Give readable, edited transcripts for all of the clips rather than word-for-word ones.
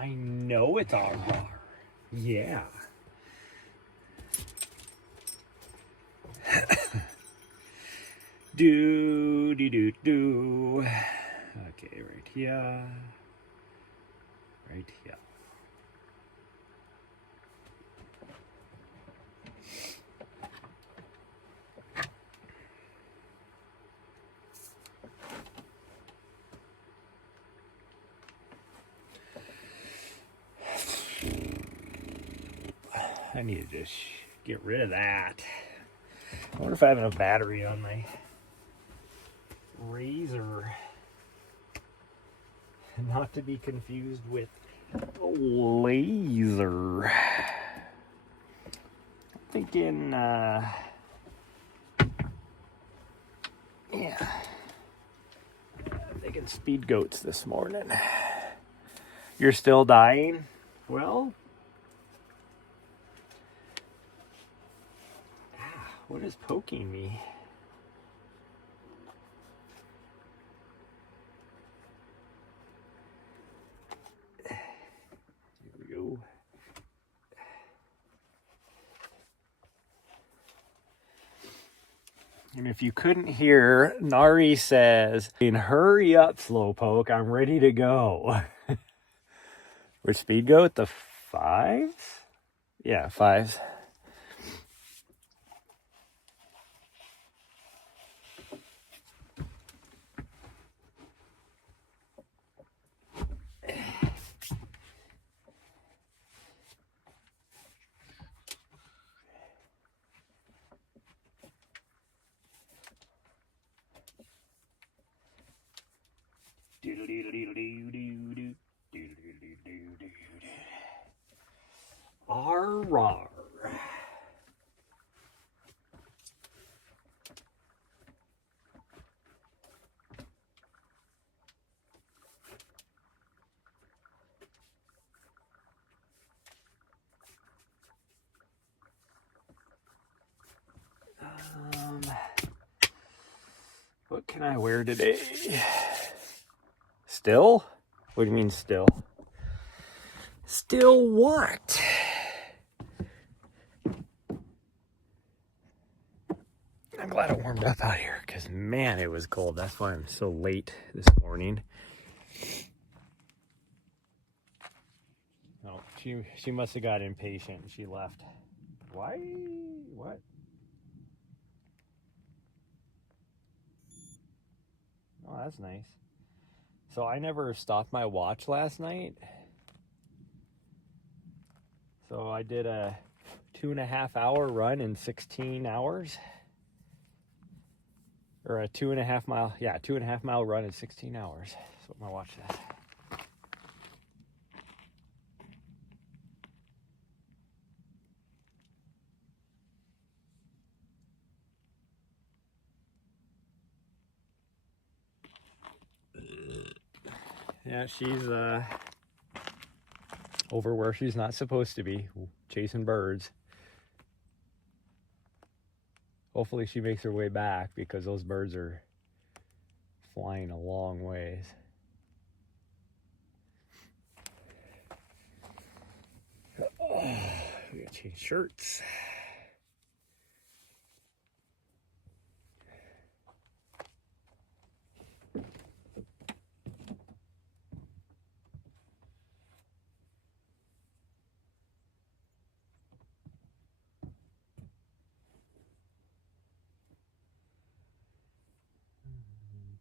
I know it's all rar. Yeah. Do. Okay, right here. Right here. I need to just get rid of that. I wonder if I have enough battery on my razor. Not to be confused with a laser. I'm thinking, yeah. I'm thinking speed goats this morning. You're still dying? Well, what is poking me? Here we go. And if you couldn't hear, Nari says, hurry up, Slowpoke, I'm ready to go. Which speed goat? The 5s? Yeah, 5s. Arr. What can I wear today? Still? What do you mean still? Still what? I'm glad it warmed up out here because, man, it was cold. That's why I'm so late this morning. Oh, she must have got impatient and she left. Why? What? Oh, that's nice. So I never stopped my watch last night. So I did a 2.5 hour run in 16 hours. Or a 2.5 mile, 2.5 mile run in 16 hours. That's what my watch says. Yeah, she's over where she's not supposed to be, chasing birds. Hopefully she makes her way back because those birds are flying a long ways. Oh, we gotta change shirts.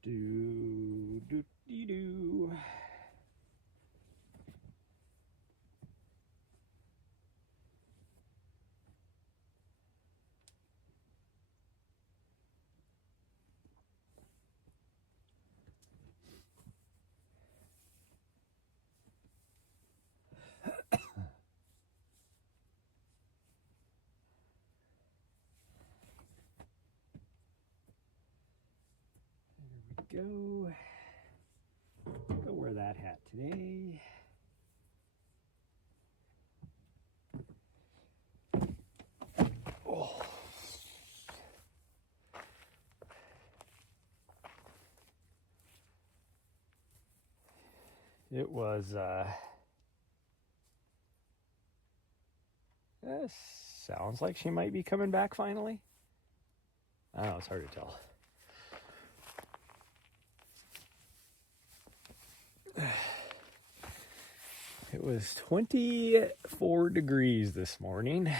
Do. There we go. Go wear that hat today. Oh. It was Sounds like she might be coming back finally. I don't know, it's hard to tell. It was 24 degrees this morning.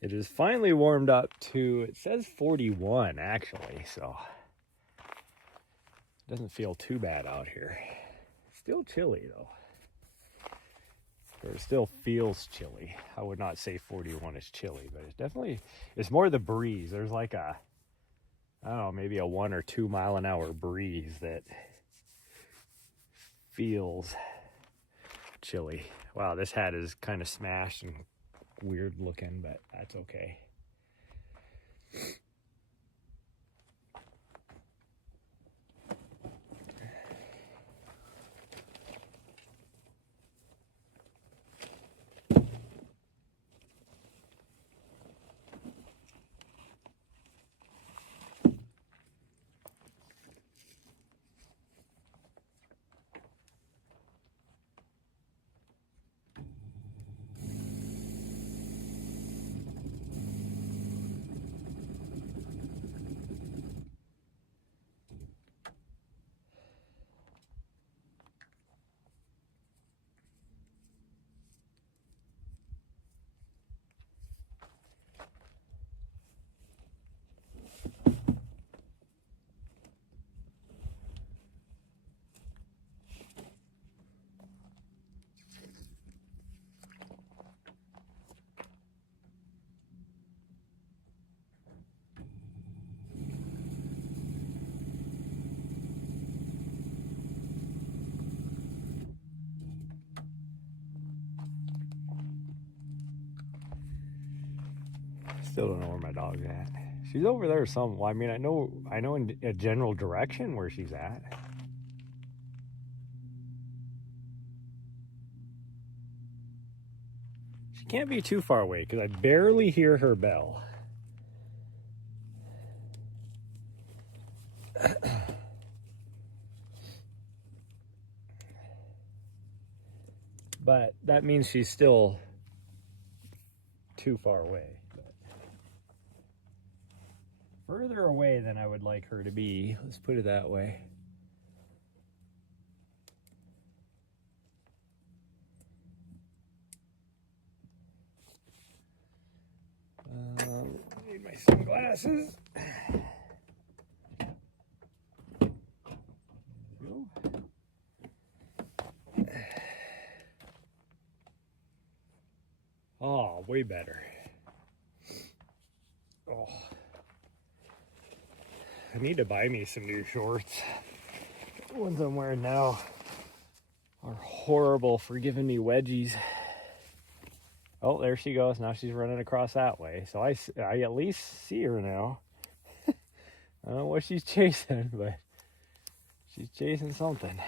It has finally warmed up to, it says 41 actually, so it doesn't feel too bad out here. Still chilly though. Or it still feels chilly. I would not say 41 is chilly, but it's more the breeze. There's like a, I don't know, maybe a 1 or 2 mile an hour breeze that feels chilly. Wow, this hat is kind of smashed and weird looking, but that's okay. Still don't know where my dog's at. She's over there somewhere. I mean, I know in a general direction where she's at. She can't be too far away because I barely hear her bell. But that means she's still too far away. Further away than I would like her to be. Let's put it that way. Need my sunglasses. Oh, way better. Oh. I need to buy me some new shorts. The ones I'm wearing now are horrible for giving me wedgies. Oh, there she goes. Now she's running across that way. So I at least see her now. I don't know what she's chasing, but she's chasing something.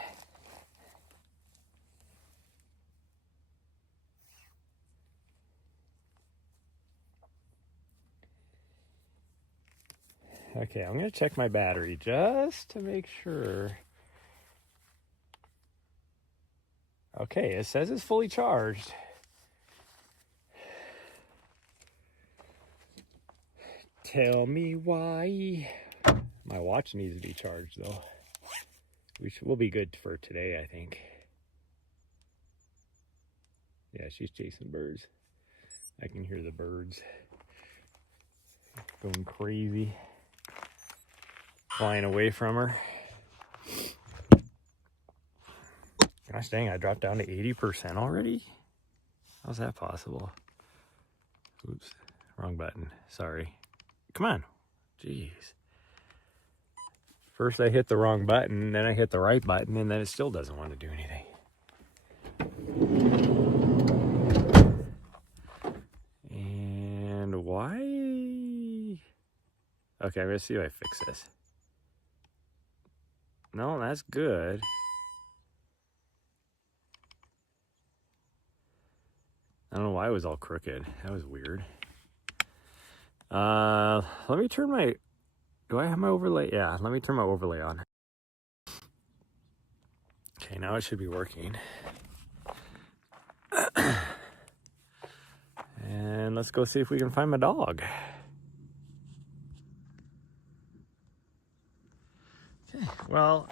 Okay, I'm going to check my battery just to make sure. Okay, it says it's fully charged. Tell me why. My watch needs to be charged though. We'll be good for today, I think. Yeah, she's chasing birds. I can hear the birds going crazy, flying away from her. Gosh dang, I dropped down to 80% already? How's that possible? Oops, wrong button. Sorry. Come on. Jeez. First I hit the wrong button, then I hit the right button, and then it still doesn't want to do anything. And why? Okay, I'm going to see if I fix this. No, that's good. I don't know why it was all crooked. That was weird. Let me turn my... Do I have my overlay? Yeah, let me turn my overlay on. Okay, now it should be working. let's go see if we can find my dog. Okay, well,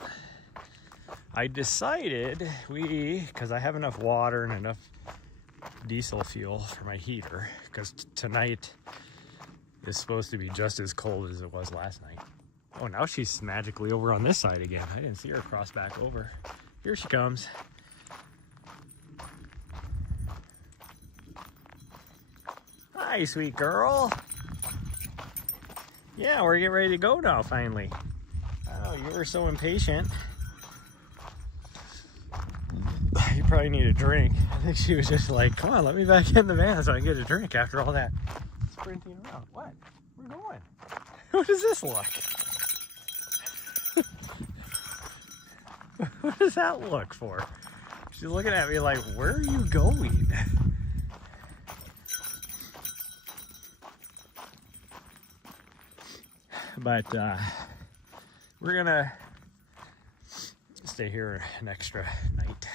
I decided because I have enough water and enough diesel fuel for my heater, because tonight is supposed to be just as cold as it was last night. Oh, now she's magically over on this side again. I didn't see her cross back over. Here she comes. Hi, sweet girl. Yeah, we're getting ready to go now, finally. Oh, you were so impatient. You probably need a drink. I think she was just like, come on, let me back in the van so I can get a drink after all that sprinting around. What? We're going. What does this look? What does that look for? She's looking at me like, where are you going? But we're gonna stay here an extra night.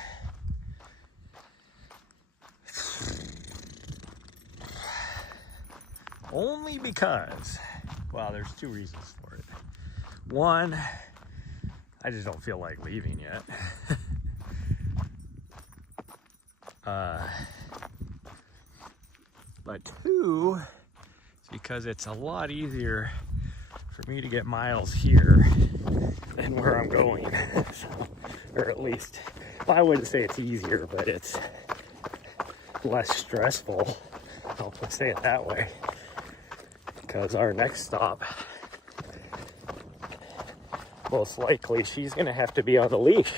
Only because, well, there's two reasons for it. One, I just don't feel like leaving yet. But two, it's because it's a lot easier for me to get miles here than where I'm going. So, or at least, well, I wouldn't say it's easier, but it's less stressful. I'll say it that way. Because our next stop, most likely she's gonna have to be on the leash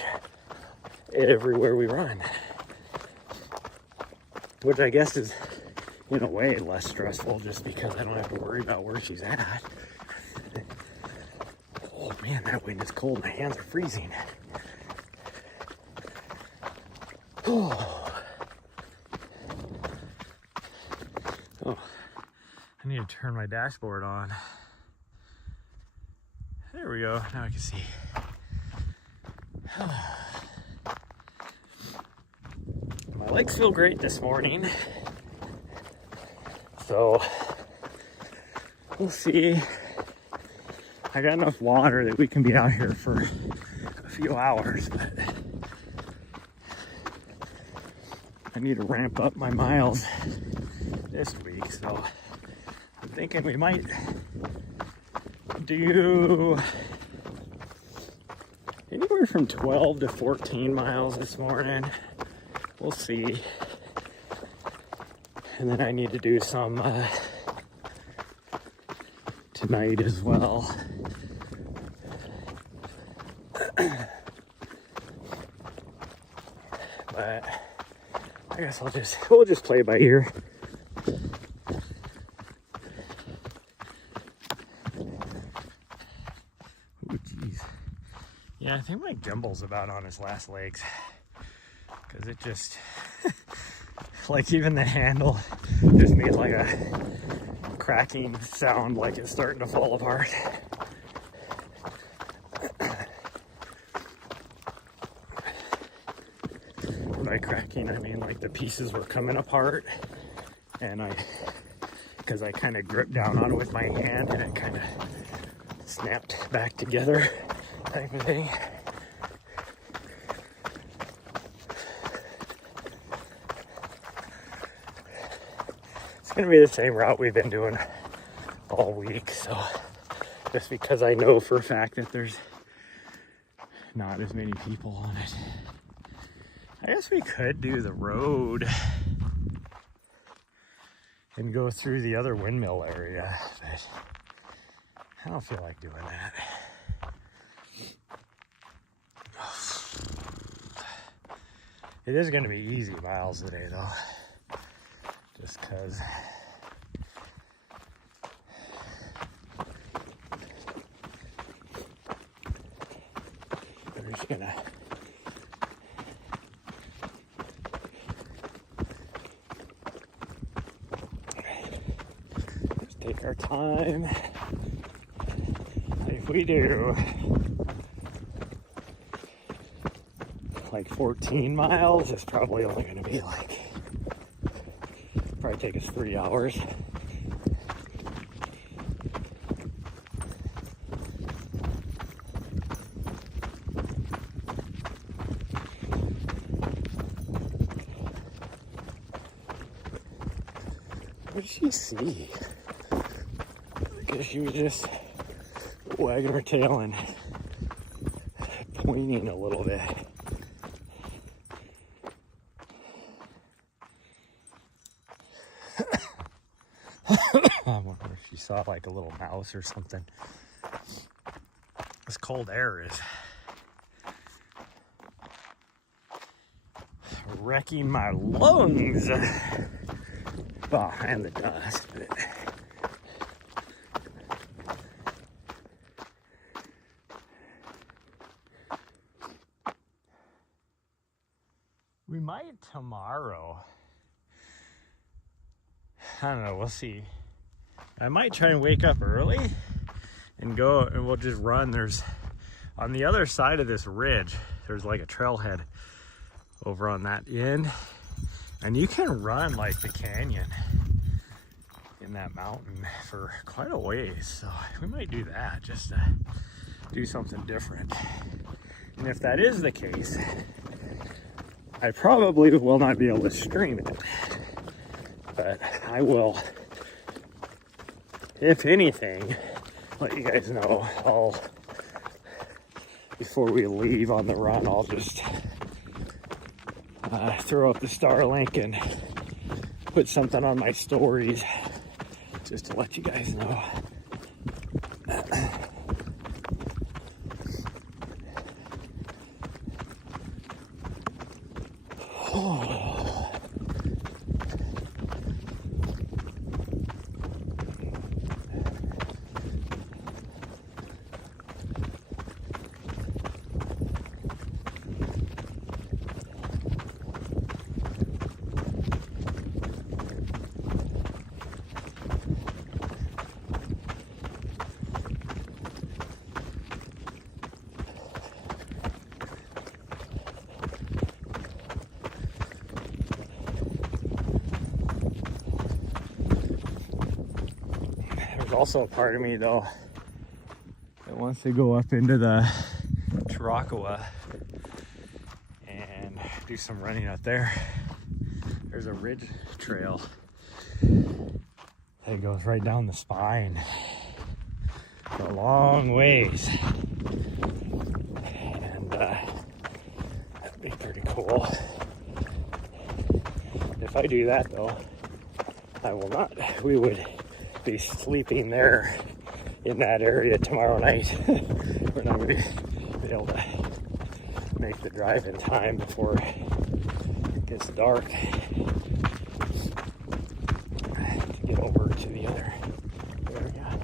everywhere we run, which I guess is in a way less stressful, just because I don't have to worry about where she's at. Oh man, that wind is cold. My hands are freezing. Oh, I need to turn my dashboard on. There we go. Now I can see. My legs feel great this morning. So we'll see. I got enough water that we can be out here for a few hours, but I need to ramp up my miles this week. So I'm thinking we might do anywhere from 12 to 14 miles this morning. We'll see. And then I need to do some tonight as well. But I guess we'll just play by ear. Oh geez. Yeah, I think my gimbal's about on his last legs. Cause it just like even the handle just made like a cracking sound, like it's starting to fall apart. By cracking, I mean like the pieces were coming apart, and because I kind of gripped down on it with my hand and it kind of snapped back together type of thing. It's gonna be the same route we've been doing all week, so just because I know for a fact that there's not as many people on it. I guess we could do the road and go through the other windmill area, but I don't feel like doing that. It is going to be easy miles today though, just because we're just gonna take our time. If we do like 14 miles, it's probably only going to be like probably take us 3 hours. What did she see? I guess she was just wagging her tail and pointing a little bit. I wonder if she saw like a little mouse or something. This cold air is wrecking my lungs. Oh, and the dust. But we might tomorrow. I don't know, we'll see. I might try and wake up early and go, and we'll just run. There's, on the other side of this ridge, there's like a trailhead over on that end. And you can run like the canyon in that mountain for quite a ways. So we might do that just to do something different. And if that is the case, I probably will not be able to stream it. But I will, if anything, let you guys know. Before we leave on the run, I'll just throw up the Starlink and put something on my stories just to let you guys know. Also a part of me though that wants to go up into the Tarakawa and do some running out there. There's a ridge trail that goes right down the spine for a long ways, and that'd be pretty cool. If I do that though, we would be sleeping there in that area tomorrow night. We're not going to be able to make the drive in time before it gets dark to get over to the other area.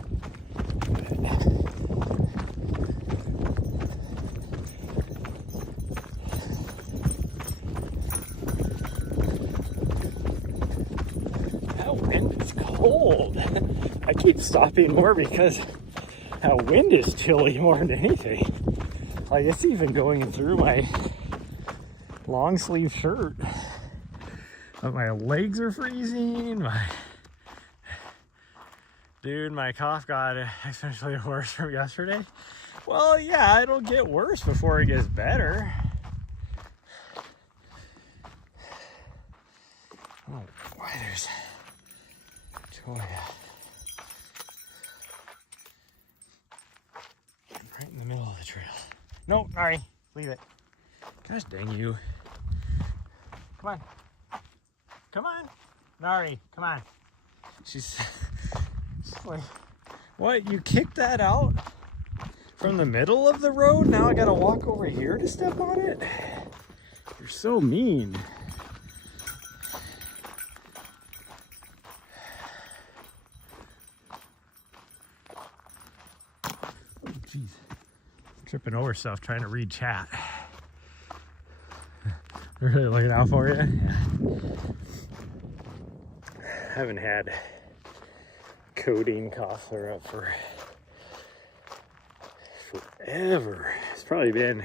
That wind is cold. I keep stopping more because that wind is chilly more than anything. Like, it's even going through my long sleeve shirt. But my legs are freezing. My cough got exponentially worse from yesterday. Well, yeah, it'll get worse before it gets better. Oh, why there's Joya. Right in the middle of the trail. No, sorry, leave it. Gosh dang you. Come on. Come on. Nari, come on. She's like, what? You kicked that out from the middle of the road? Now I gotta walk over here to step on it? You're so mean. Oh, jeez. Tripping over stuff trying to read chat. They're really looking out for you. Yeah. Haven't had codeine cough syrup for forever. It's probably been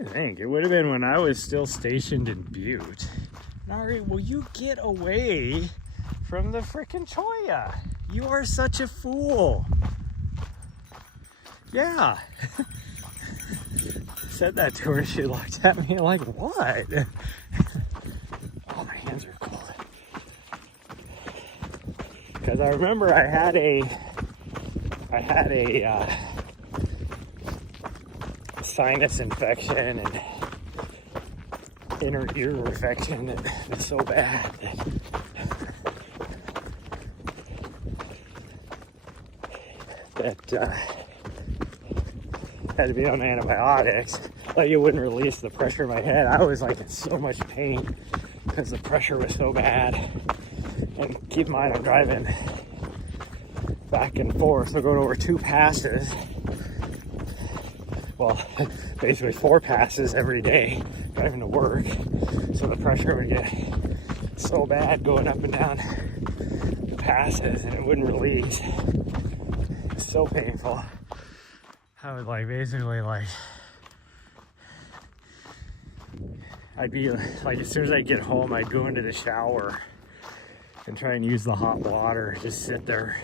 I think it would have been when I was still stationed in Butte. Nari, will you get away from the frickin' cholla? You are such a fool. Yeah. Said that to her. She looked at me like, what? Oh, my hands are cold. Because I remember I had a sinus infection and inner ear infection that was so bad that had to be on antibiotics. Like, it wouldn't release the pressure in my head. I was like in so much pain because the pressure was so bad. And keep in mind, I'm driving back and forth, so going over 2 passes. Well, basically 4 passes every day driving to work. So the pressure would get so bad going up and down the passes, and it wouldn't release. It was so painful. I would basically I'd be like, as soon as I get home, I'd go into the shower and try and use the hot water, just sit there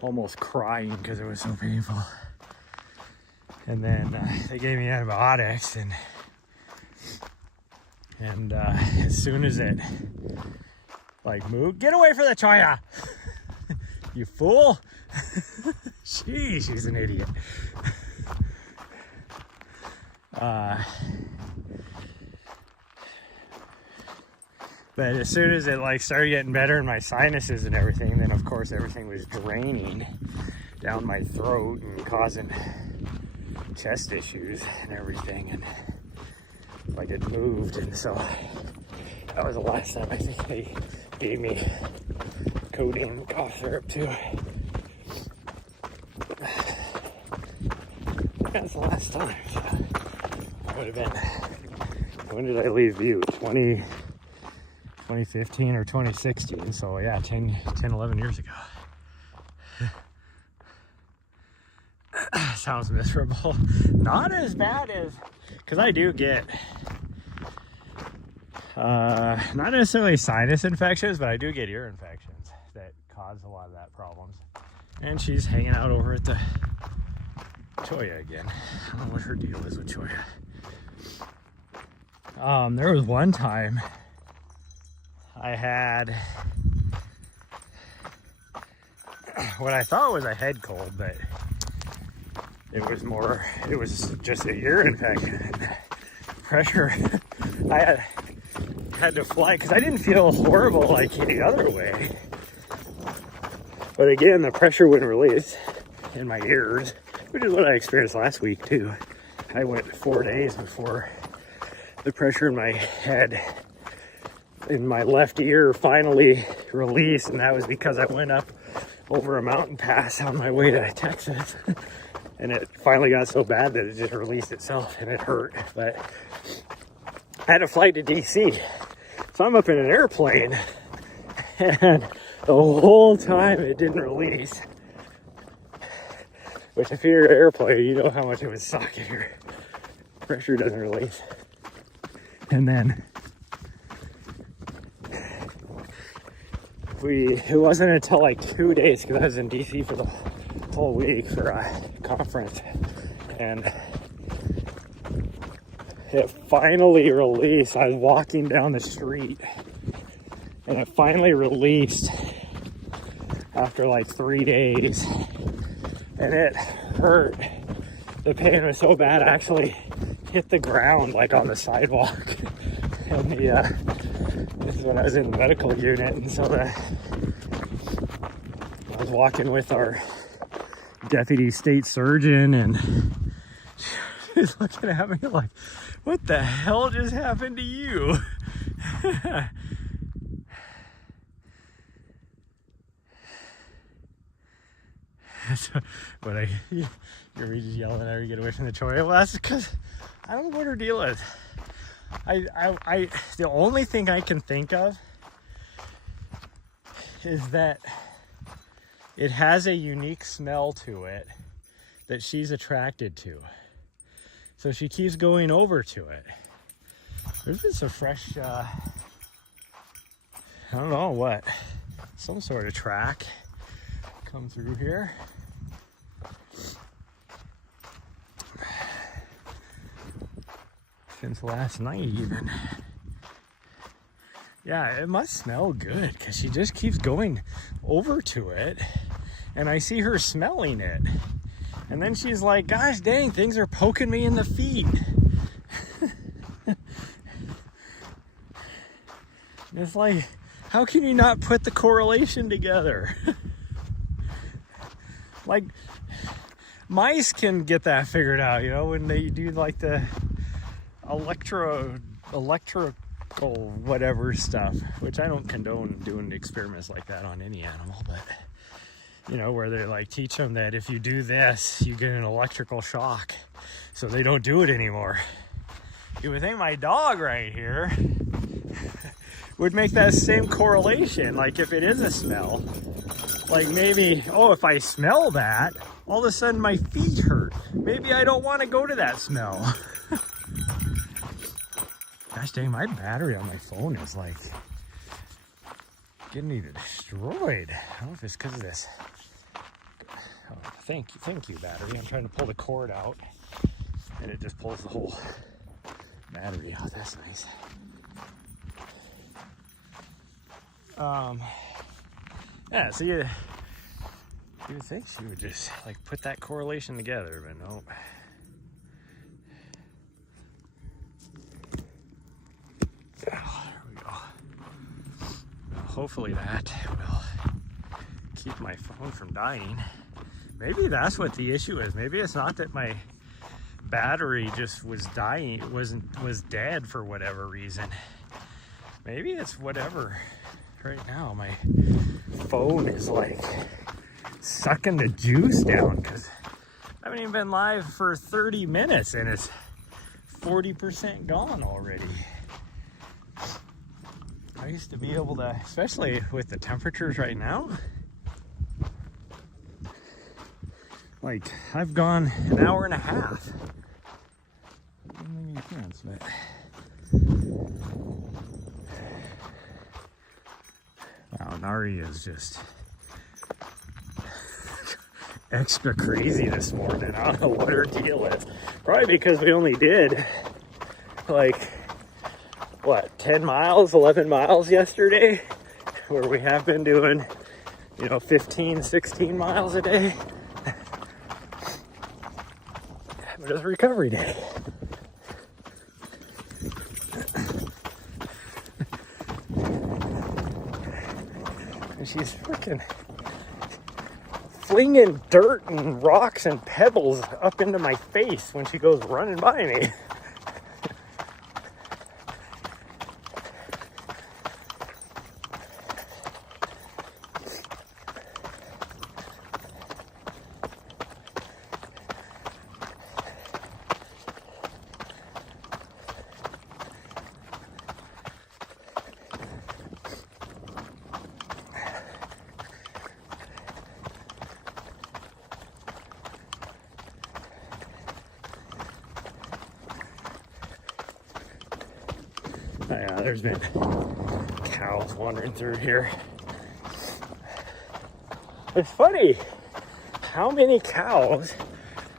almost crying because it was so painful. And then they gave me antibiotics, and as soon as it moved, get away from the cholla, you fool. Sheesh, she's an idiot. But as soon as it started getting better in my sinuses and everything, then of course everything was draining down my throat and causing chest issues and everything, and it moved. And so that was the last time I think they gave me codeine cough syrup too. That's the last time. So that would have been, when did I leave Butte? 2015 or 2016. So yeah, 11 years ago. Sounds miserable. Not as bad as, because I do get not necessarily sinus infections, but I do get ear infections that cause a lot of that problems. And she's hanging out over at the cholla again. I don't know what her deal is with cholla. There was one time I had what I thought was a head cold, but it was just an ear infection. Pressure, I had to fly, because I didn't feel horrible like any other way. But again, the pressure wouldn't release in my ears, which is what I experienced last week too. I went 4 days before the pressure in my head, in my left ear, finally released, and that was because I went up over a mountain pass on my way to Texas. And it finally got so bad that it just released itself, and it hurt. But I had a flight to DC. So I'm up in an airplane, and the whole time it didn't release. Which, if you're an airplane, you know how much it would suck if your pressure doesn't release. And then it wasn't until 2 days, because I was in DC for the whole week for a conference, and it finally released. I was walking down the street, and it finally released after 3 days, and it hurt. The pain was so bad, I actually hit the ground on the sidewalk. And this is when I was in the medical unit, and so I was walking with our deputy state surgeon, and she was looking at me like, what the hell just happened to you? So, but you're just yelling at her to get away from the cholla. Well, that's because I don't know what her deal is. The only thing I can think of is that it has a unique smell to it that she's attracted to. So she keeps going over to it. There's been some fresh, I don't know what, some sort of track come through here. Since last night even. Yeah, it must smell good because she just keeps going over to it and I see her smelling it. And then she's like, gosh dang, things are poking me in the feet. It's like, how can you not put the correlation together? Like, mice can get that figured out, you know, when they do like the electrical whatever stuff, which I don't condone doing experiments like that on any animal, but you know, where they like teach them that if you do this, you get an electrical shock, so they don't do it anymore. You would think my dog right here would make that same correlation. Like if it is a smell, like maybe, oh, if I smell that, all of a sudden my feet hurt. Maybe I don't want to go to that smell. Gosh dang, my battery on my phone is like getting destroyed. I don't know if it's because of this. Oh, thank you, battery. I'm trying to pull the cord out and it just pulls the whole battery out. That's nice. Yeah, so you would think she would just like put that correlation together, but nope. Oh, there we go. Well, hopefully that will keep my phone from dying. Maybe that's what the issue is. Maybe it's not that my battery just was dying, was dead for whatever reason. Maybe it's whatever. Right now my phone is like sucking the juice down because I haven't even been live for 30 minutes and it's 40% gone already. I used to be able to, especially with the temperatures right now, like I've gone an hour and a half. Doesn't make any sense, but wow, Nari is just extra crazy this morning. I don't know what her deal is. Probably because we only did like, what, 10 miles, 11 miles yesterday, where we have been doing, you know, 15, 16 miles a day. But it's a recovery day. She's freaking flinging dirt and rocks and pebbles up into my face when she goes running by me. Oh yeah, there's been cows wandering through here. It's funny how many cows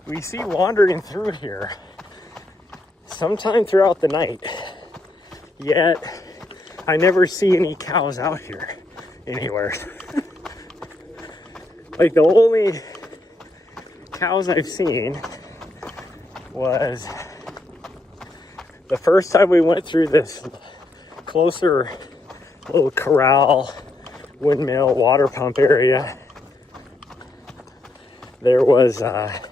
we see wandering through here sometime throughout the night, yet I never see any cows out here anywhere. Like the only cows I've seen was the first time we went through this closer little corral, windmill, water pump area. There was like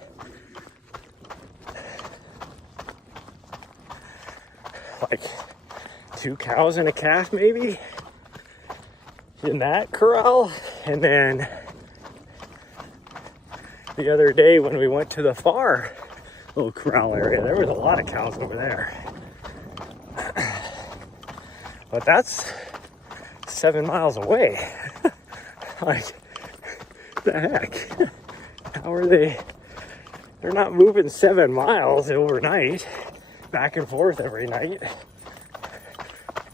2 cows and a calf maybe in that corral. And then the other day when we went to the far little corral area, there was a lot of cows over there. But that's 7 miles away. Like, the heck? How are they they're not moving 7 miles overnight, back and forth every night.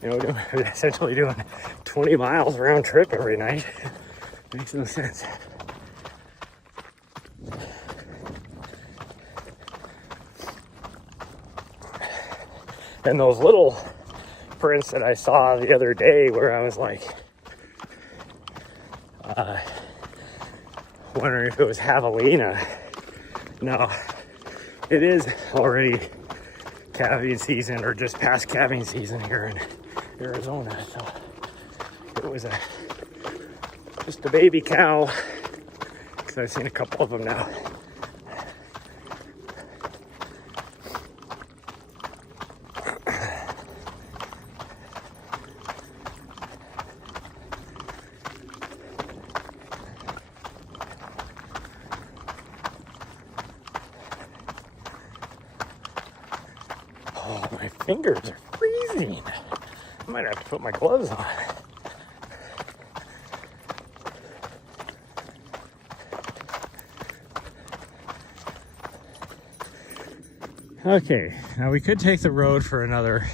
You know, essentially doing 20 miles round trip every night. Makes no sense. And those little prints that I saw the other day where I was like, wondering if it was javelina. No, it is already calving season, or just past calving season here in Arizona. So it was just a baby cow, because I've seen a couple of them now. Oh, my fingers are freezing. I might have to put my gloves on. Okay, now we could take the road for another,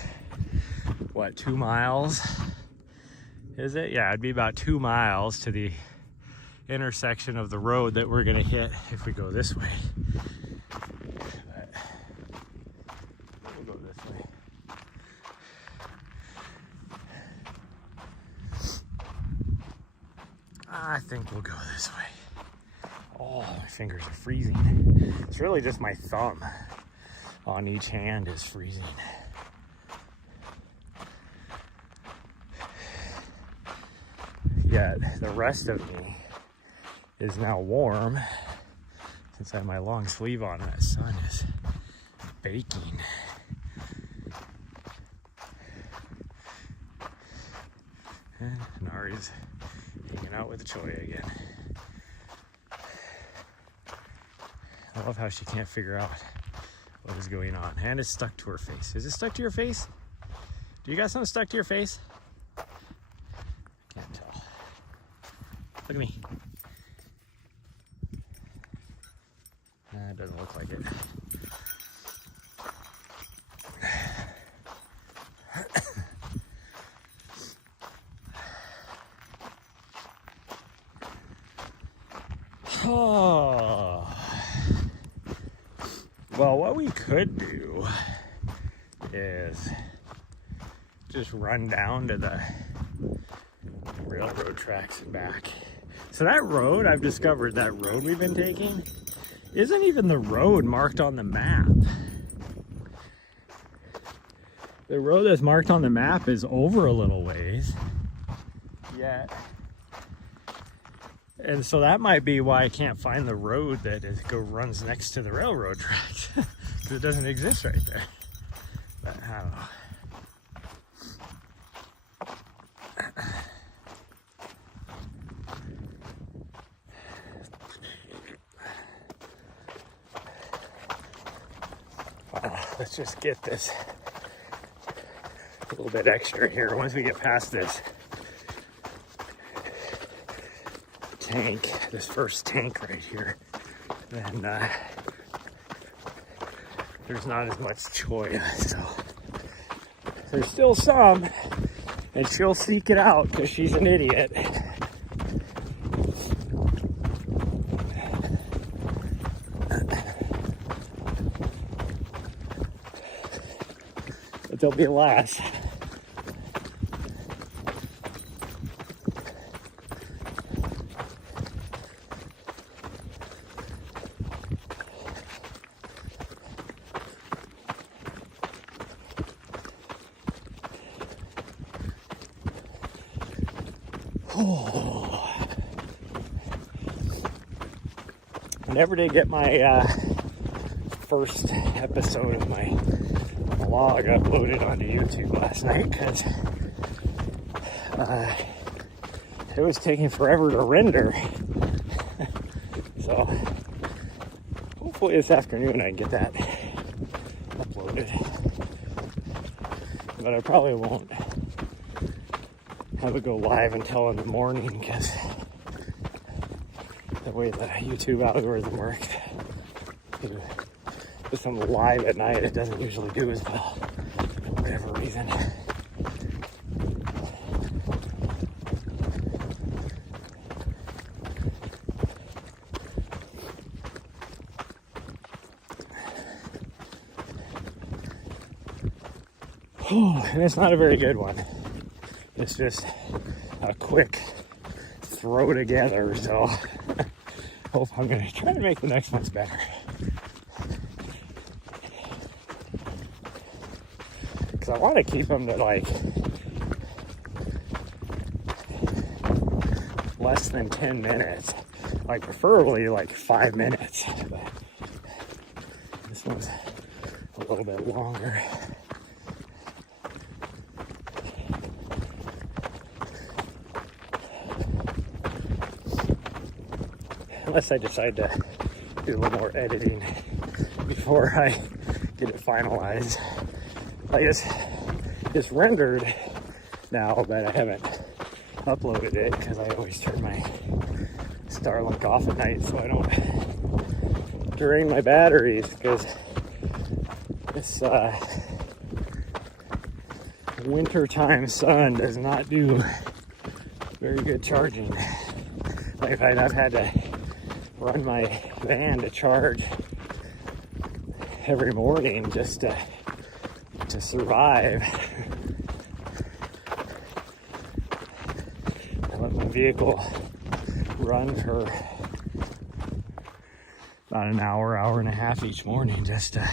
2 miles? Is it? Yeah, it'd be about 2 miles to the intersection of the road that we're gonna hit if we go this way. But we'll go this way. I think we'll go this way. Oh, my fingers are freezing. It's really just my thumb on each hand is freezing. Yet the rest of me is now warm since I have my long sleeve on. That sun is baking. And Nari's hanging out with the Choya again. I love how she can't figure out what is going on. And it's stuck to her face. Is it stuck to your face? Do you got something stuck to your face? Can't tell. Look at me. It doesn't look like it. Oh. Well, what we could do is just run down to the railroad tracks and back. So that road, I've discovered that road we've been taking isn't even the road marked on the map. The road that's marked on the map is over a little ways. Yet. And so that might be why I can't find the road that runs next to the railroad tracks. Because it doesn't exist right there. But I don't know. Let's just get this a little bit extra here. Once we get past this tank, this first tank right here, then there's not as much Choya. So there's still some, and she'll seek it out because she's an idiot. But there'll be less. I never did get my first episode of my vlog uploaded onto YouTube last night because it was taking forever to render. So hopefully this afternoon I can get that uploaded. But I probably won't have it go live until in the morning because the way the YouTube algorithm works. With some live at night, it doesn't usually do as well for whatever reason. And it's not a very good one. It's just a quick throw together, so hope I'm gonna try to make the next ones better. Because I want to keep them to like less than 10 minutes, like preferably like 5 minutes, but this one's a little bit longer. Unless I decide to do a little more editing before I get it finalized. Like it's rendered now, but I haven't uploaded it because I always turn my Starlink off at night so I don't drain my batteries, because this wintertime sun does not do very good charging. Like I've had to run my van to charge every morning just to survive. I let my vehicle run for about an hour, hour and a half each morning just to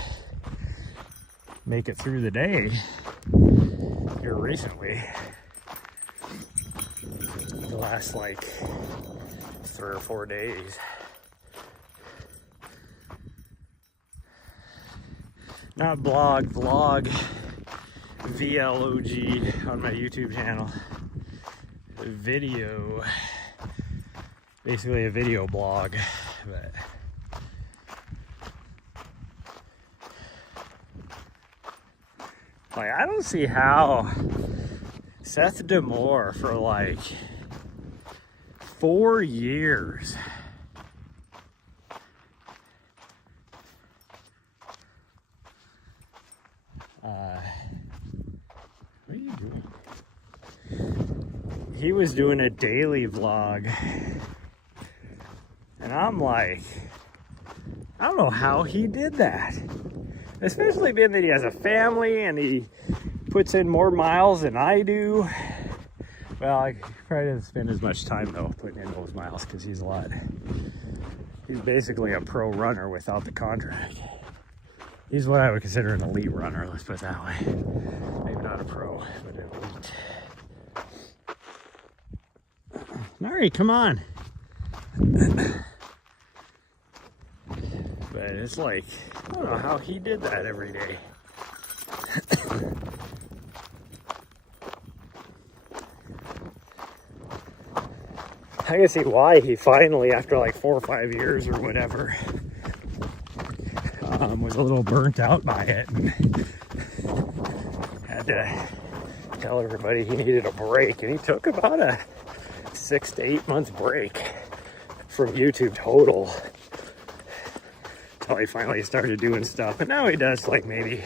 make it through the day here recently. The last like 3 or 4 days. Not blog, vlog, VLOG on my YouTube channel. Video, basically a video blog, but like I don't see how Seth D'Amore for like 4 years what are you doing? He was doing a daily vlog, and I'm like, I don't know how he did that, especially being that he has a family and he puts in more miles than I do. Well, I probably doesn't spend as much time though putting in those miles because he's basically a pro runner without the contract. He's what I would consider an elite runner, let's put it that way. Maybe not a pro, but an elite. Nari, come on. But it's like, I don't know how he did that every day. I can see why he finally, after like 4 or 5 years or whatever, was a little burnt out by it and had to tell everybody he needed a break. And he took about a 6 to 8 month break from YouTube total until he finally started doing stuff. And now he does like maybe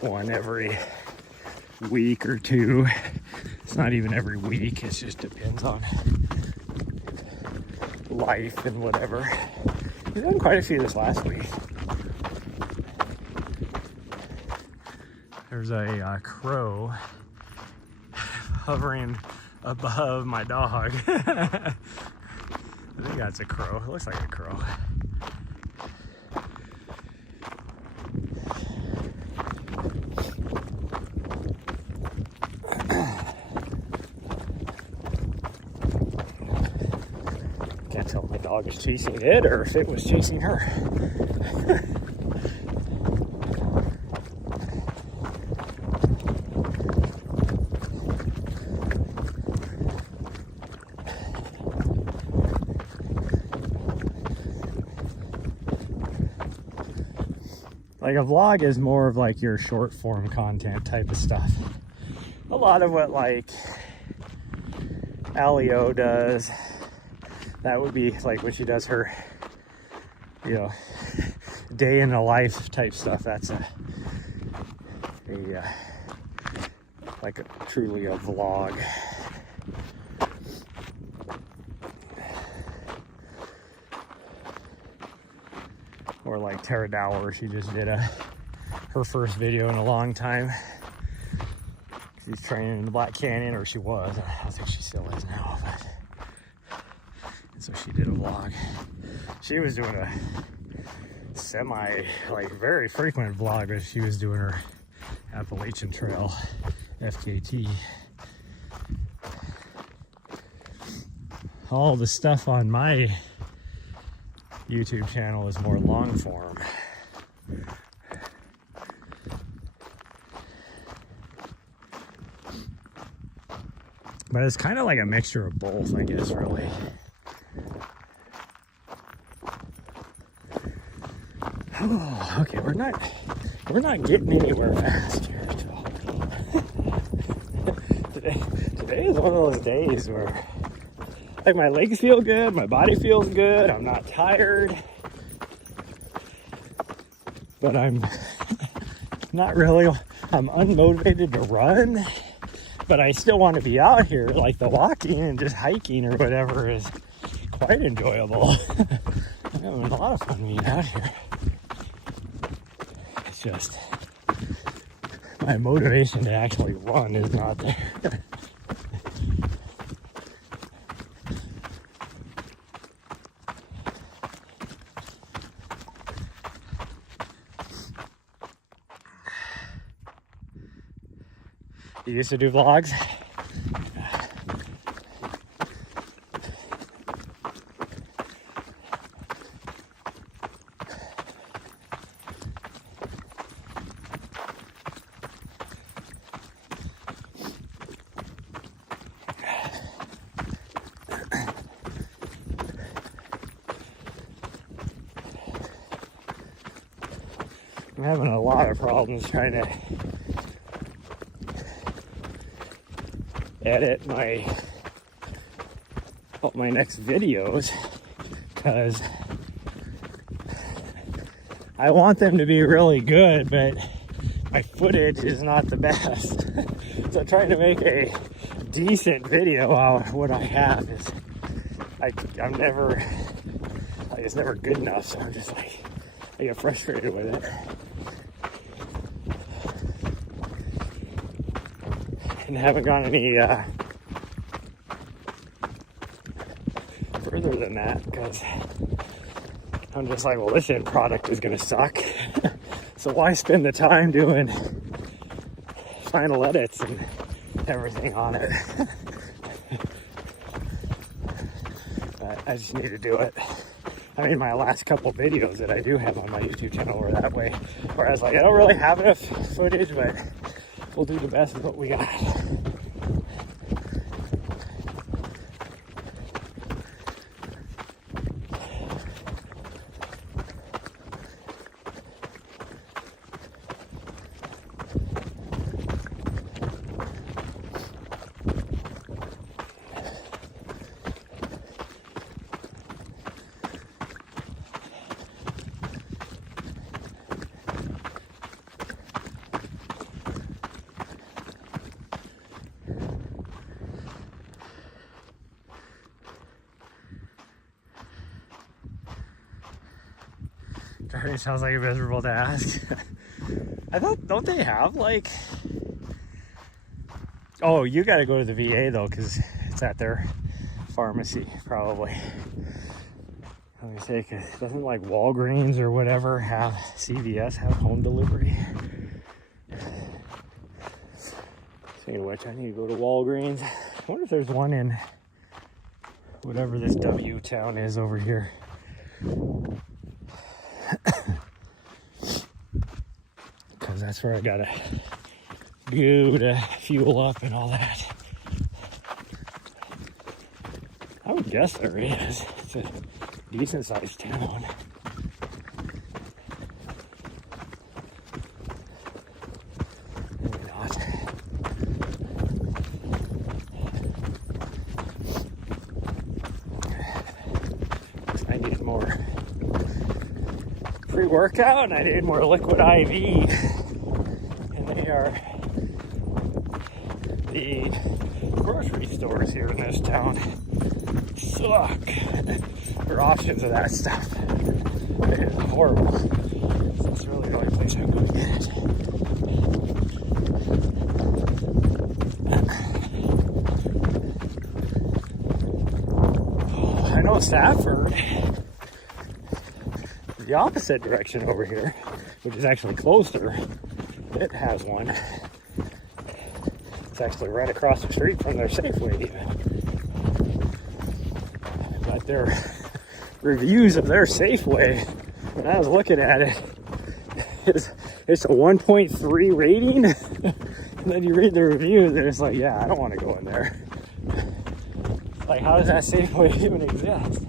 one every week or 2. It's not even every week, it just depends on life and whatever. He's done quite a few this last week. There's a crow hovering above my dog. I think that's a crow. It looks like a crow. Can't tell if my dog is chasing it or if it was chasing her. Like a vlog is more of like your short form content type of stuff. A lot of what like Alio does, that would be like when she does her, you know, day in the life type stuff, that's like truly a vlog. Or like Tara Dower, she just did her first video in a long time. She's training in the Black Canyon, or she was. I don't think she still is now, but. And so she did a vlog. She was doing a like very frequent vlog, but she was doing her Appalachian Trail FKT. All the stuff on my YouTube channel is more long form. But it's kind of like a mixture of both, I guess, really. Oh, okay, we're not getting anywhere fast here. Today is one of those days where like my legs feel good, my body feels good, I'm not tired, but I'm not really, I'm unmotivated to run, but I still want to be out here. Like the walking and just hiking or whatever is quite enjoyable. I'm having a lot of fun being out here. It's just my motivation to actually run is not there. You used to do vlogs? I'm having a lot of problems trying to edit my next videos because I want them to be really good, but my footage is not the best. So trying to make a decent video out of what I have is it's never good enough. So I'm just like, I get frustrated with it. And haven't gone any further than that because I'm just like, well, this end product is gonna suck. So why spend the time doing final edits and everything on it? But I just need to do it. I mean, my last couple videos that I do have on my YouTube channel were that way, where I was like, I don't really have enough footage, but we'll do the best of what we got. It sounds like a miserable task. I thought, don't they have like, oh, you got to go to the VA though, because it's at their pharmacy probably. Let me say, cause doesn't like Walgreens or whatever have, CVS have home delivery? Speaking of which, I need to go to Walgreens. I wonder if there's one in whatever this W town is over here. Because that's where I gotta go to fuel up and all that. I would guess there is. It's a decent sized town. Maybe not. I need more pre-workout and I need more liquid IV. And they are the grocery stores here in this town suck for options of that stuff. It is horrible. So it's really the only place I'm going to get it. I know Stafford, the opposite direction over here, which is actually closer, it has one. It's actually right across the street from their Safeway even. But their reviews of their Safeway, when I was looking at it, it's a 1.3 rating. And then you read the reviews and it's like, yeah, I don't want to go in there. Like, how does that Safeway even exist?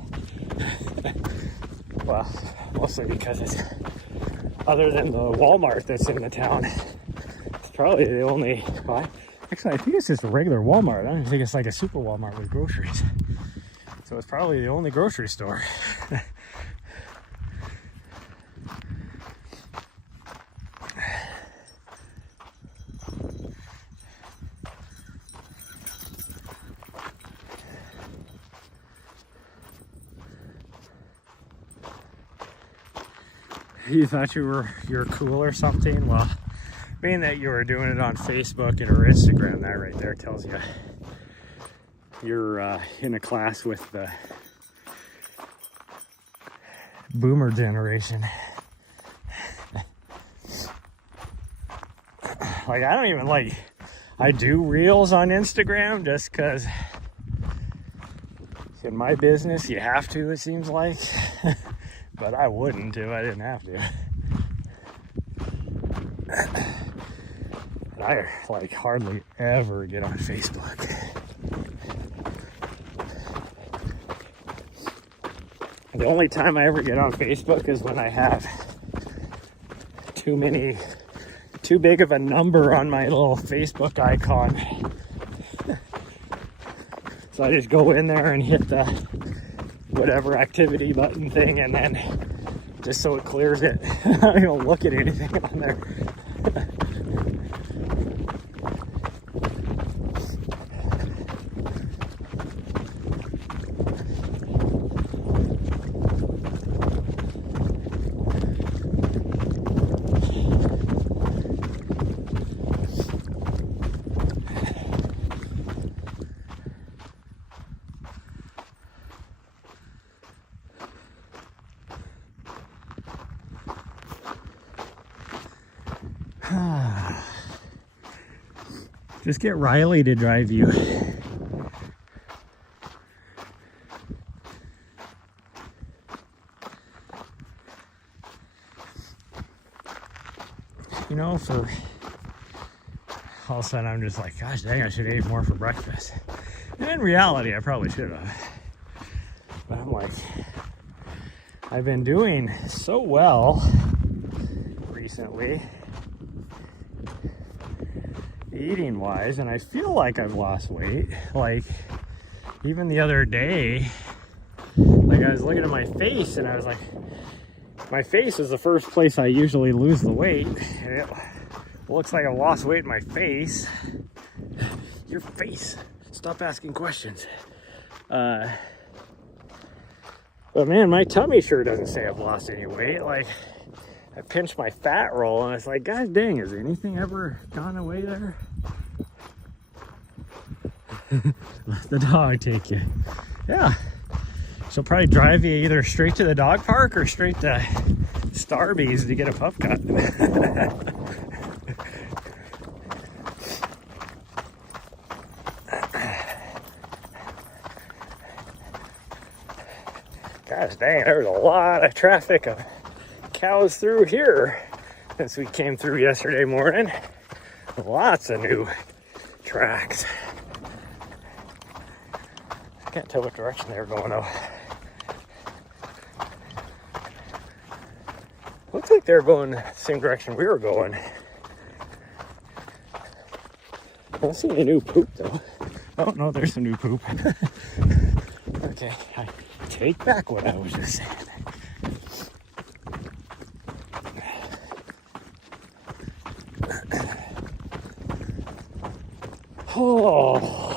Well, mostly because it's, other than the Walmart that's in the town, it's probably the only, well, actually I think it's just a regular Walmart. I don't think it's like a super Walmart with groceries. So it's probably the only grocery store. You thought you're cool or something? Well, being that you were doing it on Facebook and or Instagram, that right there tells you you're in a class with the boomer generation. Like, I don't even like, I do reels on Instagram just because in my business you have to, it seems like. But I wouldn't if I didn't have to. And I like hardly ever get on Facebook. The only time I ever get on Facebook is when I have too big of a number on my little Facebook icon. So I just go in there and hit the whatever activity button thing, and then just so it clears it. I don't look at anything on there. Just get Riley to drive you. You know, for all of a sudden I'm just like, gosh dang, I should have ate more for breakfast. And in reality, I probably should have. But I'm like, I've been doing so well recently, eating wise, and I feel like I've lost weight. Like, even the other day, like I was looking at my face and I was like, my face is the first place I usually lose the weight, and it looks like I've lost weight in my face. Your face, stop asking questions. But man, my tummy sure doesn't say I've lost any weight. Like, I pinched my fat roll and it's like, god dang, has anything ever gone away there? Let the dog take you. Yeah, she'll probably drive you either straight to the dog park or straight to Starbucks to get a pup cut. Gosh dang, there's a lot of traffic of cows through here since we came through yesterday morning. Lots of new tracks. I can't tell what direction they were going though. Looks like they're going the same direction we were going. I don't see any new poop though. Oh no, there's some new poop. Okay, I take back what I was just saying. Oh.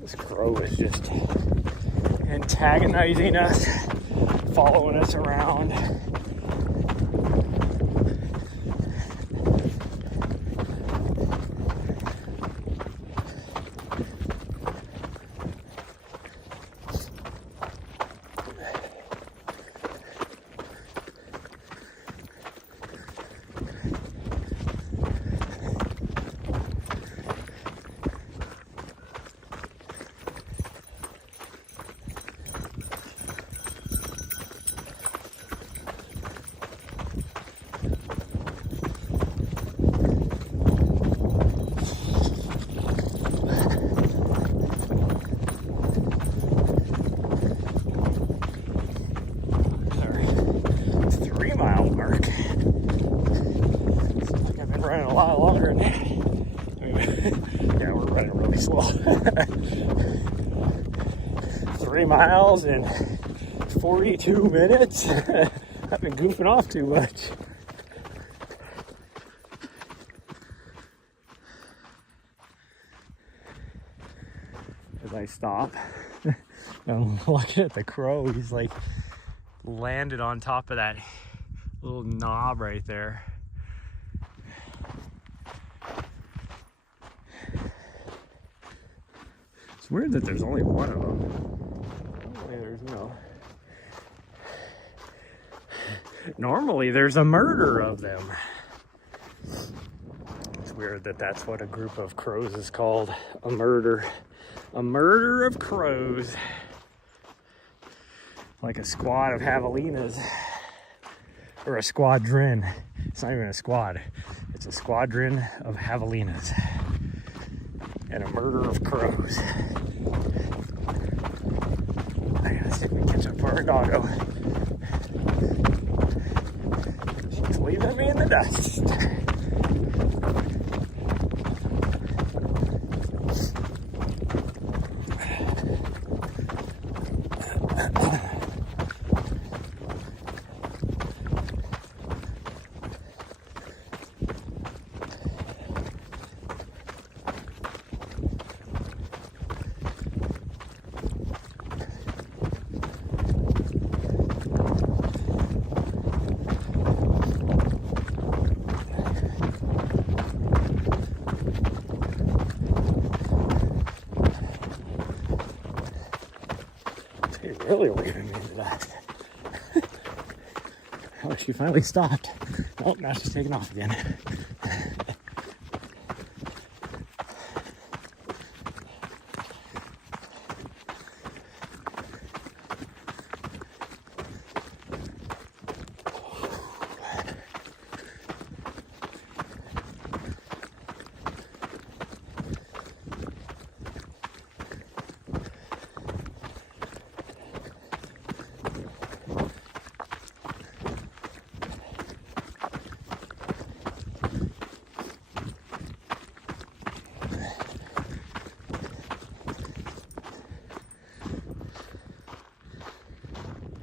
This crow is just antagonizing us, following us around. A lot longer than that. Yeah, we're running really slow. 3 miles in 42 minutes. I've been goofing off too much. As I stop, I'm looking at the crow. He's like landed on top of that little knob right there. It's weird that there's only one of them. Normally there's a murder of them. It's weird that that's what a group of crows is called. A murder. A murder of crows. Like a squad of javelinas. Or a squadron. It's not even a squad. It's a squadron of javelinas. And a murder of crows. I gotta see if we can catch up to our doggo. She's leaving me in the dust. Really leaving me into that. Oh, she finally stopped. Oh, now she's taking off again.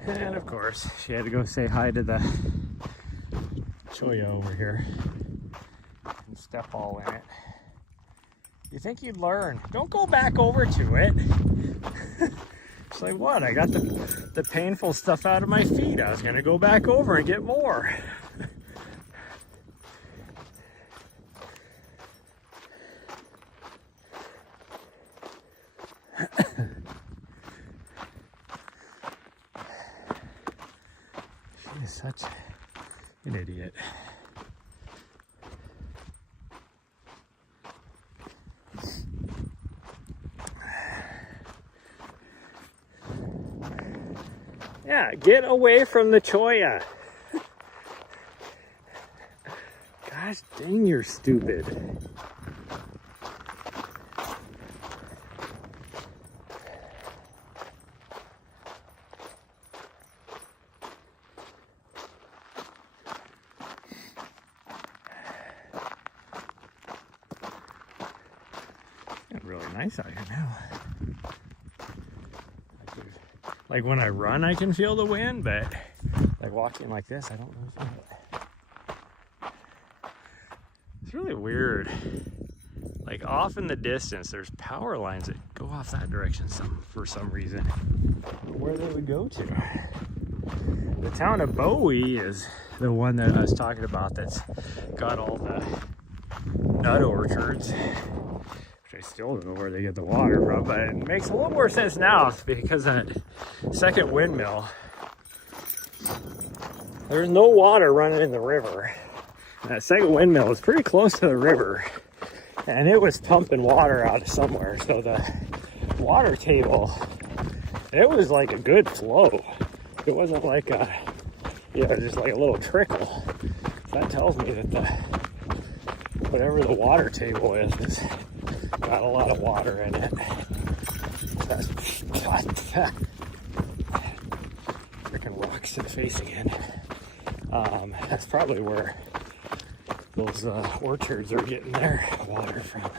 And of course, she had to go say hi to the cholla over here and step all in it. You think you'd learn? Don't go back over to it. It's like, what? I got the painful stuff out of my feet. I was gonna go back over and get more. She is such an idiot. Yeah, get away from the cholla. Gosh dang, you're stupid. Really nice out here now. Like when I run, I can feel the wind, but like walking like this, I don't really feel it. It's really weird. Like off in the distance, there's power lines that go off that direction for some reason. Where they would go to. The town of Bowie is the one that I was talking about that's got all the nut orchards, which I still don't know where they get the water from, but it makes a little more sense now because that second windmill, there's no water running in the river. And that second windmill is pretty close to the river, and it was pumping water out of somewhere. So the water table, it was like a good flow. It wasn't like a, just like a little trickle. So that tells me that whatever the water table is got a lot of water in it. That's freaking rocks to the face again. That's probably where those orchards are getting their water from.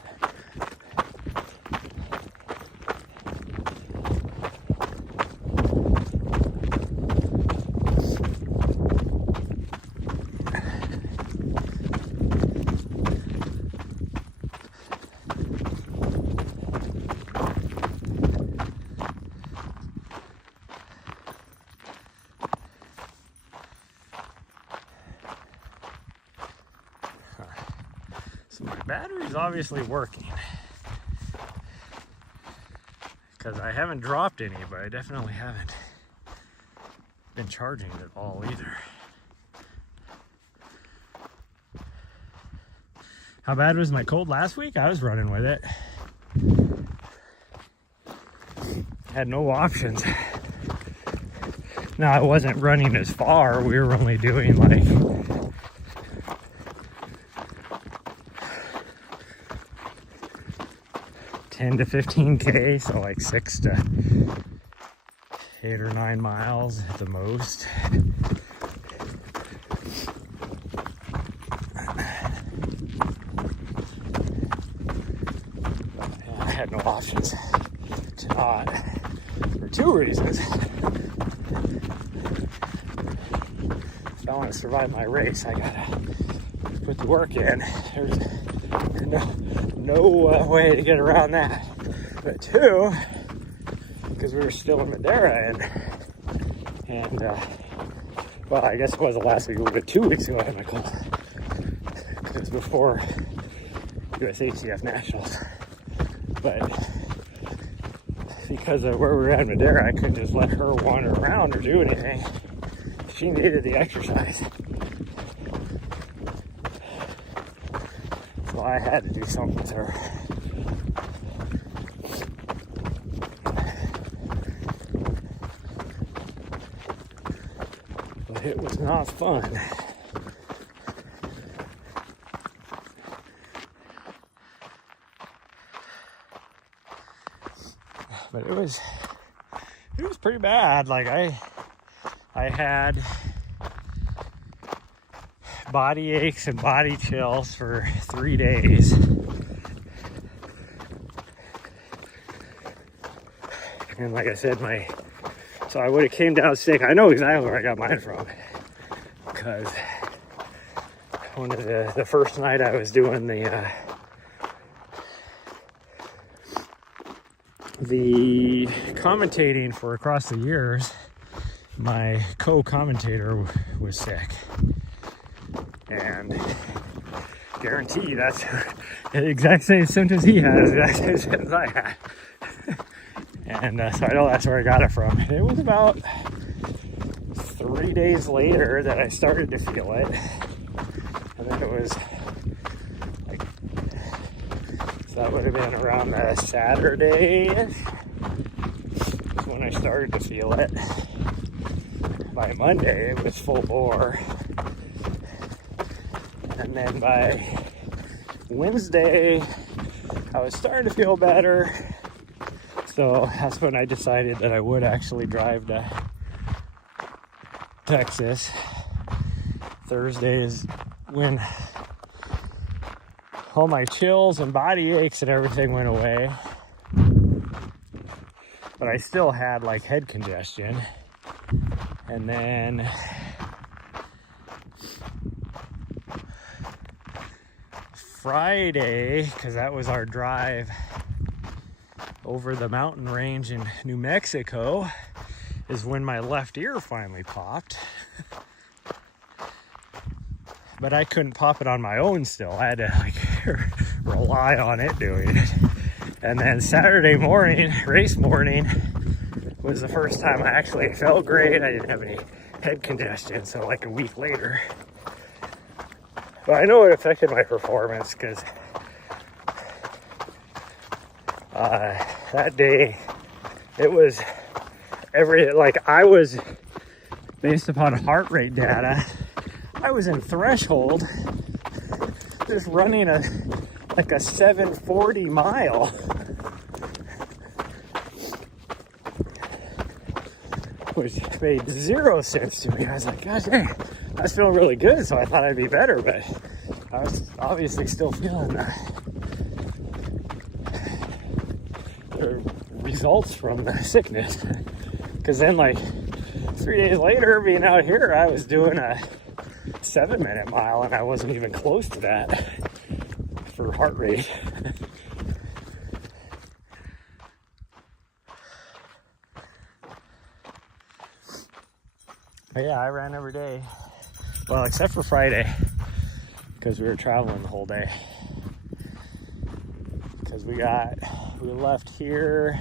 My battery's obviously working because I haven't dropped any, but I definitely haven't been charging it at all either. How bad was my cold last week? I was running with it. Had no options. Now I wasn't running as far. We were only doing like 10 to 15K, so like 6 to 8 or 9 miles at the most. I had no options to not, for two reasons. If I want to survive my race, I gotta put the work in. There's no way to get around that. But two, because we were still in Madera, and well, I guess it wasn't last week, but 2 weeks ago I had my cold. Because it was before USATF Nationals. But because of where we were at in Madera, I couldn't just let her wander around or do anything. She needed the exercise. So I had to do something with her. But it was not fun. But it was pretty bad. Like I had body aches and body chills for 3 days. And like I said, so I would have came down sick. I know exactly where I got mine from. Because one of the first night I was doing the commentating for Across the Years, my co-commentator was sick. And guarantee that's the exact same symptoms he had, the exact same symptoms I had. And so I know that's where I got it from. It was about 3 days later that I started to feel it. And then it was like, so that would have been around the Saturday when I started to feel it. By Monday, it was full bore. And then by Wednesday, I was starting to feel better. So that's when I decided that I would actually drive to Texas. Thursday is when all my chills and body aches and everything went away. I still had like head congestion. And then Friday, because that was our drive over the mountain range in New Mexico, is when my left ear finally popped. But I couldn't pop it on my own still. I had to like rely on it doing it. And then Saturday morning, race morning, was the first time I actually felt great. I didn't have any head congestion, so like a week later. But I know it affected my performance because that day it was I was, based upon heart rate data, I was in threshold just running a 740 mile. Which made zero sense to me. I was like, gosh dang, I was feeling really good, so I thought I'd be better, but I was obviously still feeling the results from the sickness. Because then like 3 days later, being out here, I was doing a 7-minute mile and I wasn't even close to that for heart rate. But yeah, I ran every day. Well, except for Friday, because we were traveling the whole day. Because we left here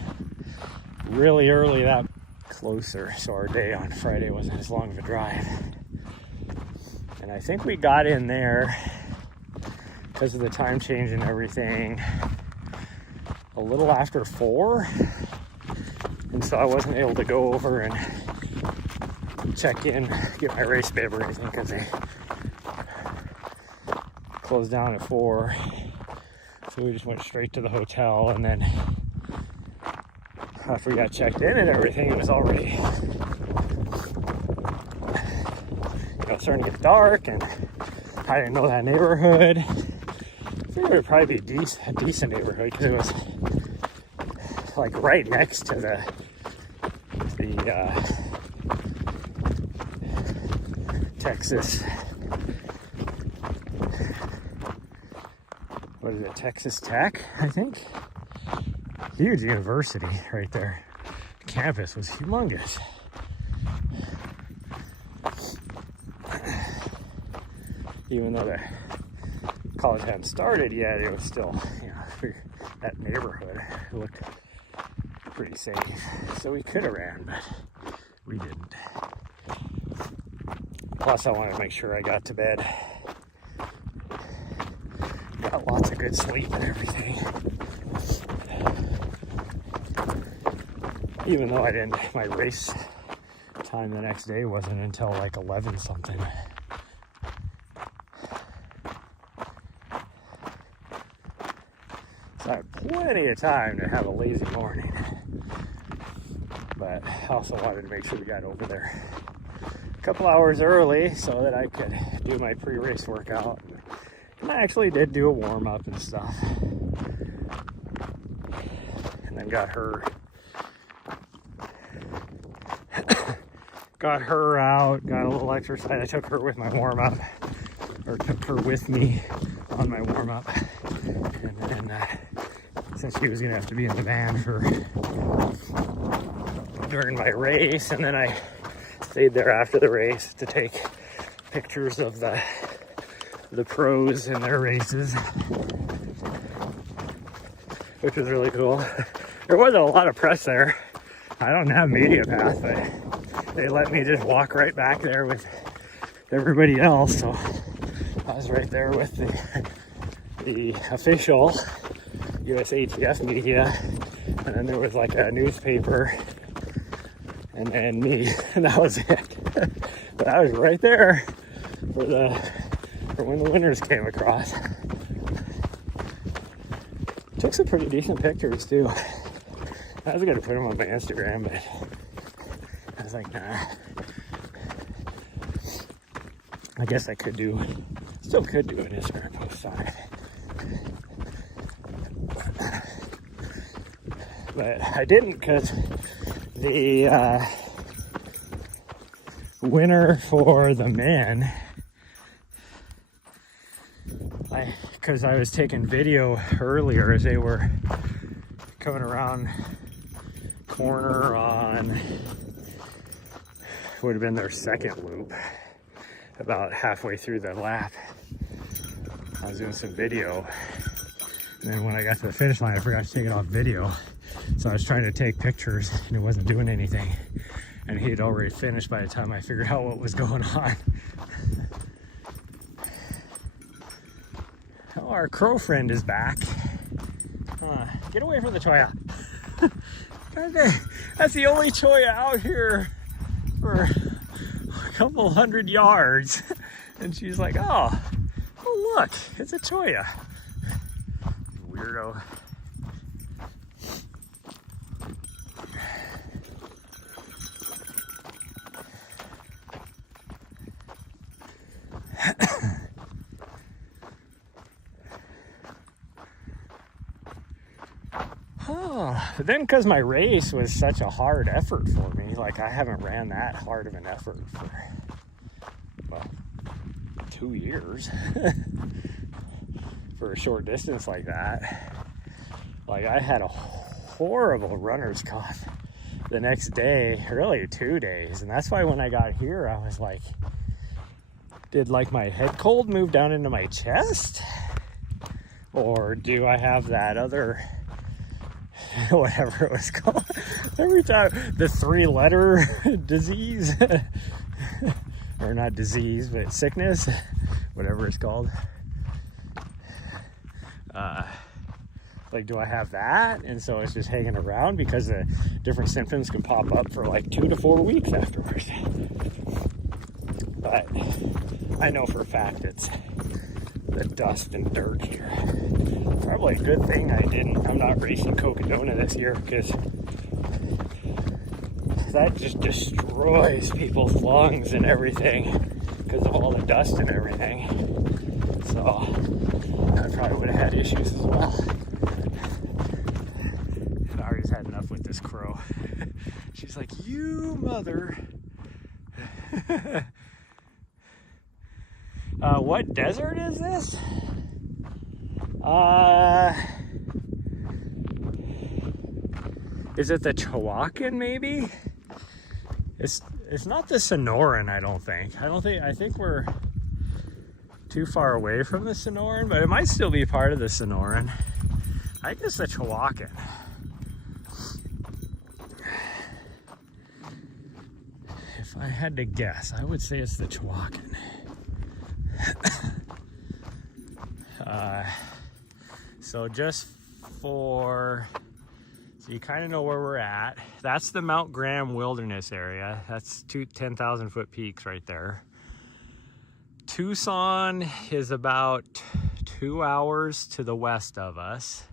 really early, that closer, so our day on Friday wasn't as long of a drive. And I think we got in there, because of the time change and everything, a little after 4. And so I wasn't able to go over and check in, get my race bib or anything, because they closed down at 4. So we just went straight to the hotel, and then after we got checked in and everything, it was already starting to get dark, and I didn't know that neighborhood. I think it would probably be a decent neighborhood, because it was like right next to the Texas, what is it, Texas Tech, I think? Huge university right there. The campus was humongous. Even though the college hadn't started yet, it was still, that neighborhood looked pretty safe. So we could have ran, but we didn't. Plus, I wanted to make sure I got to bed. Got lots of good sleep and everything. Even though my race time the next day wasn't until like 11 something. So I had plenty of time to have a lazy morning. But I also wanted to make sure we got over there a couple hours early so that I could do my pre-race workout. And I actually did do a warm-up and stuff. And then got her out, got a little exercise. I took her with my warm-up, or took her with me on my warm-up. And then since she was gonna have to be in the van during my race, and then I stayed there after the race to take pictures of the pros in their races, which was really cool. There wasn't a lot of press there. I don't have media pass, but they let me just walk right back there with everybody else. So I was right there with the official USATF media, and then there was like a newspaper, and then me, and that was it. But I was right there for when the winners came across. Took some pretty decent pictures too. I was gonna put them on my Instagram, but I was like, nah. I guess I still could do an Instagram post on it. but I didn't because the winner for the men, because I was taking video earlier as they were coming around corner on, would have been their second loop, about halfway through the lap. I was doing some video, and then when I got to the finish line, I forgot to take it off video. So I was trying to take pictures, and it wasn't doing anything. And he had already finished by the time I figured out what was going on. Oh, our crow friend is back. Get away from the cholla. That's the only cholla out here for a couple 100 yards. And she's like, oh look, it's a cholla. Weirdo. But then because my race was such a hard effort for me, like I haven't ran that hard of an effort for, well, 2 years for a short distance like that. Like I had a horrible runner's cough the next day, really 2 days. And that's why when I got here, I was like, did like my head cold move down into my chest? Or do I have that other, whatever it was called, every time, the 3-letter disease, or not disease, but sickness, whatever it's called. Like, do I have that? And so it's just hanging around because the different symptoms can pop up for like 2 to 4 weeks afterwards. But I know for a fact it's the dust and dirt here. Probably a good thing I'm not racing Cocodona this year, because that just destroys people's lungs and everything because of all the dust and everything. So I probably would have had issues as well. Ari's had enough with this crow. She's like, you mother. What desert is this? Is it the Chihuahuan maybe? It's not the Sonoran, I don't think. I think we're too far away from the Sonoran, but it might still be part of the Sonoran. I think it's the Chihuahuan. If I had to guess, I would say it's the Chihuahuan. So just so you kind of know where we're at. That's the Mount Graham Wilderness area. That's 10,000 foot peaks right there. Tucson is about 2 hours to the west of us.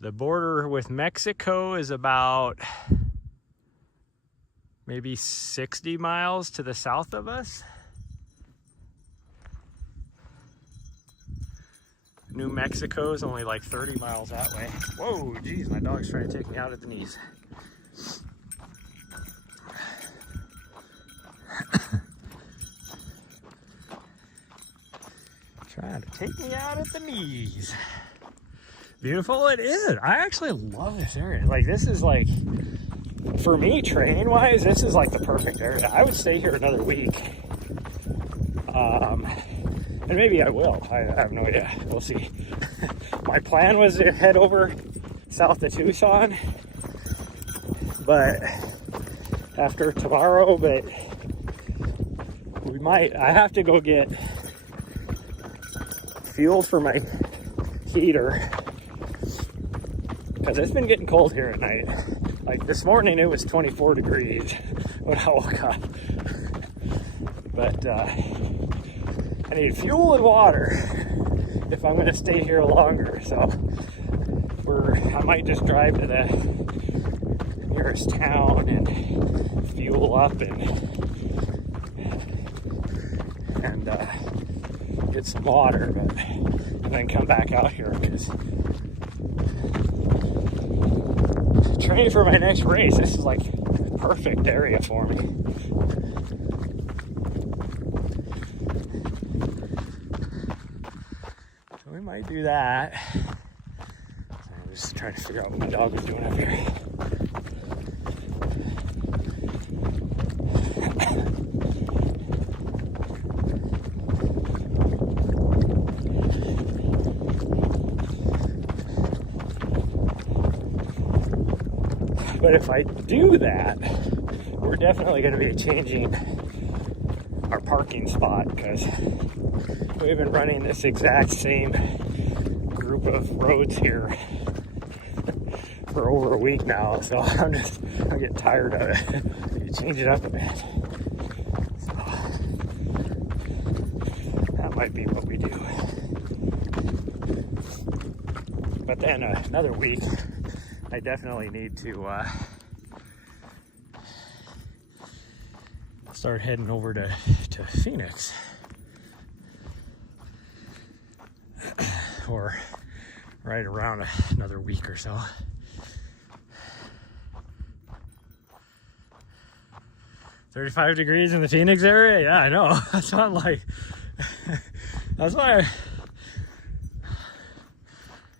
The border with Mexico is about maybe 60 miles to the south of us. New Mexico is only like 30 miles that way. Whoa, geez, my dog's trying to take me out at the knees. Trying to take me out at the knees. Beautiful it is. I actually love this area. Like, this is like, for me, training wise, this is like the perfect area. I would stay here another week. And maybe I will. I have no idea. We'll see. My plan was to head over south to Tucson, but after tomorrow, but we might. I have to go get fuel for my heater because it's been getting cold here at night. Like this morning, it was 24 degrees when I woke up. But I need fuel and water if I'm going to stay here longer. So I might just drive to the nearest town and fuel up and get some water, and then come back out here because train for my next race. This is like perfect area for me. So we might do that. I'm just trying to figure out what my dog is doing up here. But if I do that, we're definitely going to be changing our parking spot, because we've been running this exact same group of roads here for over a week now. So I'm getting tired of it. You change it up a bit. So that might be what we do. But then another week, I definitely need to start heading over to Phoenix, or right around another week or so. $35 degrees in the Phoenix area? Yeah, I know. That's not like, that's why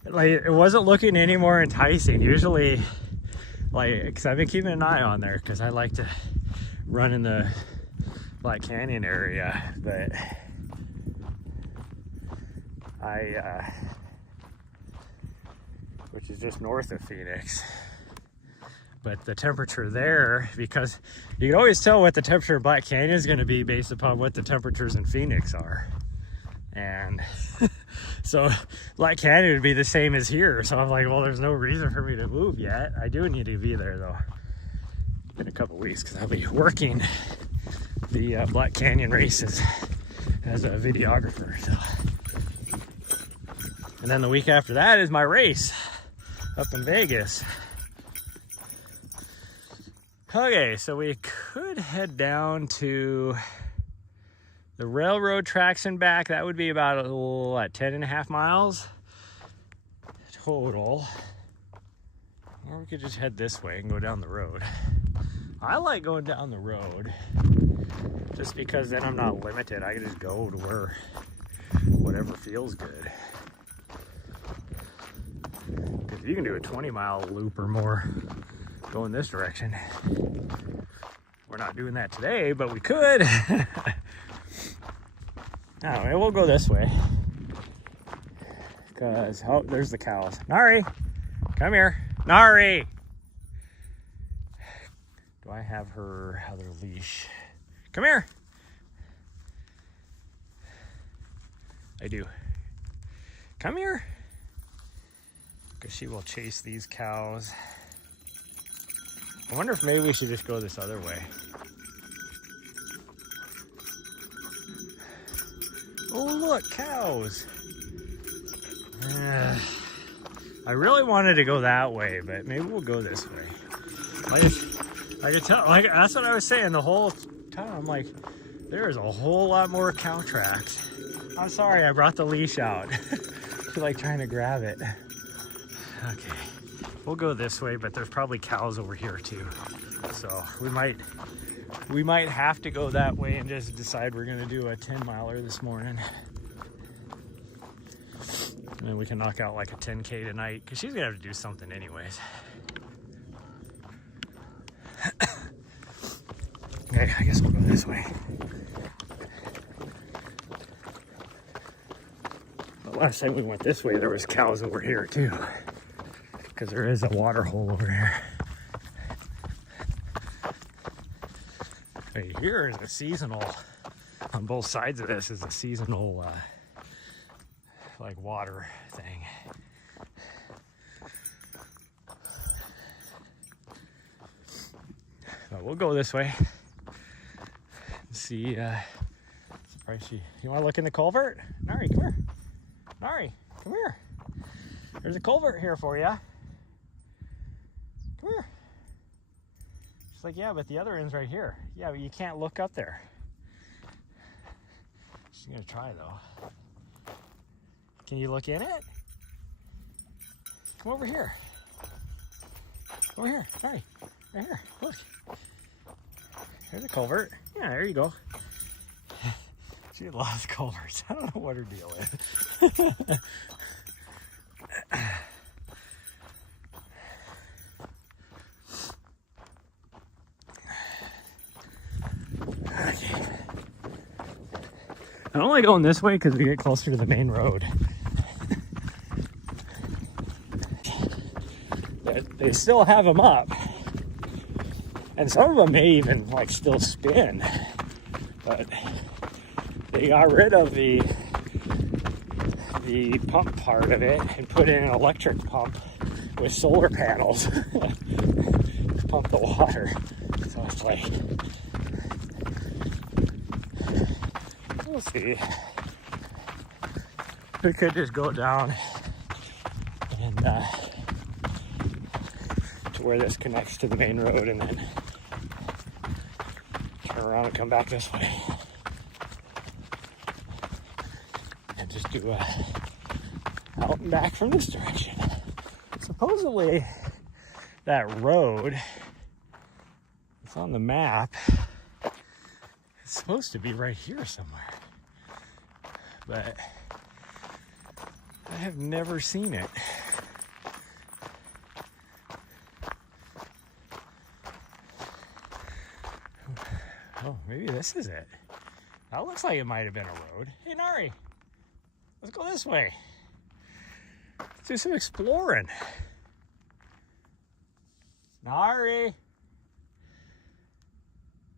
it wasn't looking any more enticing. Usually, because I've been keeping an eye on there, because I like to run in the Black Canyon area, but which is just north of Phoenix. But the temperature there, because you can always tell what the temperature of Black Canyon is going to be based upon what the temperatures in Phoenix are. And so Black Canyon would be the same as here. So I'm like, well, there's no reason for me to move yet. I do need to be there though in a couple weeks, because I'll be working the Black Canyon races as a videographer. So, and then the week after that is my race up in Vegas. Okay, so we could head down to the railroad tracks and back. That would be about, what, 10.5 miles total. Or we could just head this way and go down the road. I like going down the road just because then I'm not limited. I can just go to where whatever feels good. Because you can do a 20-mile loop or more going this direction. We're not doing that today, but we could. Anyway, we'll go this way. Because, oh, there's the cows. Nari, come here. Nari! Do I have her other leash? Come here. I do. Come here. Because she will chase these cows. I wonder if maybe we should just go this other way. Oh, look, cows. I really wanted to go that way, but maybe we'll go this way. I could tell, like, that's what I was saying the whole time. I'm like, there is a whole lot more cow tracks. I'm sorry, I brought the leash out. She's like trying to grab it. Okay, we'll go this way, but there's probably cows over here too. So we might have to go that way and just decide we're gonna do a 10-miler this morning. And then we can knock out like a 10K tonight, because she's gonna have to do something anyways. Okay, I guess we'll go this way. The last time we went this way, there was cows over here too, because there is a water hole over here. Right here is a seasonal, on both sides of this is a seasonal like water thing. But we'll go this way. See, surprise you want to look in the culvert? Nari, come here. Nari, come here. There's a culvert here for you. Come here. She's like, yeah, but the other end's right here. Yeah, but you can't look up there. She's gonna try though. Can you look in it? Come over here. Over here. Hi. Right here. Look. There's a culvert. Yeah, there you go. She loves culverts. I don't know what her deal is. Okay. I'm only going this way because we get closer to the main road. But they still have them up. And some of them may even like still spin. But they got rid of the pump part of it and put in an electric pump with solar panels to pump the water. So it's like, we'll see. We could just go down and to where this connects to the main road and then turn around and come back this way. And just do a out and back from this direction. Supposedly that road, it's on the map, it's supposed to be right here somewhere. But I have never seen it. Oh, maybe this is it. That looks like it might have been a road. Hey, Nari, let's go this way. Let's do some exploring. Nari.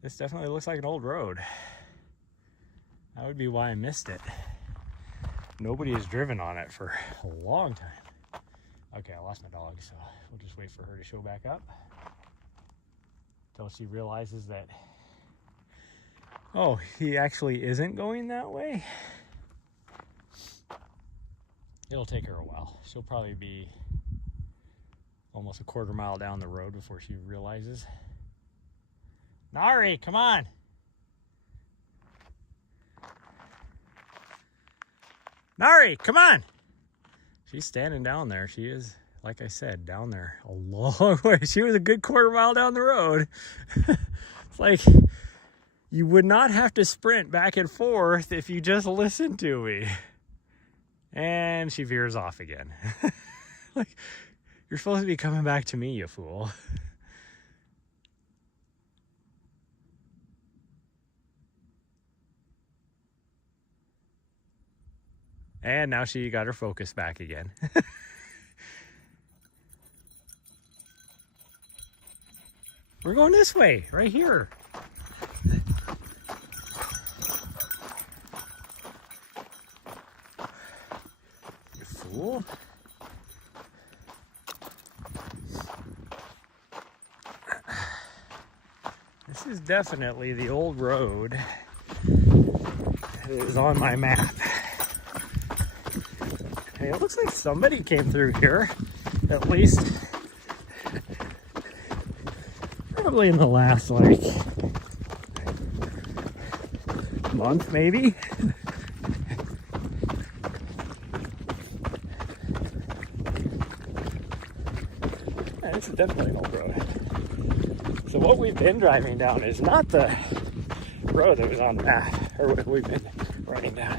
This definitely looks like an old road. That would be why I missed it. Nobody has driven on it for a long time. Okay, I lost my dog, so we'll just wait for her to show back up until she realizes that, oh, he actually isn't going that way. It'll take her a while. She'll probably be almost a quarter mile down the road before she realizes. Nari, come on. Nari, come on. She's standing down there. She is, like I said, down there a long way. She was a good quarter mile down the road. It's like, you would not have to sprint back and forth if you just listened to me. And she veers off again. Like, you're supposed to be coming back to me, you fool. And now she got her focus back again. We're going this way, right here. You fool. This is definitely the old road that is on my map. Hey, it looks like somebody came through here, at least probably in the last like month maybe. Yeah, this is definitely an old road. So what we've been driving down is not the road that was on the map, or what we've been running down.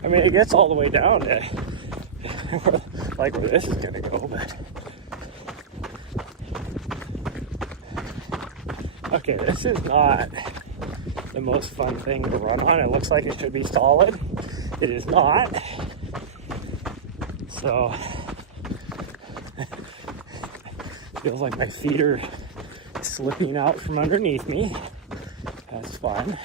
I mean, it gets all the way down to like where this is gonna go, but okay, this is not the most fun thing to run on. It looks like it should be solid. It is not. So feels like my feet are slipping out from underneath me. That's fun.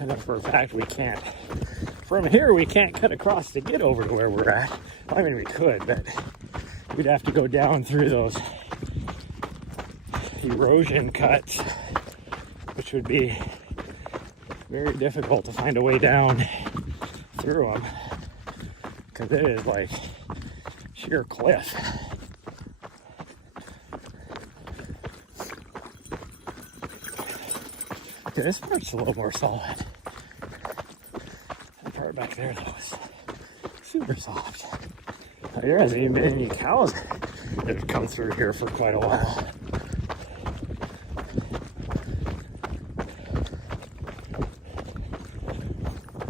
I know for a fact we can't from here we can't cut across to get over to where we're at. I mean, we could, but we'd have to go down through those erosion cuts, which would be very difficult to find a way down through them, because it is like sheer cliff. Okay, this part's a little more solid. That part back there, though, is super soft. There hasn't even been any cows that have come through here for quite a while.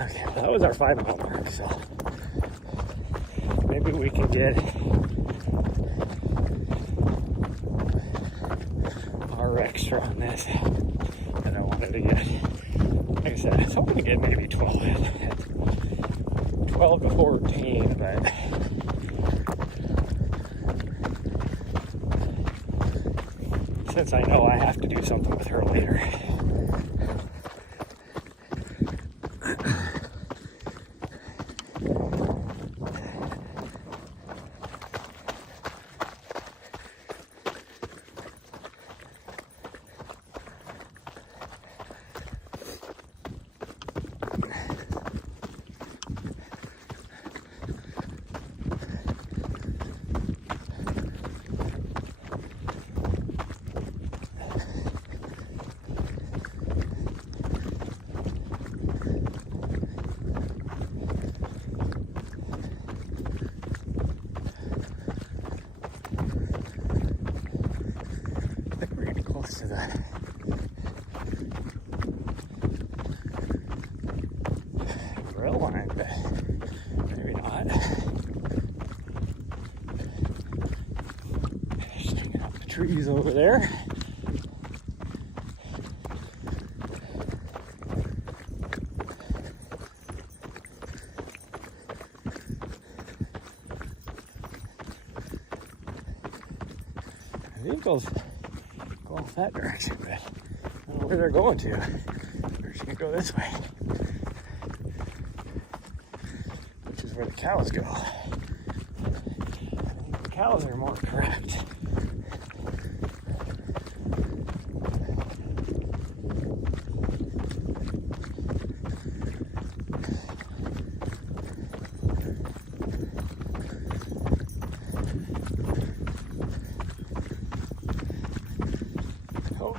Okay, well, that was our 5 mile mark, so maybe we can get our extra on this that I wanted to get. Like I said, I was hoping to get maybe 12 in. 12 to 14, but since I know I have to do something with her later. To the rail line, but maybe not. Just hanging up the trees over there. Vehicles off that direction, but I don't know where they're going to. They're just gonna go this way, which is where the cows go. I think the cows are more correct.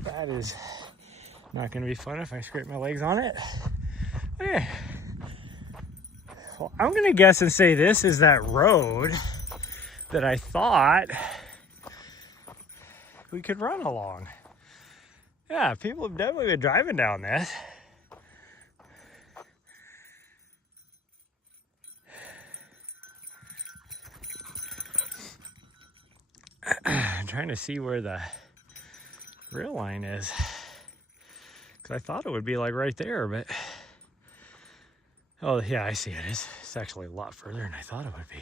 That is not going to be fun if I scrape my legs on it. Okay. Well, I'm going to guess and say this is that road that I thought we could run along. Yeah, people have definitely been driving down this. I'm trying to see where the rail line is, because I thought it would be like right there, but oh yeah, I see it. It's actually a lot further than I thought it would be.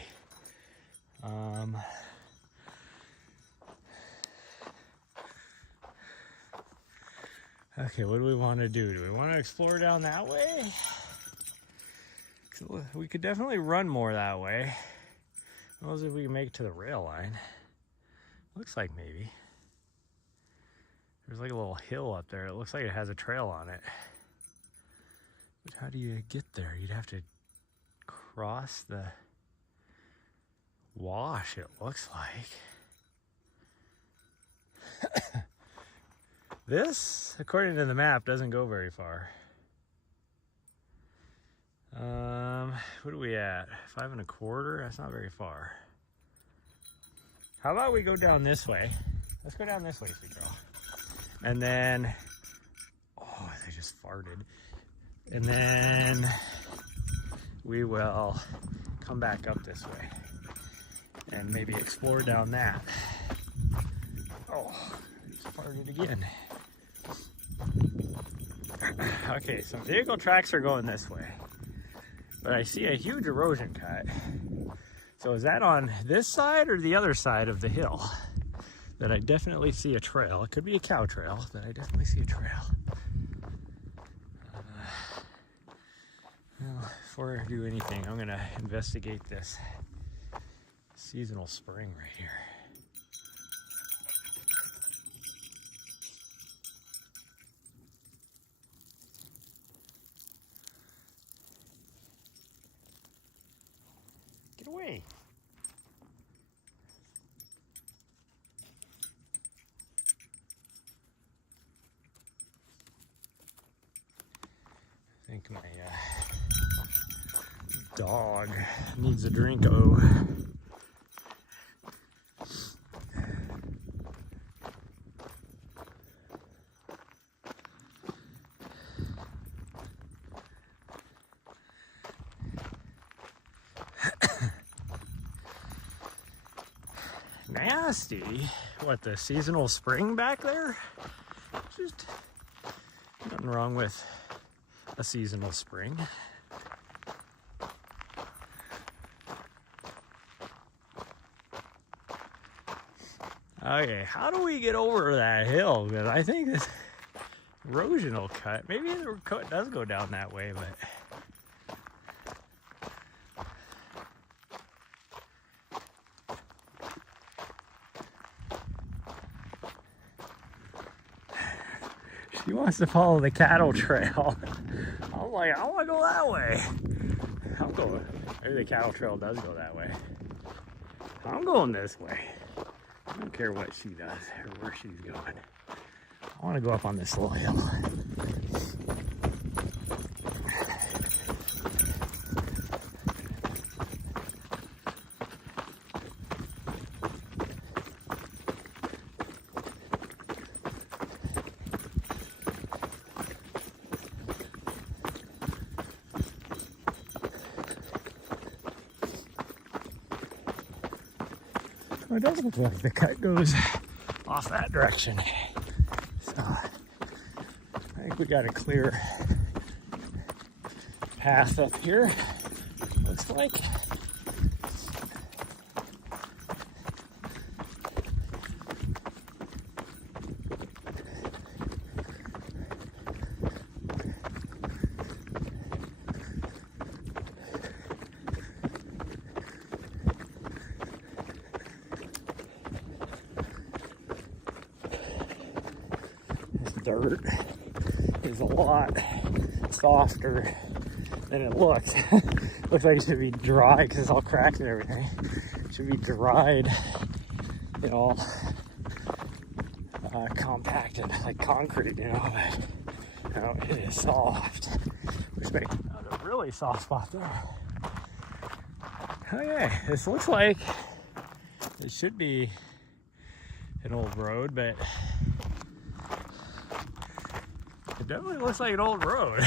Okay, what do we want to do? Do we want to explore down that way? We could definitely run more that way. Well, if we can make it to the rail line. Looks like maybe. There's like a little hill up there. It looks like it has a trail on it. But how do you get there? You'd have to cross the wash, it looks like. This, according to the map, doesn't go very far. What are we at? 5 1/4? That's not very far. How about we go down this way? Let's go down this way, sweet girl. And then, oh, they just farted. And then we will come back up this way and maybe explore down that. Oh, I just farted again. Okay, so vehicle tracks are going this way, but I see a huge erosion cut. So is that on this side or the other side of the hill? That I definitely see a trail. It could be a cow trail, but I definitely see a trail. Well, before I do anything, I'm gonna investigate this seasonal spring right here. Get away. I think my dog needs a drink. Oh. Nasty. What, the seasonal spring back there? Just nothing wrong with a seasonal spring. Okay, how do we get over that hill? Because I think this erosional cut, maybe the cut does go down that way, but she wants to follow the cattle trail. I'm like, I want to go that way. I'm going. Maybe the cattle trail does go that way. I'm going this way. I don't care what she does or where she's going. I want to go up on this little hill. Oh, it does look like the cut goes off that direction. So I think we got a clear path up here, looks like. Dirt is a lot softer than it looks. Looks like it should be dry because it's all cracked and everything. It should be dried, you know, compacted like concrete, you know, but you know, it is soft. Which makes a really soft spot there. Okay, this looks like it should be an old road, but it definitely looks like an old road.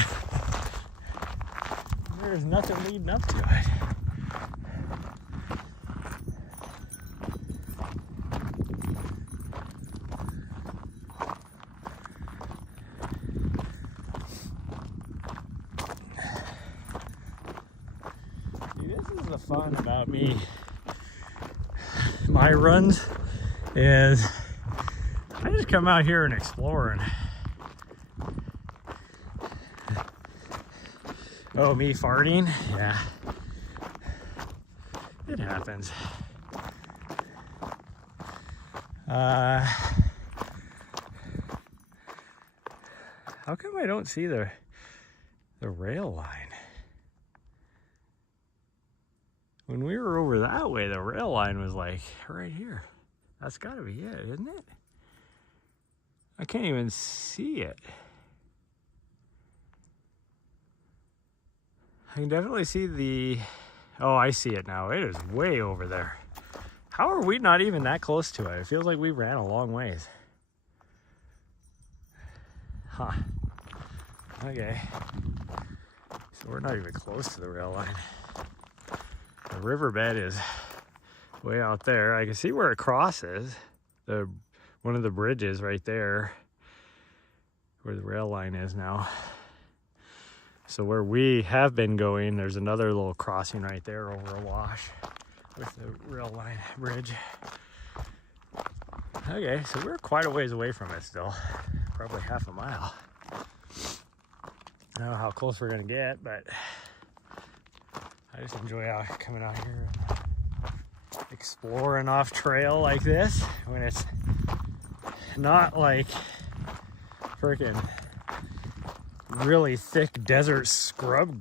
There's nothing leading up to it. See, this is the fun about me. My runs is I just come out here and explore and oh, me farting? Yeah. It happens. How come I don't see the rail line? When we were over that way, the rail line was like right here. That's gotta be it, isn't it? I can't even see it. I can definitely see the, oh, I see it now. It is way over there. How are we not even that close to it? It feels like we ran a long ways. Huh. Okay. So we're not even close to the rail line. The riverbed is way out there. I can see where it crosses. One of the bridges right there, where the rail line is now. So where we have been going, there's another little crossing right there over a wash with the rail line bridge. Okay, so we're quite a ways away from it still. Probably half a mile. I don't know how close we're gonna get, but I just enjoy coming out here and exploring off trail like this when it's not like freaking really thick desert scrub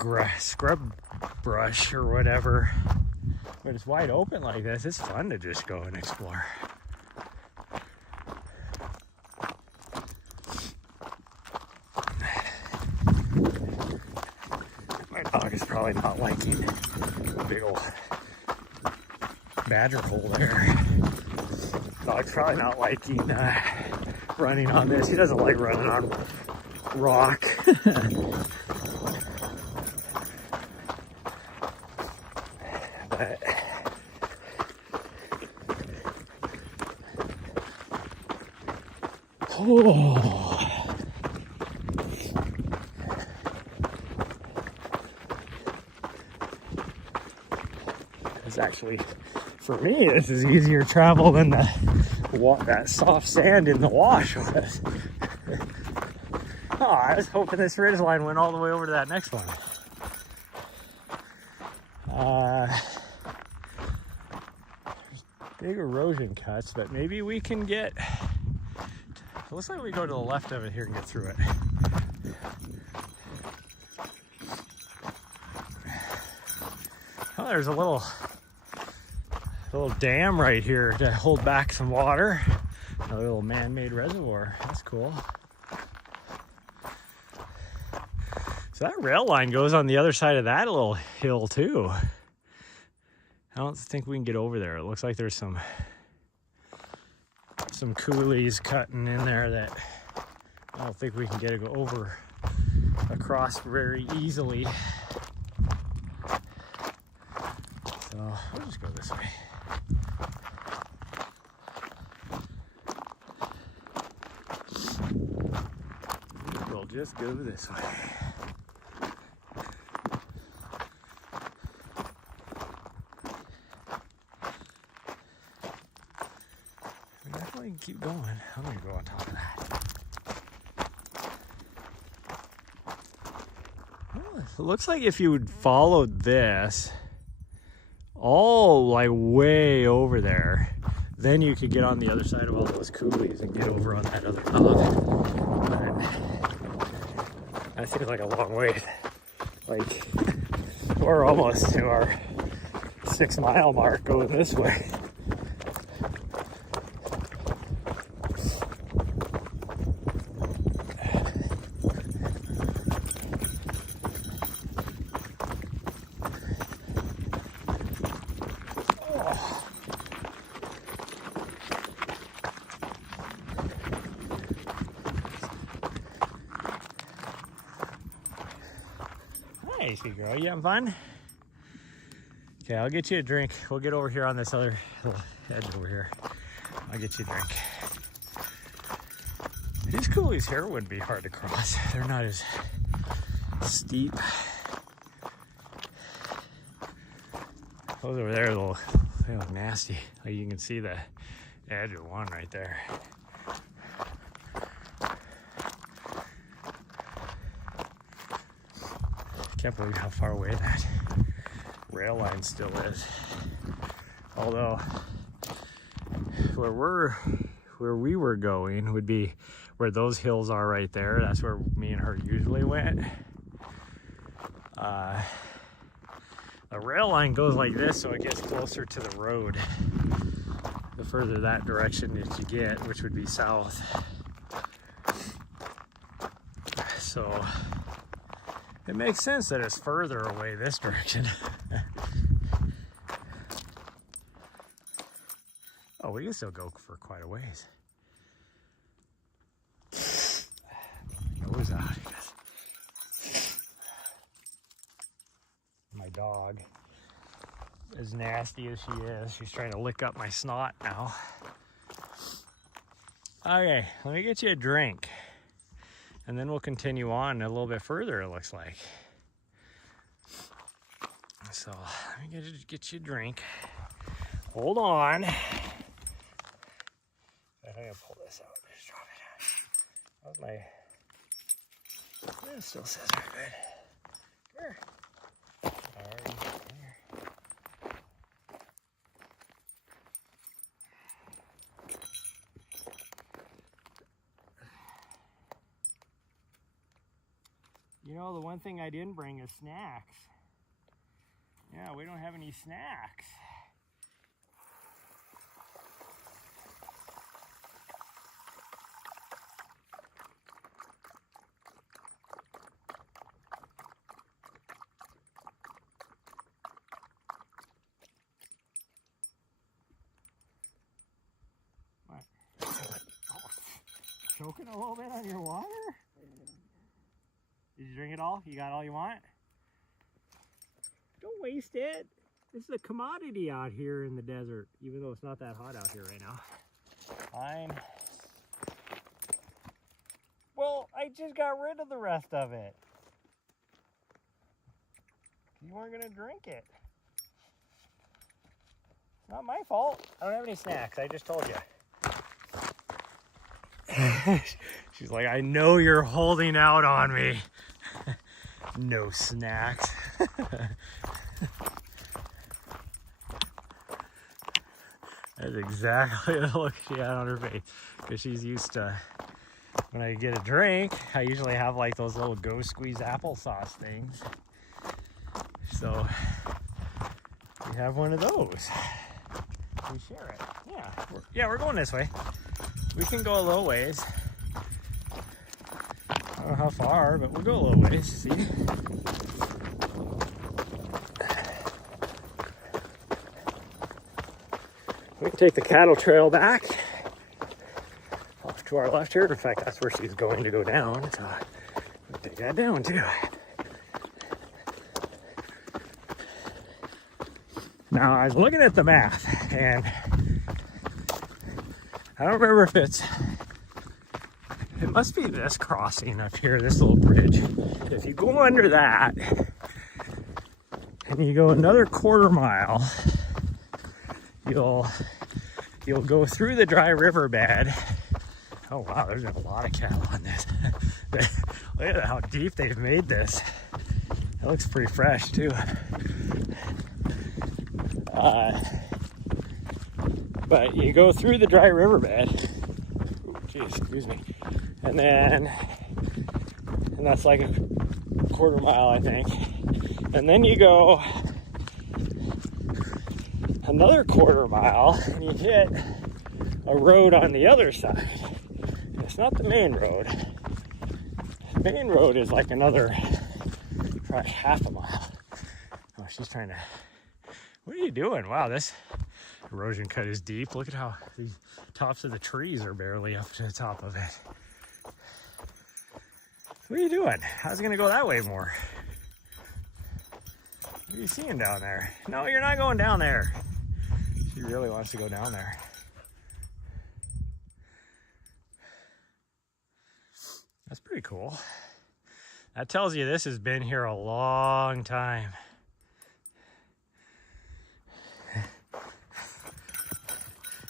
brush or whatever. When it's wide open like this, it's fun to just go and explore. My dog is probably not liking the big old badger hole there. Dog's probably not liking running on this. He doesn't like running on rock. But oh, it's actually, for me, this is easier travel than that soft sand in the wash was. Oh, I was hoping this ridge line went all the way over to that next one. Big erosion cuts, but maybe we can get, it looks like we go to the left of it here and get through it. Oh, there's a little dam right here to hold back some water. A little man-made reservoir. That's cool. So that rail line goes on the other side of that little hill too. I don't think we can get over there. It looks like there's some coulees cutting in there that I don't think we can get over across very easily. So we'll just go this way. We'll just go this way. We can keep going. I'm gonna go on top of that. Well, it looks like if you would followed this all like way over there, then you could get on the other side of all those coulees and get over on that other knob. But that seems like a long way. Like we're almost to our 6 mile mark going this way. Hey, sweet girl, you having fun? Okay, I'll get you a drink. We'll get over here on this other little edge over here. I'll get you a drink. These coulees here wouldn't be hard to cross. They're not as steep. Those over there, they look nasty. Like you can see the edge of one right there. Can't believe how far away that rail line still is. Although where we were going would be where those hills are right there. That's where me and her usually went. The rail line goes like this, so it gets closer to the road. The further that direction that you get, which would be south. So it makes sense that it's further away this direction. Oh, we can still go for quite a ways. Nose out. My dog, as nasty as she is, she's trying to lick up my snot now. Okay, let me get you a drink. And then we'll continue on a little bit further, it looks like. So let me get you a drink. Hold on. I think I'll pull this out. Just drop it out. That was my... It still says we're good. Come here. All right. Come here. You know, the one thing I didn't bring is snacks. Yeah, we don't have any snacks. What? Oh, choking a little bit on your water? Did you drink it all? You got all you want? Don't waste it. This is a commodity out here in the desert, even though it's not that hot out here right now. Fine. Well, I just got rid of the rest of it. You weren't gonna drink it. It's not my fault. I don't have any snacks, I just told you. She's like, I know you're holding out on me. No snacks. That's exactly the look she had on her face. Because she's used to, when I get a drink, I usually have like those little Go Squeeze applesauce things. So we have one of those. We share it. Yeah, we're going this way. We can go a little ways. I don't know how far, but we'll go a little ways, see? We can take the cattle trail back off to our left here. In fact, that's where she's going to go down, so we'll take that down too. Now, I was looking at the map, and I don't remember if it must be this crossing up here, this little bridge. If you go under that, and you go another quarter mile, you'll go through the dry riverbed. Oh wow, there's been a lot of cattle on this. Look at how deep they've made this. It looks pretty fresh too. But you go through the dry riverbed. Ooh, geez, excuse me. And that's like a quarter mile, I think. And then you go another quarter mile and you hit a road on the other side. And it's not the main road. The main road is like another, probably half a mile. Oh, she's trying to, what are you doing? Wow, this erosion cut is deep. Look at how the tops of the trees are barely up to the top of it. What are you doing? How's it gonna go that way more? What are you seeing down there? No, you're not going down there. She really wants to go down there. That's pretty cool. That tells you this has been here a long time.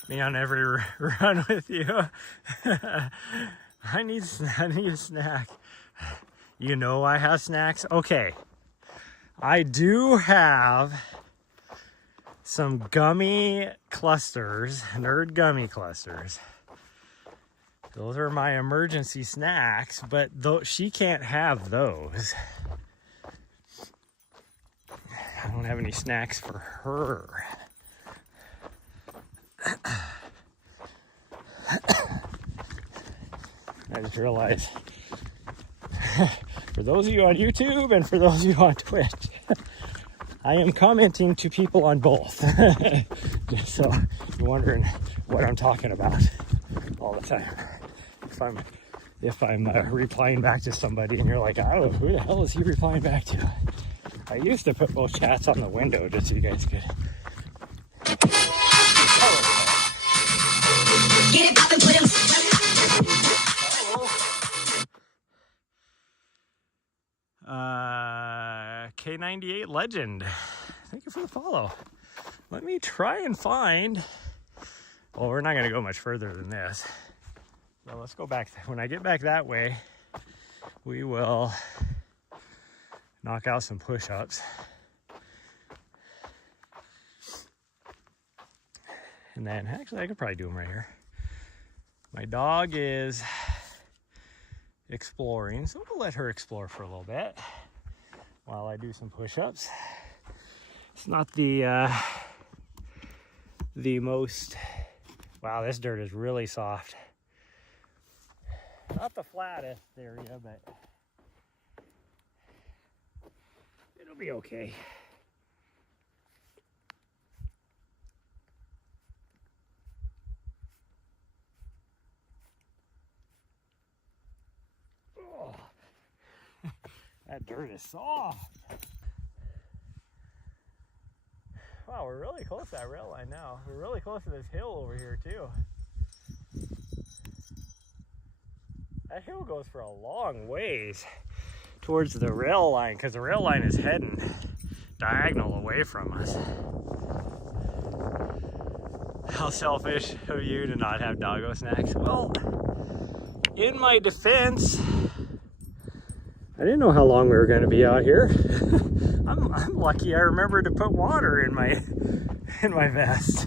Me on every run with you. I need a snack. You know I have snacks? Okay. I do have some gummy clusters, Nerd gummy clusters. Those are my emergency snacks, but she can't have those. I don't have any snacks for her. I just realized, for those of you on YouTube and for those of you on Twitch, I am commenting to people on both. Just so you're wondering what I'm talking about all the time. If I'm replying back to somebody and you're like, I don't know, who the hell is he replying back to? I used to put both chats on the window just so you guys could. Get it poppin', put him. K98 Legend. Thank you for the follow. Let me try and find. Well, we're not going to go much further than this. Well, let's go back. When I get back that way, we will knock out some push-ups. And then, actually, I could probably do them right here. My dog is exploring, so we'll let her explore for a little bit while I do some push-ups. It's not the most, wow, this dirt is really soft. Not the flattest area, but it'll be okay. Oh, that dirt is soft. Wow, we're really close to that rail line now. We're really close to this hill over here too. That hill goes for a long ways towards the rail line because the rail line is heading diagonal away from us. How selfish of you to not have doggo snacks. Well, in my defense, I didn't know how long we were going to be out here. I'm lucky I remembered to put water in my vest.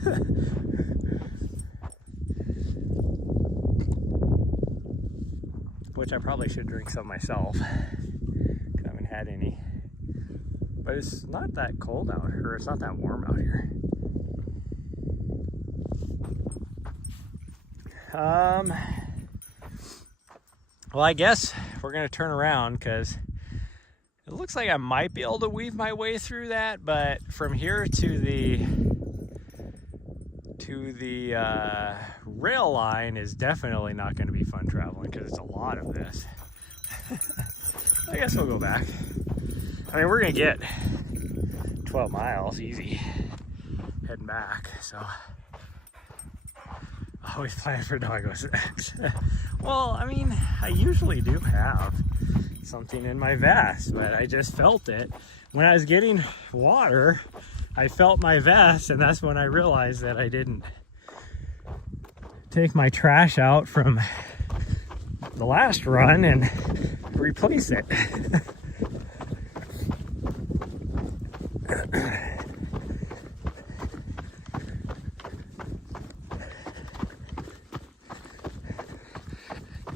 Which I probably should drink some myself. I haven't had any. But it's not that cold out here, or it's not that warm out here. Well, I guess we're gonna turn around because it looks like I might be able to weave my way through that, but from here to the rail line is definitely not going to be fun traveling because it's a lot of this. I guess we'll go back. I mean, we're gonna get 12 miles easy heading back, so always plan for doggo snacks. Well, I mean, I usually do have something in my vest, but I just felt it. When I was getting water, I felt my vest, and that's when I realized that I didn't take my trash out from the last run and replace it.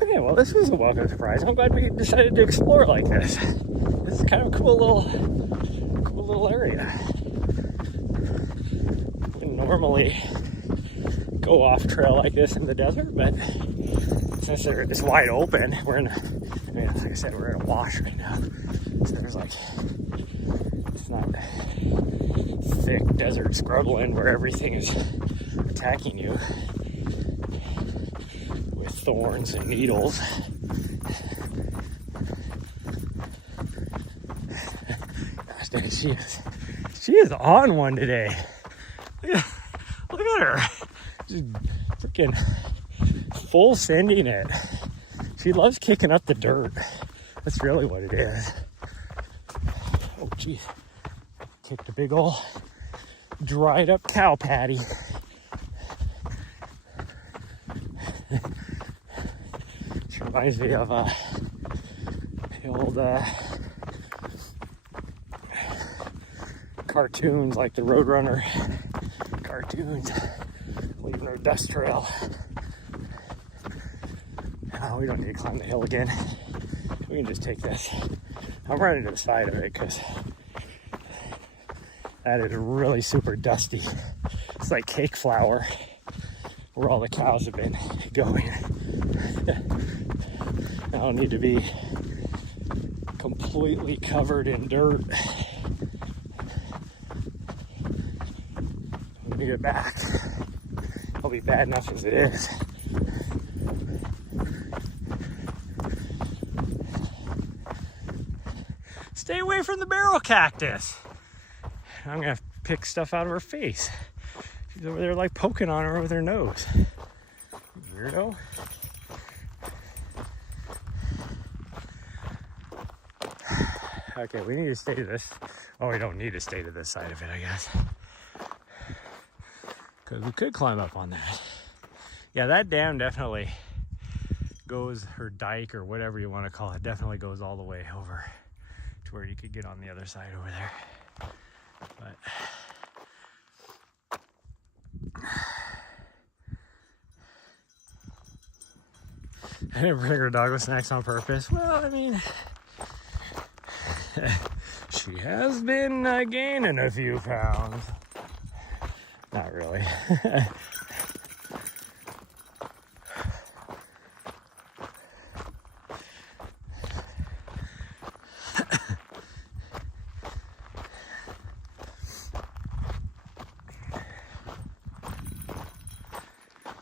Okay, well, this was a welcome surprise. I'm glad we decided to explore like this. This is kind of a cool little area. We normally go off trail like this in the desert, but since it's wide open, we're in I mean, like I said, we're in a wash right now. So there's like, it's not thick desert scrubland where everything is attacking you with thorns and needles. Gosh dang, she is on one today. Look at her. Just freaking full sending it. She loves kicking up the dirt. That's really what it is. Oh, geez. Kicked a big ol' dried up cow patty. She reminds me of the old cartoons, like the Roadrunner cartoons, leaving our dust trail. Oh, we don't need to climb the hill again. We can just take this. I'm running to the side of it because that is really super dusty. It's like cake flour where all the cows have been going. I don't need to be completely covered in dirt. When we get back, it'll be bad enough as it is. Stay away from the barrel cactus. I'm gonna pick stuff out of her face. She's over there like poking on her with her nose. Weirdo. Okay, we need to stay to this. Oh, we don't need to stay to this side of it, I guess. Because we could climb up on that. Yeah, that dam definitely goes, her dike or whatever you want to call it, definitely goes all the way over to where you could get on the other side over there. I didn't bring her dog with snacks on purpose. Well, I mean, she has been gaining a few pounds. Not really.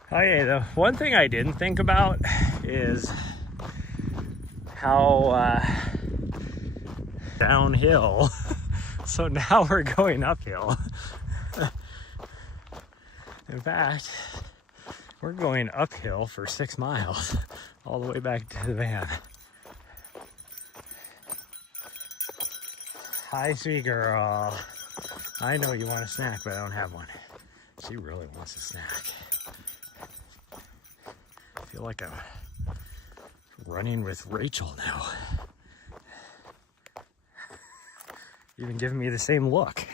Okay, the one thing I didn't think about is how downhill. So now we're going uphill. In fact, we're going uphill for 6 miles all the way back to the van. Hi, sweet girl. I know you want a snack, but I don't have one. She really wants a snack. I feel like I'm running with Rachel now. Even giving me the same look.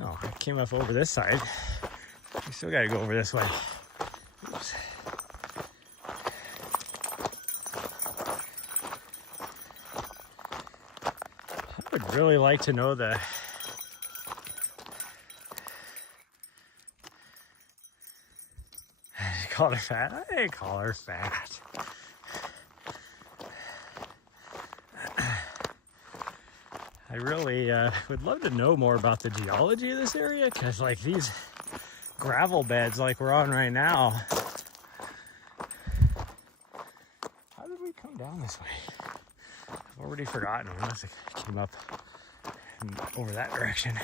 Oh, I came up over this side. We still gotta go over this way. Oops. I would really like to know the call her fat. I call her fat. I really would love to know more about the geology of this area, because like these gravel beds like we're on right now. How did we come down this way? I've already forgotten. We must have came up over that direction.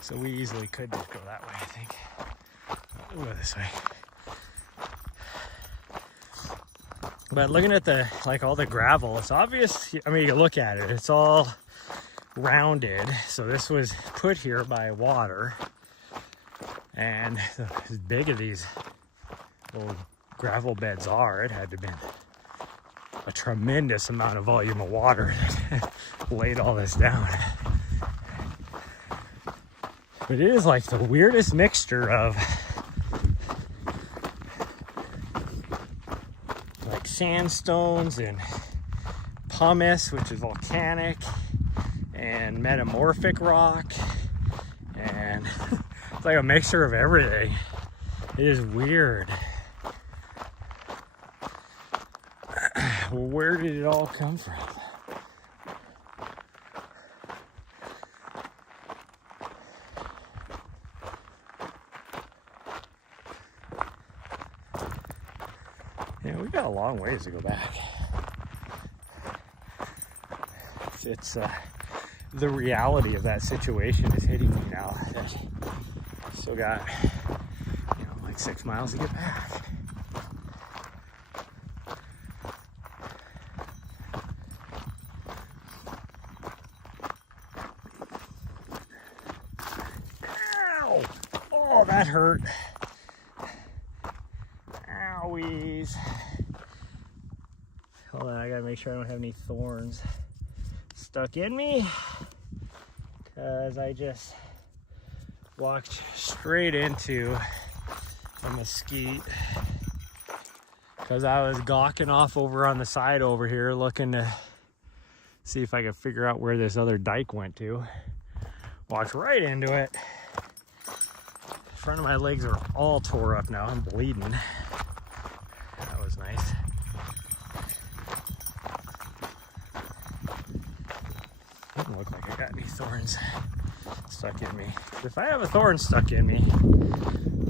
So we easily could just go that way, I think. We'll go this way. But looking at the, like all the gravel, it's obvious. I mean, you can look at it, it's all rounded. So this was put here by water. And as big as these little gravel beds are, it had to have been a tremendous amount of volume of water that laid all this down. But it is like the weirdest mixture of like sandstones and pumice, which is volcanic, and metamorphic rock, and it's like a mixture of everything. It is weird. Well, where did it all come from? Yeah, we got a long ways to go back. It's the reality of that situation is hitting me now. That still got, like 6 miles to get back. Ow! Oh, that hurt. Owies. Hold on, I gotta make sure I don't have any thorns stuck in me, because I just walked straight into a mesquite because I was gawking off over on the side over here looking to see if I could figure out where this other dike went to. Walked right into it. The front of my legs are all tore up now. I'm bleeding. That was nice. Doesn't look like I got any thorns stuck in me. If I have a thorn stuck in me,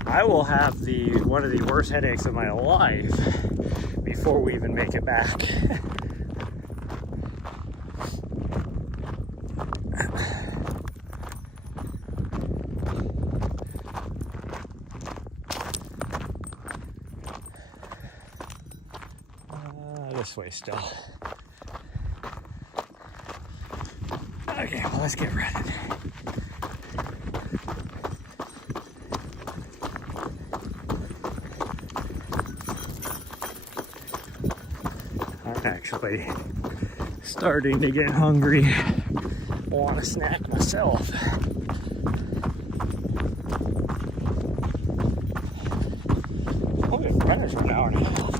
I will have one of the worst headaches of my life before we even make it back. This way still. Okay, well, let's get running. actually starting to get hungry. I want a snack myself. Oh, the runners for an hour and a half.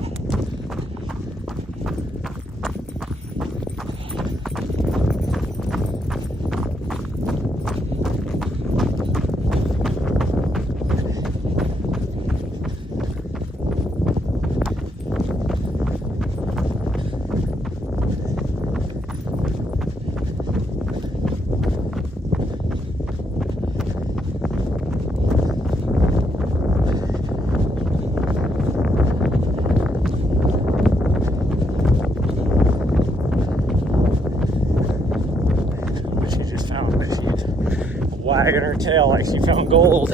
Wagging her tail like she found gold.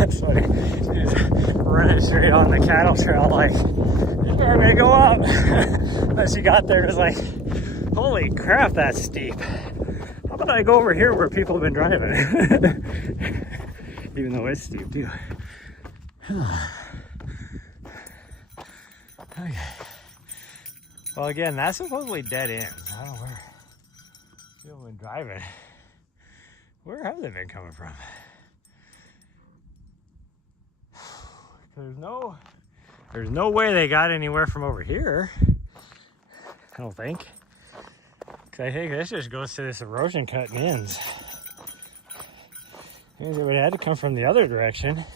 That's funny. She's running straight on the cattle trail like, I'm gonna go up. But she got there and was like, holy crap, that's steep. How about I go over here where people have been driving? Even though it's steep too. Okay. Well, again, that's supposedly dead ends. I don't know where people have been driving. Where have they been coming from? There's no way they got anywhere from over here. I don't think. Because I think this just goes to this erosion cut and ends. They would have had to come from the other direction.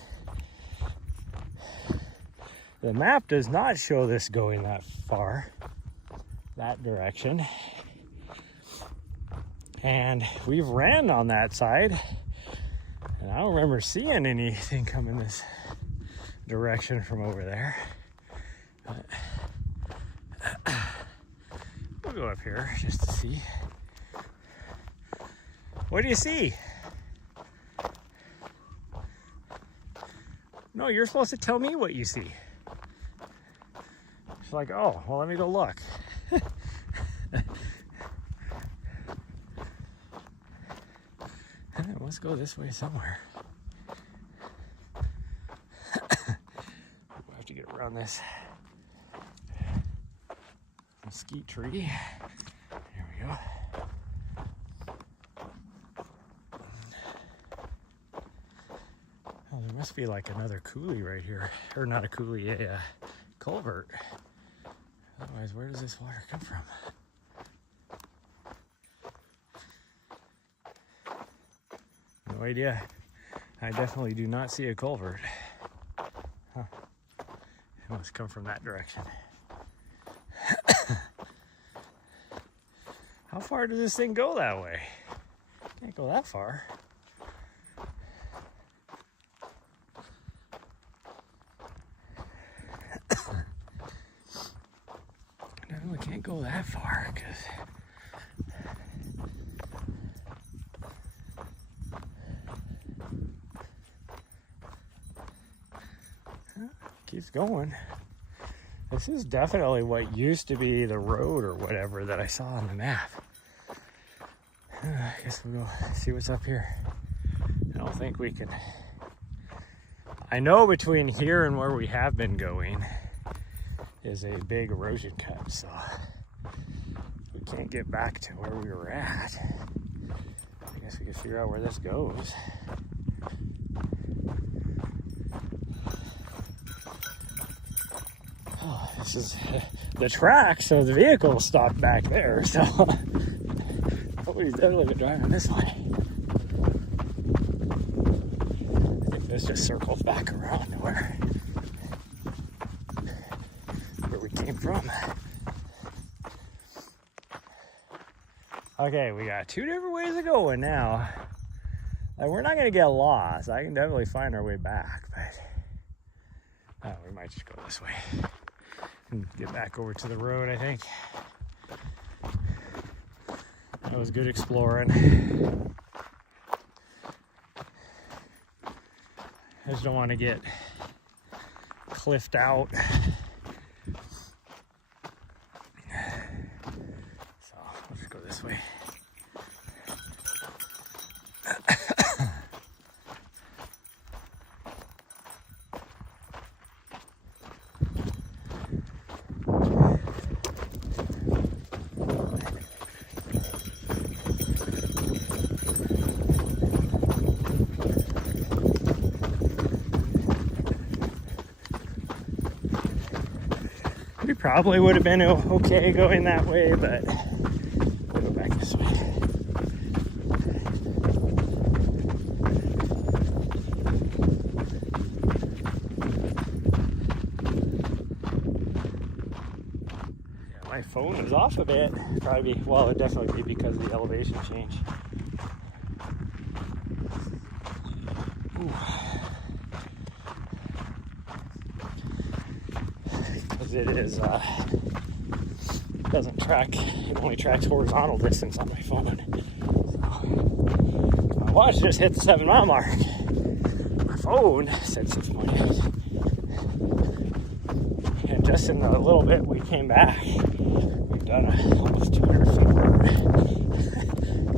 The map does not show this going that far, that direction. And we've ran on that side, and I don't remember seeing anything coming this direction from over there. But we'll go up here just to see. What do you see? No, you're supposed to tell me what you see. It's like, oh, well, let me go look. Let's go this way somewhere. We'll have to get around this mesquite tree. There we go. Oh, there must be like another coulee right here. Or not a coulee, a culvert. Otherwise, where does this water come from? No idea. I definitely do not see a culvert. Huh. It must come from that direction. How far does this thing go that way? Can't go that far. Definitely can't go that far because keeps going. This is definitely what used to be the road or whatever that I saw on the map. I guess we'll go see what's up here. I don't think we can. I know between here and where we have been going, is a big erosion cut, so we can't get back to where we were at. I guess we can figure out where this goes. Oh, this is the track, so the vehicle stopped back there, so somebody's definitely been driving this way. I think this just circles back around to where we came from. Okay, we got two different ways of going now. Like, we're not gonna get lost. I can definitely find our way back, but we might just go this way and get back over to the road, I think. That was good exploring. I just don't want to get cliffed out. So let's just go this way. We probably would have been okay going that way, but we'll go back this way. Yeah, my phone is off a bit. Probably, well, it'd definitely be because of the elevation change. Ooh. It is doesn't track, it only tracks horizontal distance on my phone. So my watch just hit the 7 mile mark. My phone said 6.8. And just in the little bit we came back, we've done almost 200 feet of road.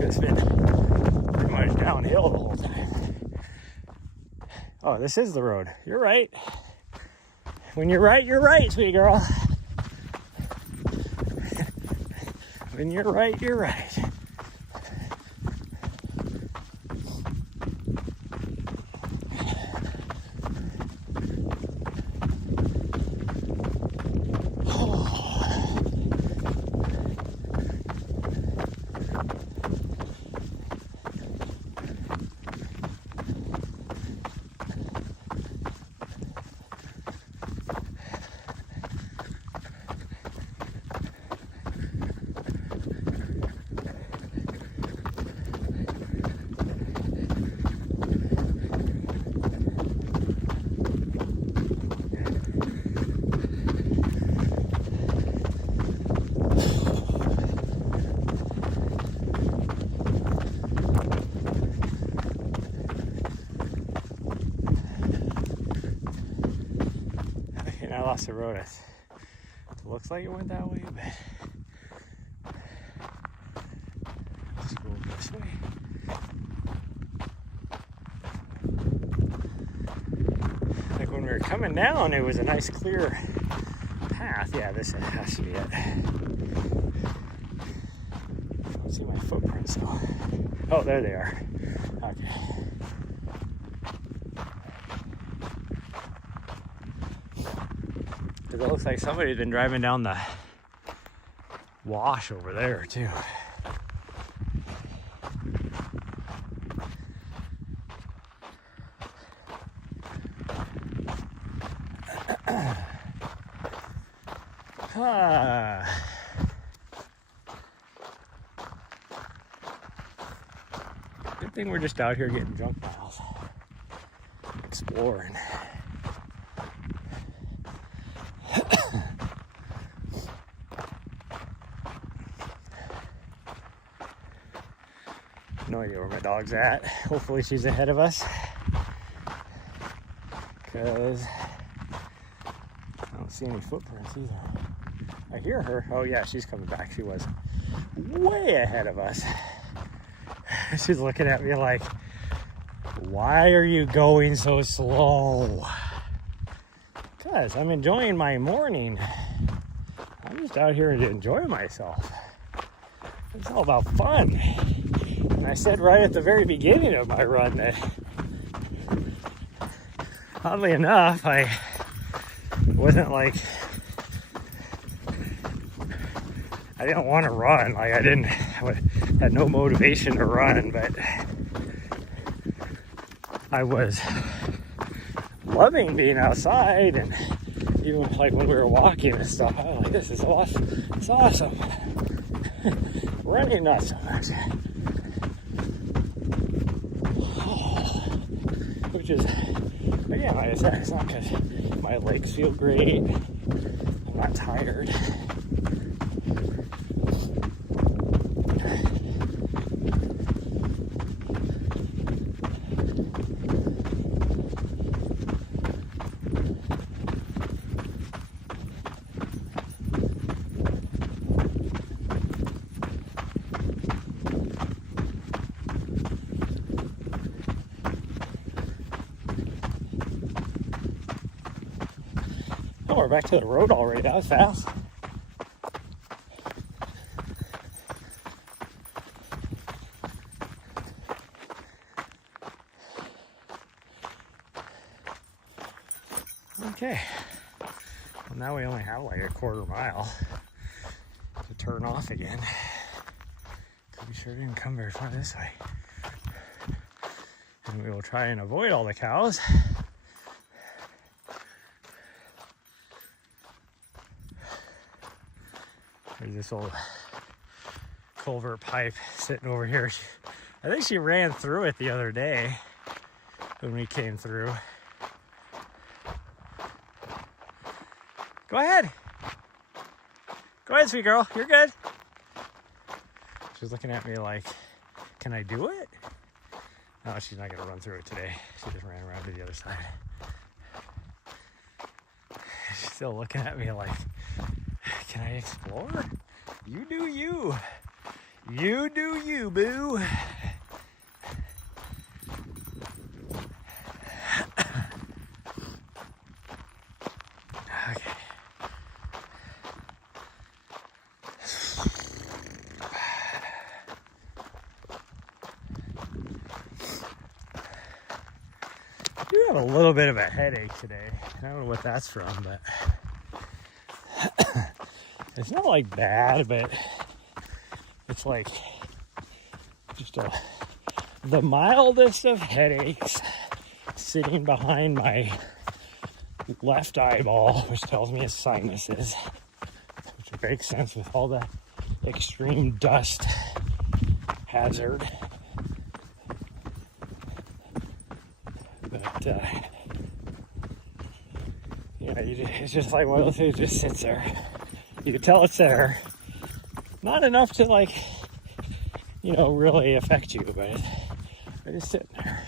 It's been pretty much downhill the whole time. Oh, this is the road. You're right. When you're right, sweet girl. When you're right, you're right. I lost the road. It looks like it went that way, but let's go this way. Like when we were coming down, it was a nice clear path. Yeah, this has to be it. I don't see my footprints though. Oh, there they are. Okay. It looks like somebody's been driving down the wash over there too. Good thing we're just out here getting junk miles, exploring. No idea where my dog's at. Hopefully she's ahead of us, because I don't see any footprints either. I hear her. Oh yeah, she's coming back. She was way ahead of us. She's looking at me like, why are you going so slow? was. I'm enjoying my morning. I'm just out here to enjoy myself. It's all about fun. And I said right at the very beginning of my run that, oddly enough, I wasn't like, I didn't want to run. Like I had no motivation to run, but I was loving being outside, and even like when we were walking and stuff, I was like, this is awesome. It's awesome. Running, not so much. Which is, but yeah, like I said, it's not because my legs feel great. I'm not tired. Oh, we're back to the road already. That was fast. Okay. Well, now we only have like a quarter mile to turn off again. We sure didn't come very far this way. And we will try and avoid all the cows. There's this old culvert pipe sitting over here. I think she ran through it the other day when we came through. Go ahead. Go ahead, sweet girl. You're good. She's looking at me like, can I do it? No, she's not going to run through it today. She just ran around to the other side. She's still looking at me like, can I explore? You do you. You do you, boo. Okay. I do have a little bit of a headache today. I don't know what that's from, but it's not like bad, but it's like just the mildest of headaches sitting behind my left eyeball, which tells me it's sinuses, which makes sense with all the extreme dust hazard. But you know, it's just like one of those things that just sits there. You can tell it's there. Not enough to, like, you know, really affect you, but they're just sitting there.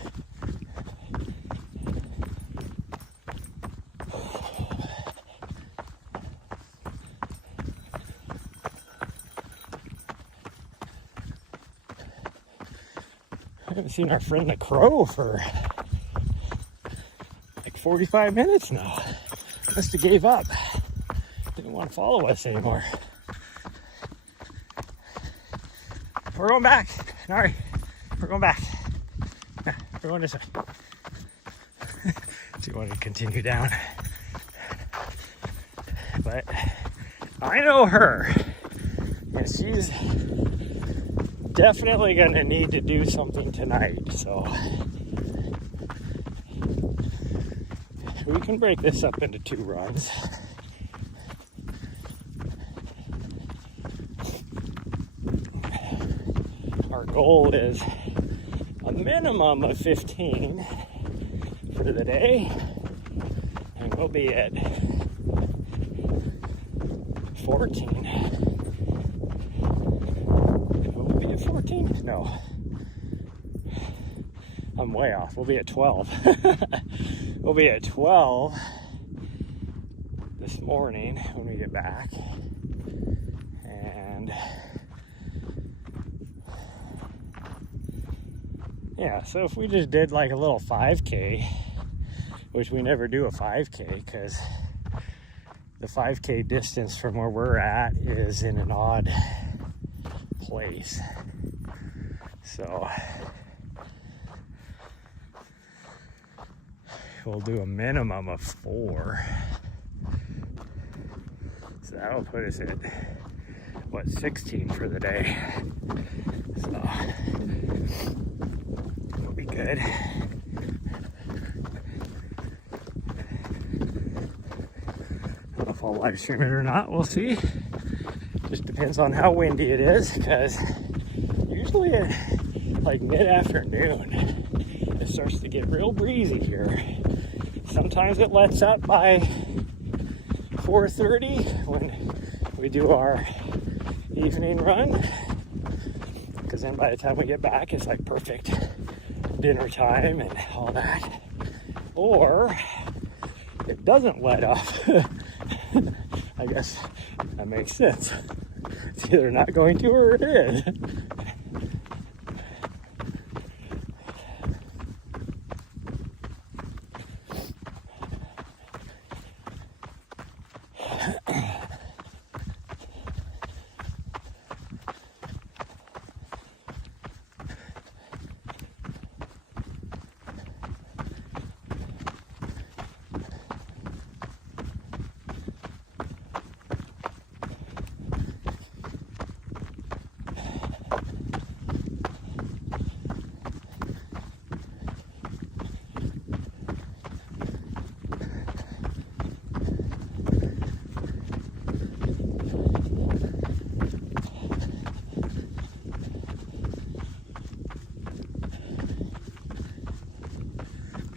I haven't seen our friend the crow for like 45 minutes now. Must have gave up. Didn't want to follow us anymore. We're going back. Nari, we're going back. Yeah, we're going this way. She wanted to continue down. But I know her. And she's definitely going to need to do something tonight. So we can break this up into 2 runs. Our goal is a minimum of 15 for the day, and we'll be at 14. Will we be at 14? No. I'm way off. We'll be at 12. We'll be at 12 this morning when we get back. And yeah, so if we just did like a little 5K, which we never do a 5K because the 5K distance from where we're at is in an odd place. So we'll do a minimum of 4. So that'll put us at, what, 16 for the day. So it'll be good. I don't know if I'll live stream it or not, we'll see. Just depends on how windy it is, because usually at like mid-afternoon it starts to get real breezy here. Sometimes it lets up by 4:30 when we do our evening run, because then by the time we get back it's like perfect dinner time and all that. Or it doesn't let up. I guess that makes sense. It's either not going to or it is.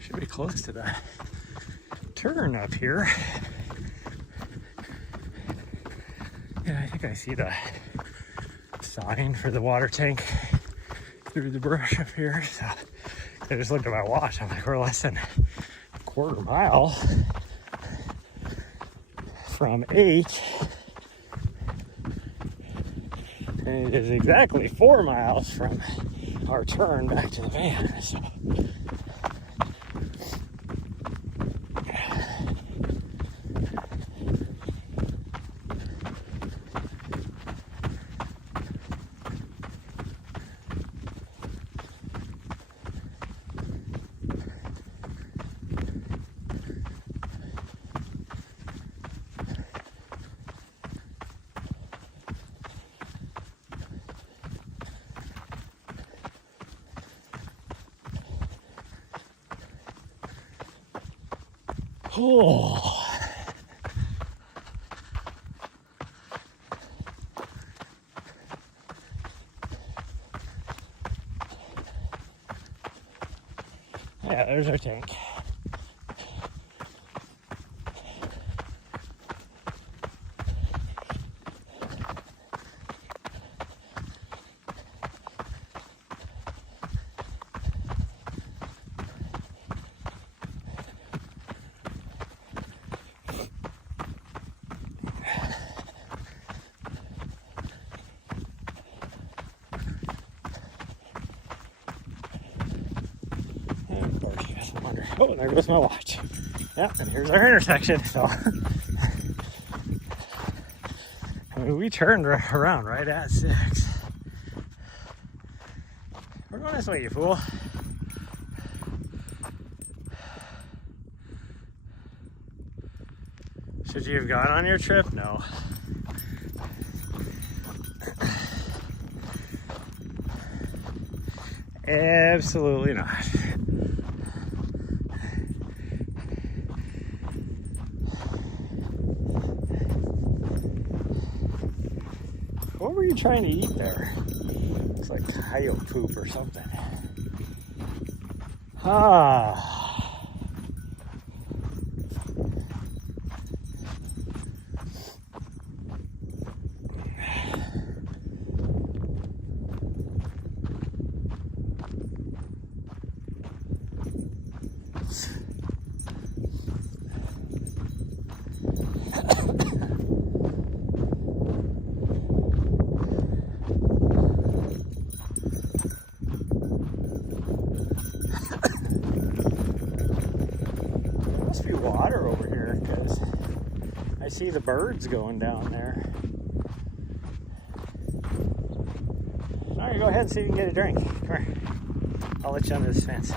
Should be close to that turn up here. Yeah, I think I see the sign for the water tank through the brush up here. So I just looked at my watch. I'm like, we're less than a quarter mile from 8. And it is exactly 4 miles from our turn back to the van. So oh. Yeah, there's our tank. Oh, and there goes my watch. Yep, and here's our intersection. So, I mean, we turned around right at 6. We're going this way, you fool. Should you have gone on your trip? No. Absolutely not. What were you trying to eat there? Looks like coyote poop or something. Ah. I see the birds going down there. All right, go ahead and see if you can get a drink. Come here. I'll let you under this fence.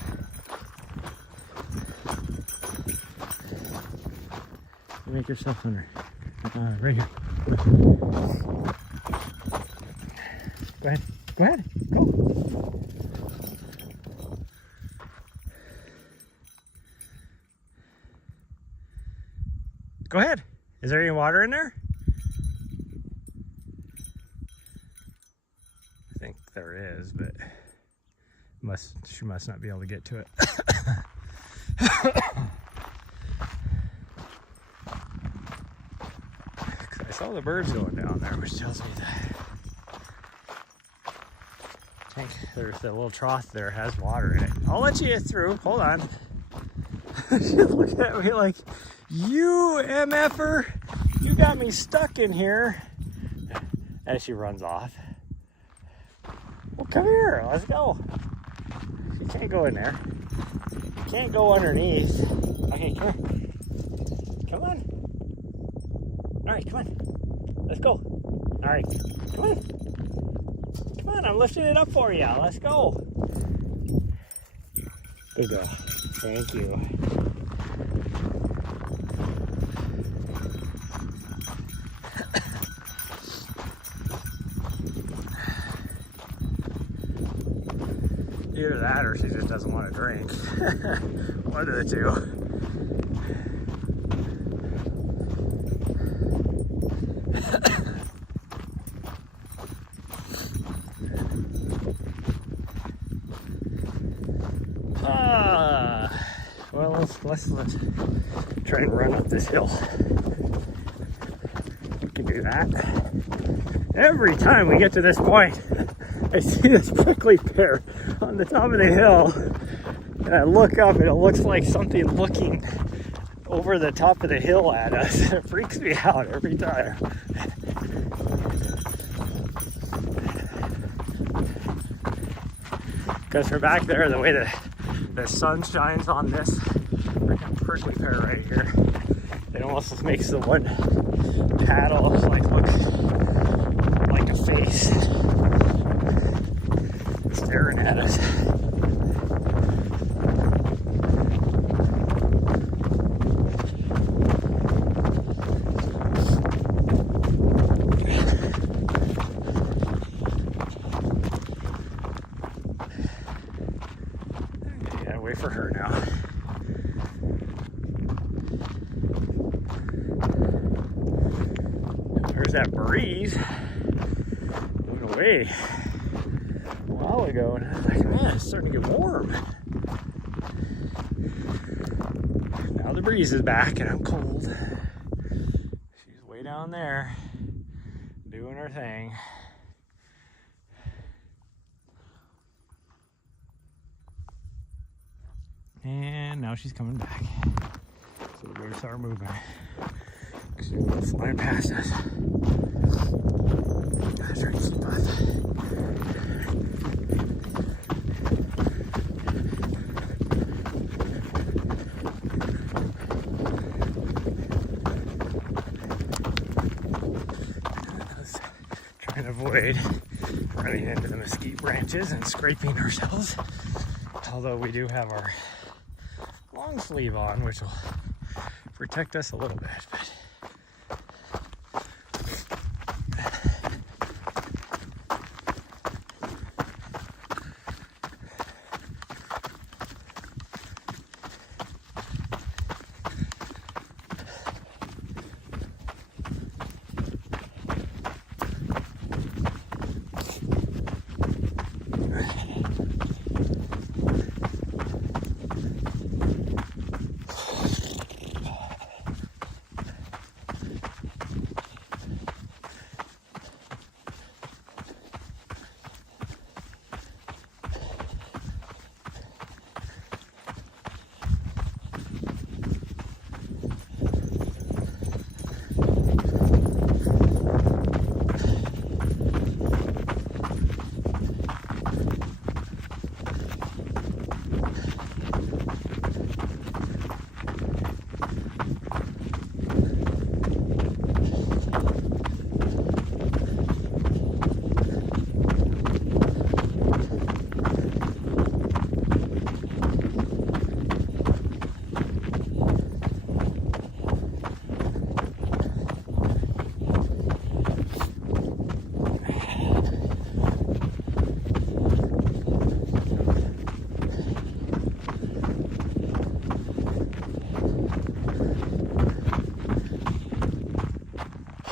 You make yourself under. Right here. Go ahead. Go ahead. Go. Go ahead. Is there any water in there? I think there is, but she must not be able to get to it. I saw the birds going down there, which tells me that I think there's the little trough there has water in it. I'll let you get through. Hold on. She's looking at me like, you MFer, you got me stuck in here. As she runs off. Well, come here, let's go. She can't go in there. Can't go underneath. Okay, come here. Come on. All right, come on. Let's go. All right, come on. Come on, I'm lifting it up for you. Let's go. Good girl. Thank you. Either that or she just doesn't want to drink. One of the two. Well, let's try and run up this hill. We can do that. Every time we get to this point, I see this prickly pear on the top of the hill, and I look up and it looks like something looking over the top of the hill at us. It freaks me out every time. Because from back there, the way the sun shines on this freaking prickly pear right here, it almost makes the one paddle like look like a face staring at us. Yeah, wait for her now. There's that breeze moving away a while ago, and I was like, man, it's starting to get warm. Now the breeze is back and I'm cold. She's way down there doing her thing. And now she's coming back. So we're gonna start moving. She's flying past us. Gotta try to keep up. Trying to avoid running into the mesquite branches and scraping ourselves. Although we do have our long sleeve on, which will protect us a little bit. But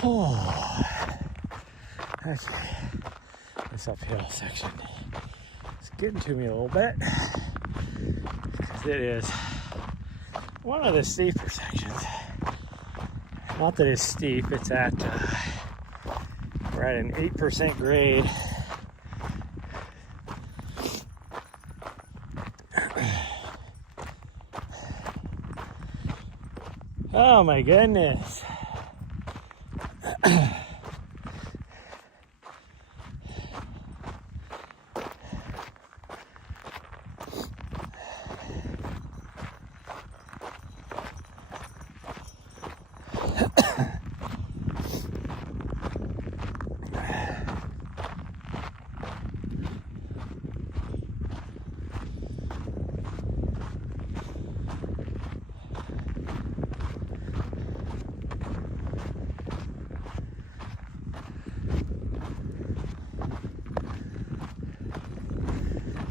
Oh, okay. This uphill section is getting to me a little bit because it is one of the steeper sections. Not that it's steep, it's at, we're at an 8% grade. Oh my goodness.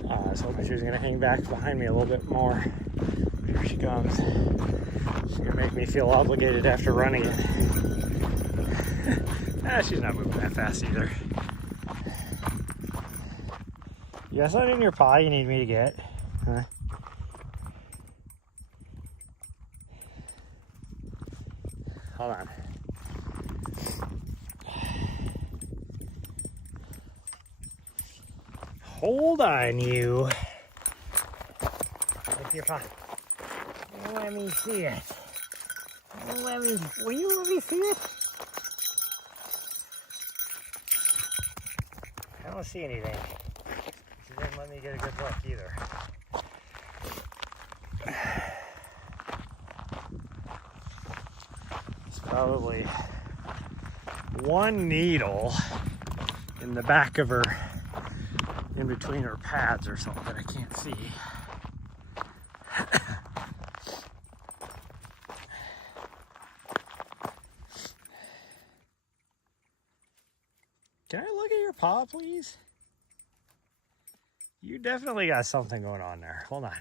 I was hoping she was going to hang back behind me a little bit more. Here she comes. She's going to make me feel obligated after running it. She's not moving that fast either. You got something in your paw you need me to get? Huh? Hold on. Hold on, you. With your paw. Let me see it. Will you let me see it? I don't see anything. She didn't let me get a good look either. It's probably one needle in the back of her, in between her pads or something that I can't see. Can I look at your paw, please? You definitely got something going on there. Hold on.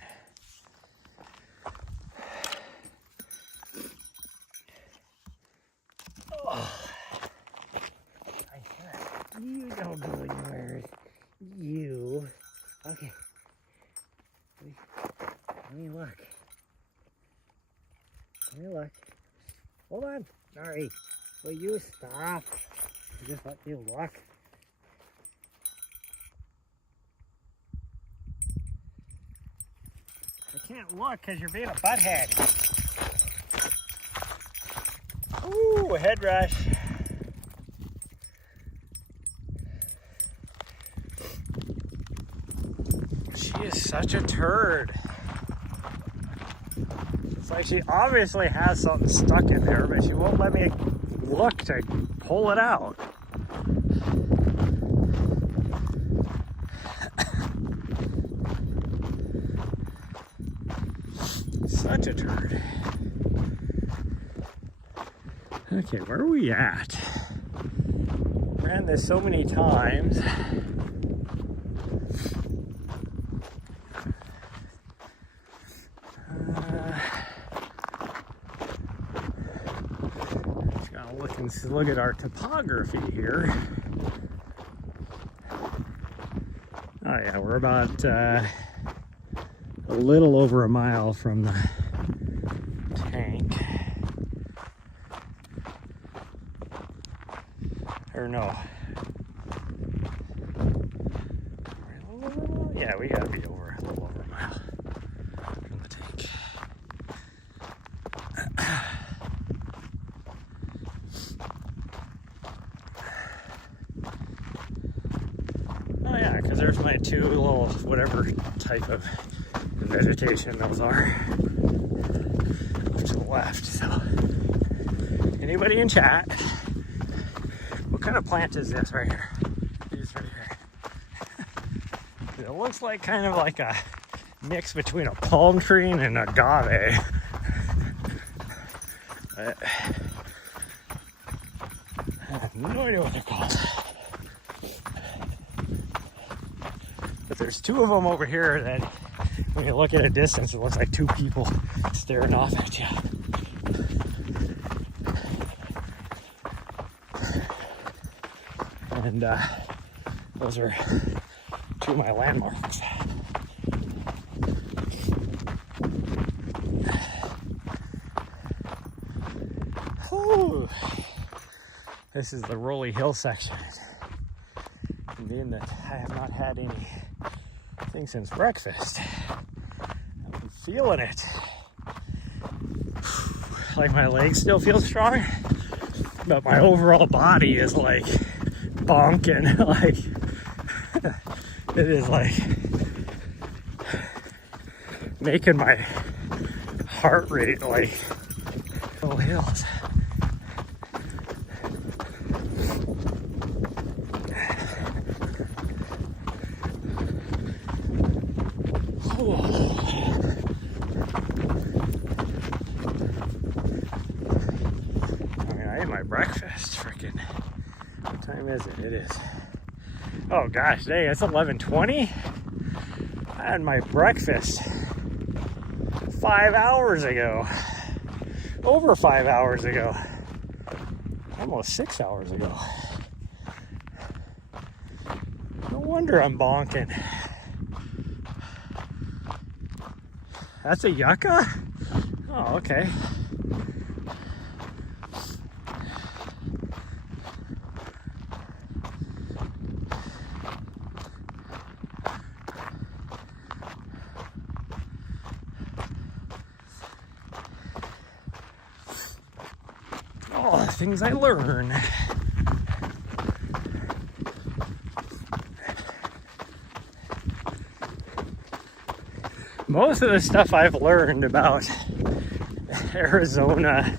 Oh. You don't go anywhere. You. Okay. Let me look. Hold on. Sorry. Will you stop? Just let me look. I can't look because you're being a butthead. Ooh, a head rush. She is such a turd. It's like she obviously has something stuck in there, but she won't let me look to pull it out. Such a turd. Okay, where are we at? Ran this so many times. Just gotta look at our topography here. Oh yeah, we're about a little over a mile from the tank. Or no. Yeah, we gotta be a little over a mile from the tank. Oh yeah, because there's my two little whatever type of vegetation those are off to the left. So anybody in chat, what kind of plant is this right here? It's right here. It looks like kind of like a mix between a palm tree and an agave. I have no idea what they're called. But there's two of them over here that when you look at a distance, it looks like two people staring off at you. And those are two of my landmarks. Whew. This is the Rolly Hill section. And being that I have not had anything since breakfast, I'm feeling it. Like my legs still feel strong, but my overall body is like bonking. Like it is like making my heart rate like little hills. Breakfast, freaking, what time is it? It is, oh gosh, dang, it's 11:20. I had my breakfast 5 hours ago, over 5 hours ago, almost 6 hours ago. No wonder I'm bonking. That's a yucca? Oh, okay. All the things I learn. Most of the stuff I've learned about Arizona,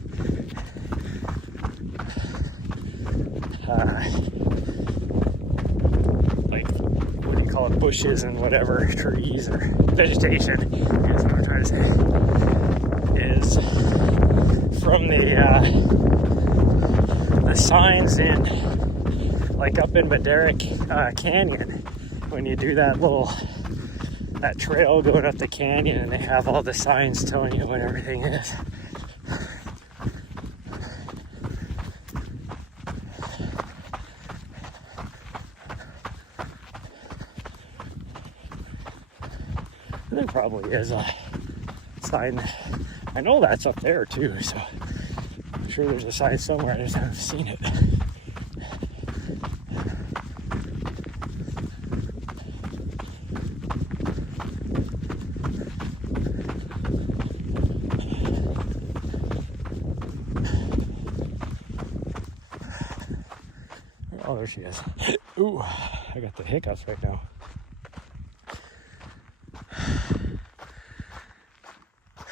like, what do you call it, bushes and whatever, trees or vegetation, is what I'm trying to say, is from the signs in, like up in Madera Canyon, when you do that trail going up the canyon, and they have all the signs telling you what everything is. And there probably is a sign. I know that's up there too, so I'm sure there's a sign somewhere. I just haven't seen it. Oh, there she is. Ooh, I got the hiccups right now.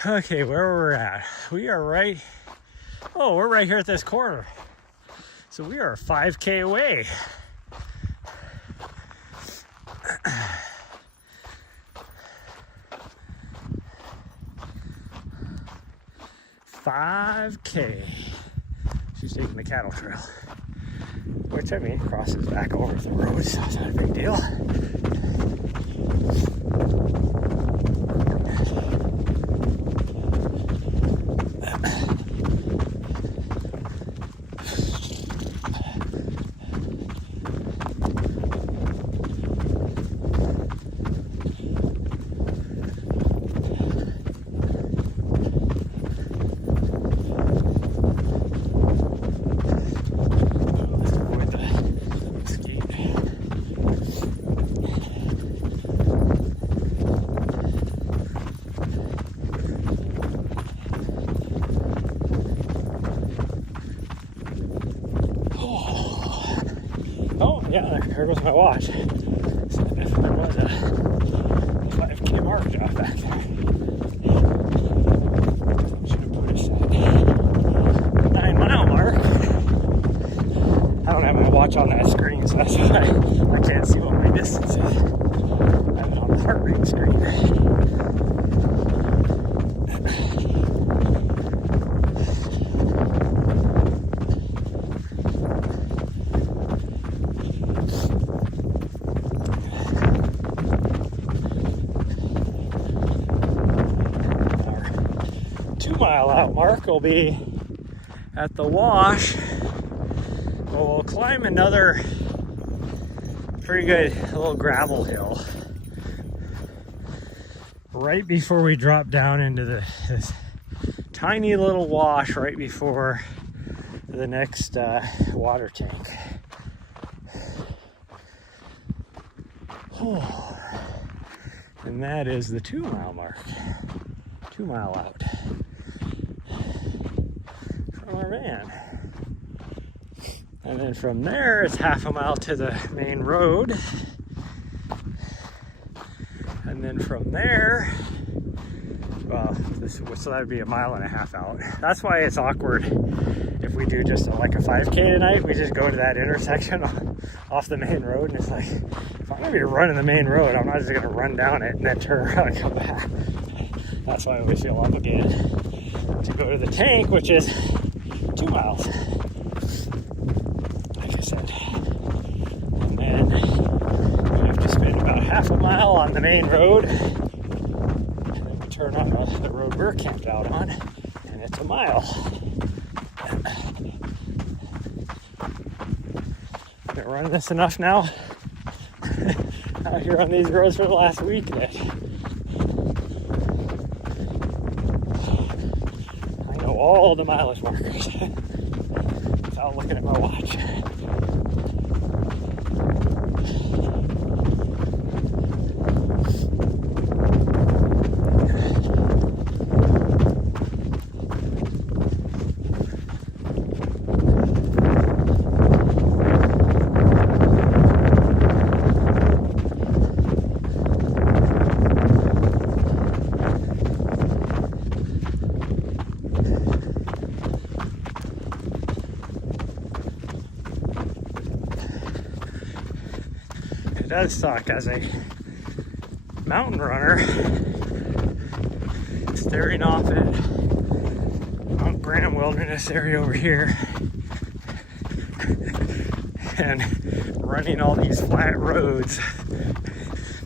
Okay, where we're at. We're right here at this corner. So we are 5K away. $5K. She's taking the cattle trail. Which, I mean, crosses back over the road, so it's not a big deal. Yeah, there goes my watch. So there definitely was a 5K mark off back there. Should have put us at 9-mile mark. I don't have my watch on that screen, so that's why I can't see what my distance is. I have it on the heart rate screen. Out mark will be at the wash. We'll climb another pretty good little gravel hill. Right before we drop down into this tiny little wash right before the next water tank. Oh. And that is the 2 mile mark. 2 mile out from our van. And then from there, it's half a mile to the main road. And then from there, well, so that would be a mile and a half out. That's why it's awkward if we do just like a 5K tonight. We just go to that intersection off the main road, and it's like, if I'm gonna be running the main road, I'm not just gonna run down it and then turn around and come back. That's why I always feel obligated to go to the tank, which is 2 miles. Like I said. And then we have to spend about half a mile on the main road. And then we turn on the road we're camped out on, and it's a mile. Been running this enough now out here on these roads for the last week that I know all the mileage markers without looking at my watch. It does suck as a mountain runner staring off at Mount Graham Wilderness area over here and running all these flat roads.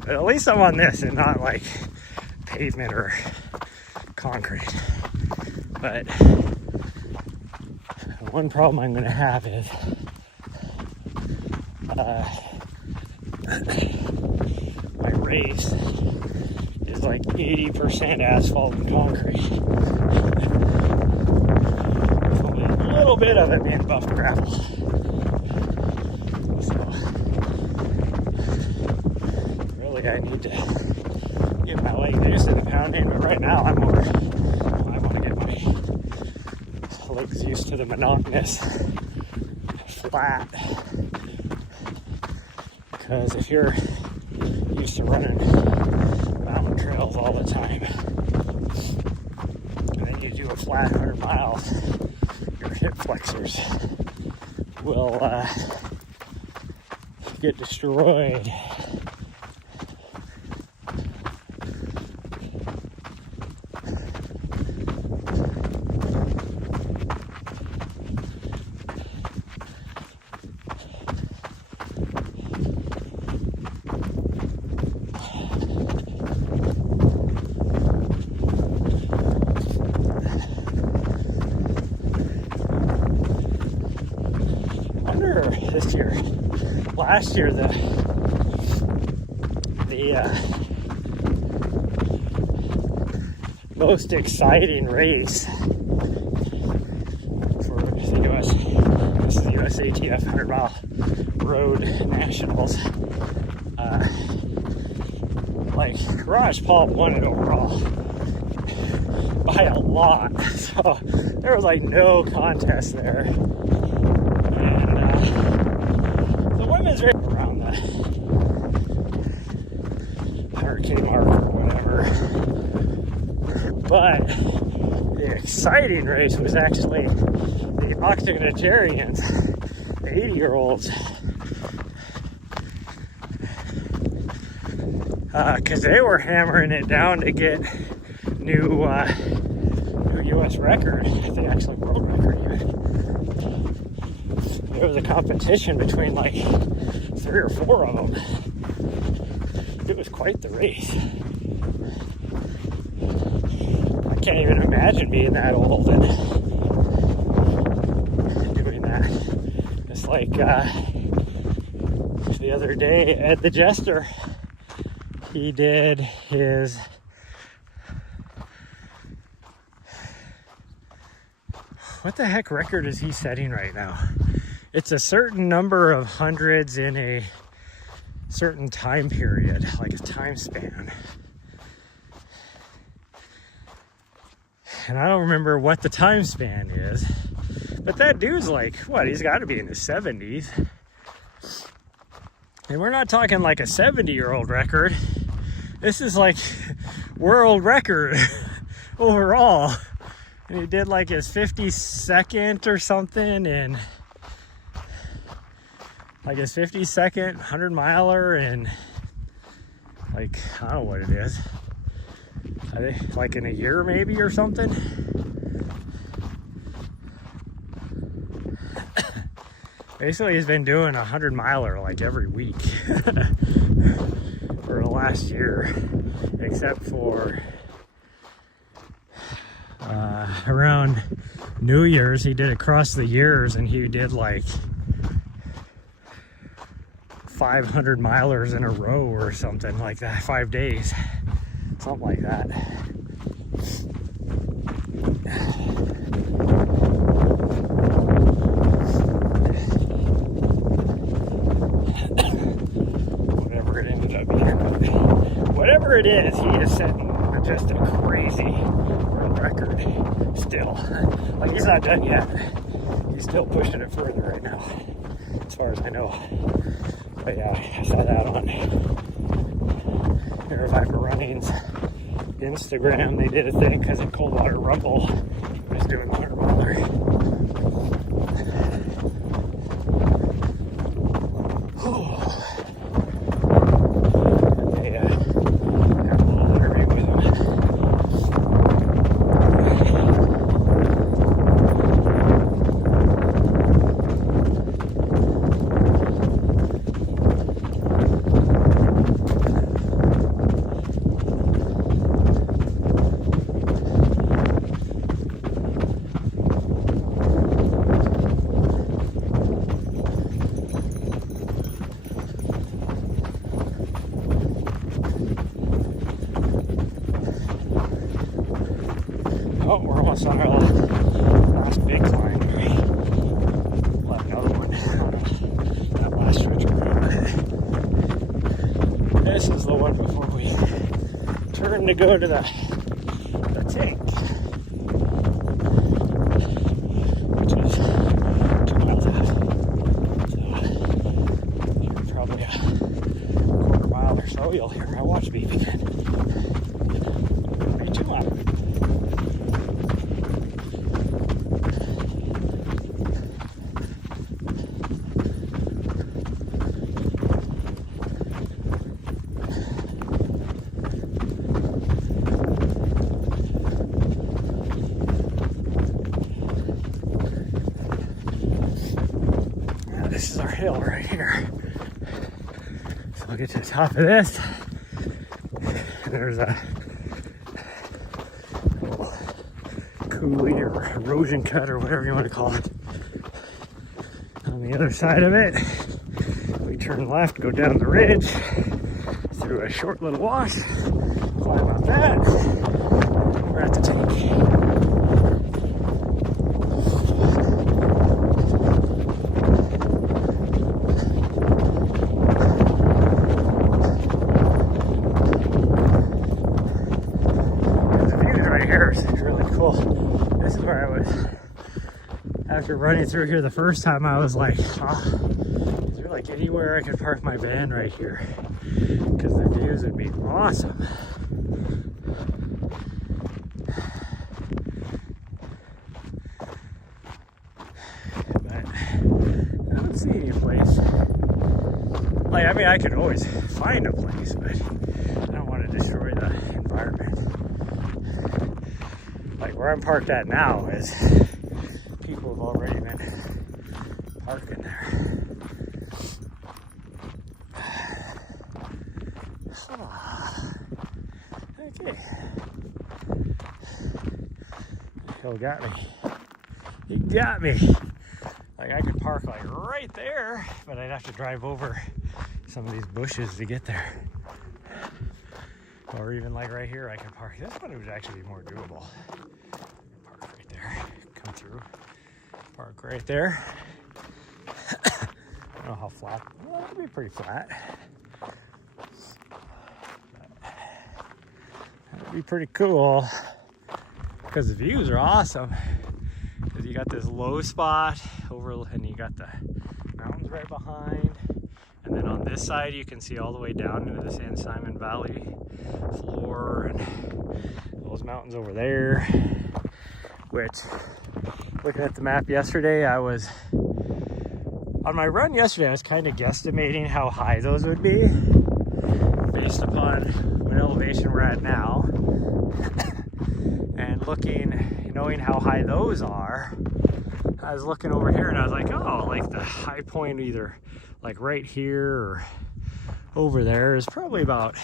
But at least I'm on this and not like pavement or concrete. But one problem I'm going to have is my race is like 80% asphalt and concrete. With only a little bit of it being buffed gravel. So really I need to get my legs used to the pounding, but right now I want to get my legs used to the monotonous flat. Because if you're used to running mountain trails all the time, and then you do a flat 100 miles, your hip flexors will get destroyed. This year, last year, the most exciting race for the this is the USATF 100 Mile Road Nationals. Like Raj Paul won it overall by a lot, so there was like no contest there. Women's race around the 100K mark or whatever. But the exciting race was actually the octogenarians, the 80-year-olds. Because they were hammering it down to get new U.S. record, the actual world record even. There was a competition between like 3 or 4 of them. It was quite the race. I can't even imagine being that old and doing that. It's like the the other day at the Jester. He did his what the heck record is he setting right now? It's a certain number of hundreds in a certain time period, like a time span. And I don't remember what the time span is, but that dude's like, what, he's got to be in his 70s. And we're not talking like a 70-year-old record. This is like world record overall. And he did like his 52nd or something, and like his 52nd 100-miler, and like, I don't know what it is. I think like in a year maybe or something. Basically, he's been doing a 100-miler like every week for the last year, except for around New Year's. He did across the years, and he did like 500 milers in a row or something like that, 5 days, something like that. Whatever it ended up being, whatever it is, he is setting just a crazy world record still. Like, he's not done yet. He's still pushing it further right now, as far as I know. But yeah, I saw that on AirViper Running's Instagram. They did a thing because in Coldwater Rumble was doing the 100-miler. They had a little interview with him. Oh, we're almost on our last big climb. We'll have another one that last stretch of road. This is the one before we turn to go to the tank, which is 2 miles out. So, here probably a quarter mile or so, you'll hear my watch beep again. It'll be 2 miles. This is our hill right here. So I'll get to the top of this. There's a little coulee or erosion cut or whatever you want to call it. On the other side of it, we turn left, go down the ridge through a short little wash, climb up that. We're at the tank. It's really cool. This is where I was, after running through here the first time, I was like, oh, is there like anywhere I could park my van right here? Because the views would be awesome. But I don't see any place. Like, I mean, I could always find a place, but I don't want to destroy the environment. Like, where I'm parked at now is people have already been parking there. Okay. Hill got me. He got me. Like I could park like right there, but I'd have to drive over some of these bushes to get there. Or even like right here, I could park. This one would actually be more doable. Park right there, come through, park right there. I don't know how flat. Well, it'll be pretty flat. That'd be pretty cool because the views are awesome. Because you got this low spot over, and you got the mountains right behind. And then on this side, you can see all the way down into the San Simon Valley floor and those mountains over there. Which, looking at the map yesterday, I was on my run yesterday. I was kind of guesstimating how high those would be based upon what elevation we're at now. And looking, knowing how high those are, I was looking over here and I was like, oh, like the high point either like right here or over there is probably about,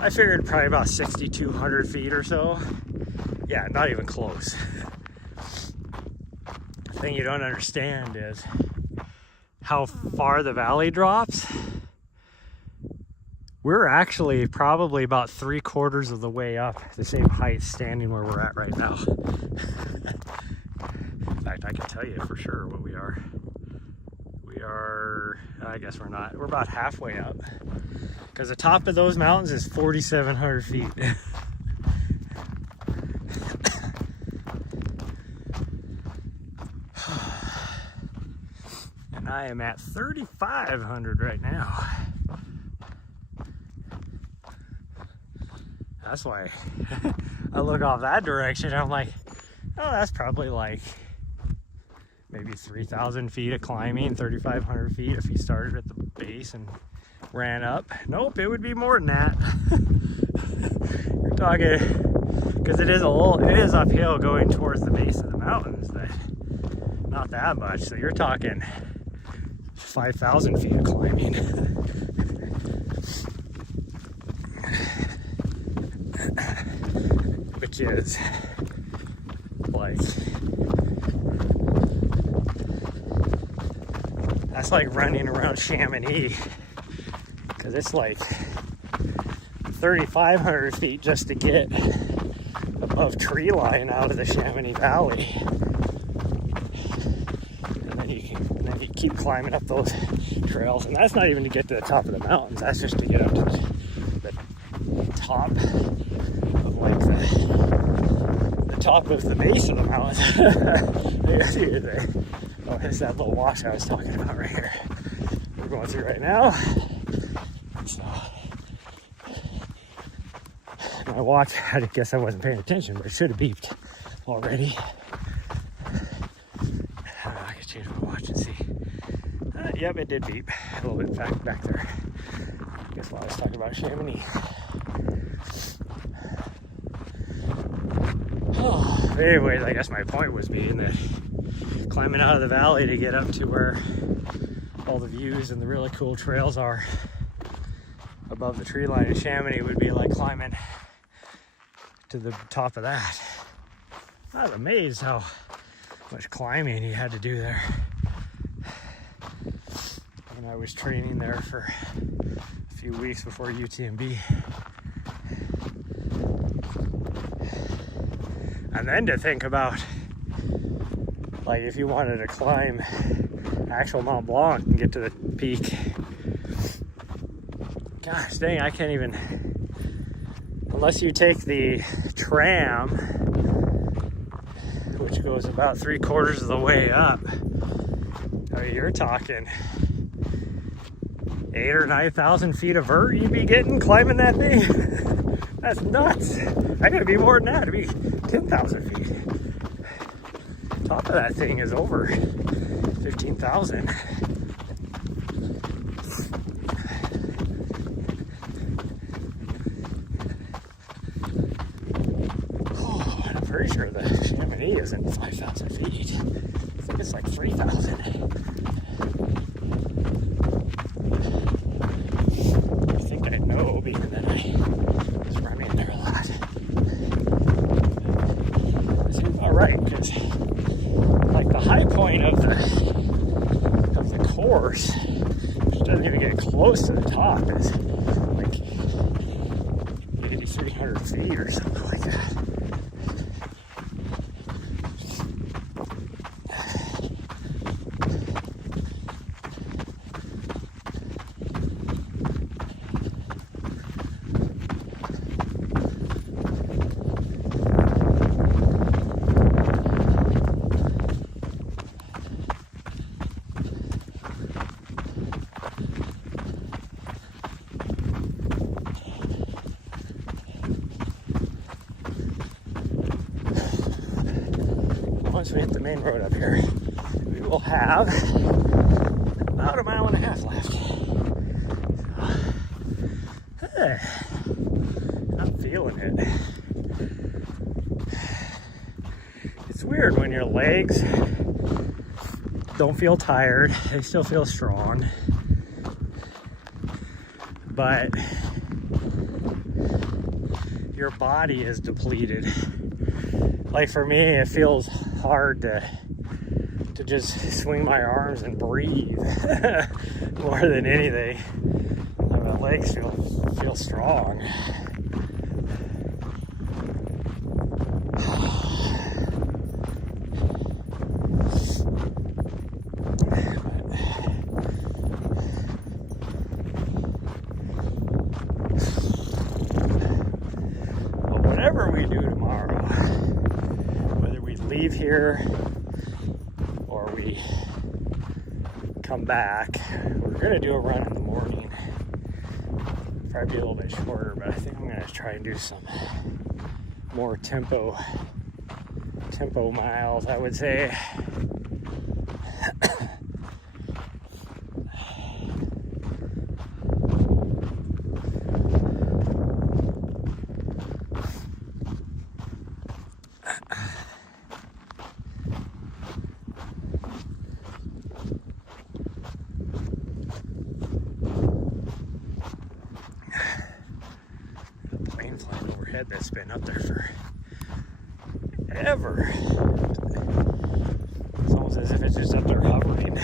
I figured probably about 6,200 feet or so. Yeah, not even close. The thing you don't understand is how far the valley drops. We're actually probably about 3/4 of the way up the same height standing where we're at right now. In fact, I can tell you for sure what we are. We are, I guess we're not, we're about halfway up. Because the top of those mountains is 4,700 feet. And I am at 3,500 right now. That's why I look off that direction. I'm like, oh, that's probably like maybe 3,000 feet of climbing, 3,500 feet if you started at the base and ran up. Nope, it would be more than that. You're talking, because it is uphill going towards the base of the mountains, but not that much. So you're talking 5,000 feet of climbing. Which is like, that's like running around Chamonix, because it's like 3,500 feet just to get above tree line out of the Chamonix Valley. And then you keep climbing up those trails, and that's not even to get to the top of the mountains, that's just to get up to the top of like the top of the base of the mountain. Oh, it's that little wash I was talking about right here. We're going through right now. So my watch, I guess I wasn't paying attention, but it should have beeped already. I can change my watch and see. Yep, it did beep a little bit back there. I guess while I was talking about Chamonix. Oh, anyways, I guess my point was being that climbing out of the valley to get up to where all the views and the really cool trails are above the tree line in Chamonix would be like climbing to the top of that. I was amazed how much climbing you had to do there. When I was training there for a few weeks before UTMB. And then to think about, like, if you wanted to climb actual Mont Blanc and get to the peak, gosh dang, I can't even, unless you take the tram, which goes about 3/4 of the way up, I mean, you're talking 8,000 or 9,000 feet of vert you'd be getting climbing that thing. That's nuts. I gotta be more than that. It'd be 10,000 feet. Top of that thing is over 15,000. Oh, and I'm pretty sure the Chamonix isn't 5,000 feet. I think it's like 3,000. I think I know, being that I was running there a lot. That seems about right, because like the high point of the course, which doesn't even get close to the top, is like 8,300 feet or something like that. Once we hit the main road up here, we will have about 1.5 miles left. So, I'm feeling it. It's weird when your legs don't feel tired, they still feel strong, but your body is depleted. Like for me, it feels hard to just swing my arms and breathe more than anything. My legs feel strong. But whatever we do tomorrow, whether we leave here or we come back, we're gonna do a run in the morning. Probably be a little bit shorter, but I think I'm gonna try and do some more tempo miles, I would say. Flying overhead that's been up there for ever. It's almost as if it's just up there hovering.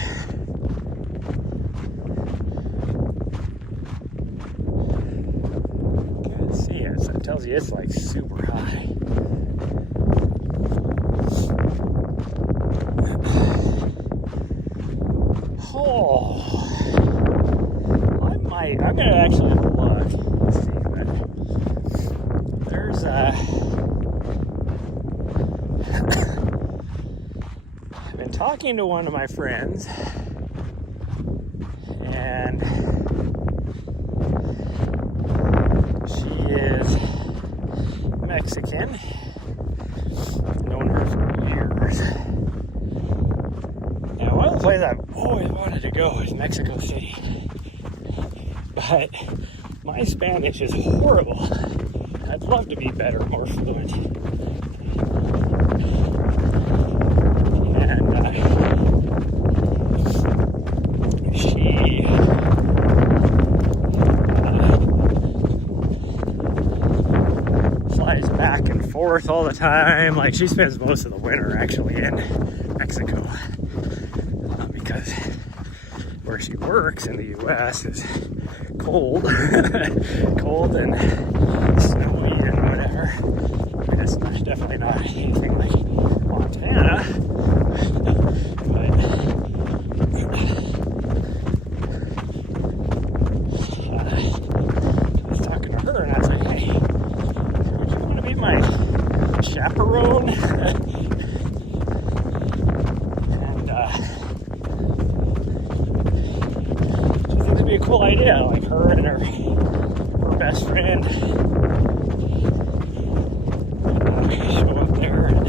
Can't see it, so it tells you it's like super high. Oh, I'm gonna actually have a look. Let's see. There's I've been talking to one of my friends, and she is Mexican. I've known her for years. And one of the places I've always wanted to go is Mexico City. But my Spanish is horrible. I'd love to be better, more fluent. And she flies back and forth all the time. Like, she spends most of the winter actually in Mexico, because where she works in the U.S. is cold, cold and snowy and whatever. I mean, it's definitely not anything like Montana, but I was talking to her and I was like, hey, would you want to be my chaperone? Be a cool idea, like her and her best friend show up there and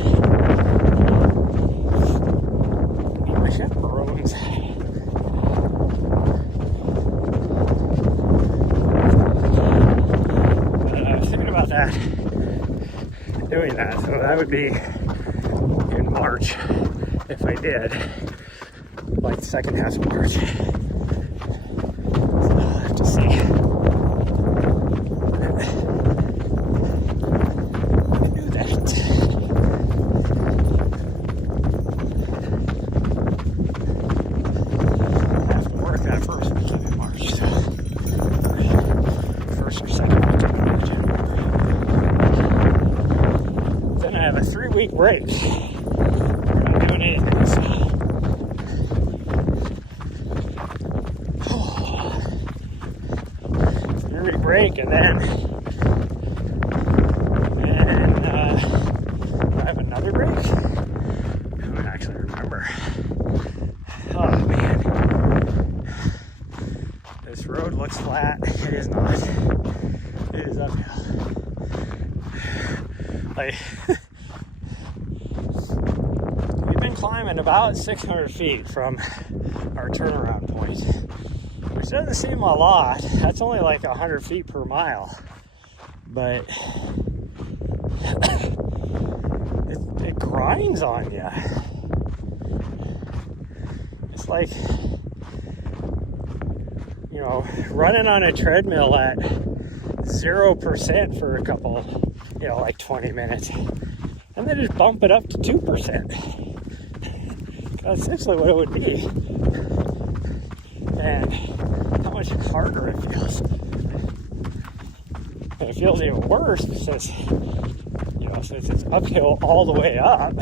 be my chaperones. But I was thinking about that, doing that, so that would be in March if I did, like the second half of March. 3-week break. We're not doing anything, so. 3-week break, and then I have another break. I don't actually remember. Oh man, this road looks flat. It is not. It is uphill. Like, we've been climbing about 600 feet from our turnaround point, which doesn't seem a lot. That's only like 100 feet per mile, but it grinds on you. It's like, you know, running on a treadmill at 0% for a couple, you know, like 20 minutes, and then just bump it up to 2%. That's essentially what it would be. And how much harder it feels. And it feels even worse since, you know, since it's uphill all the way up.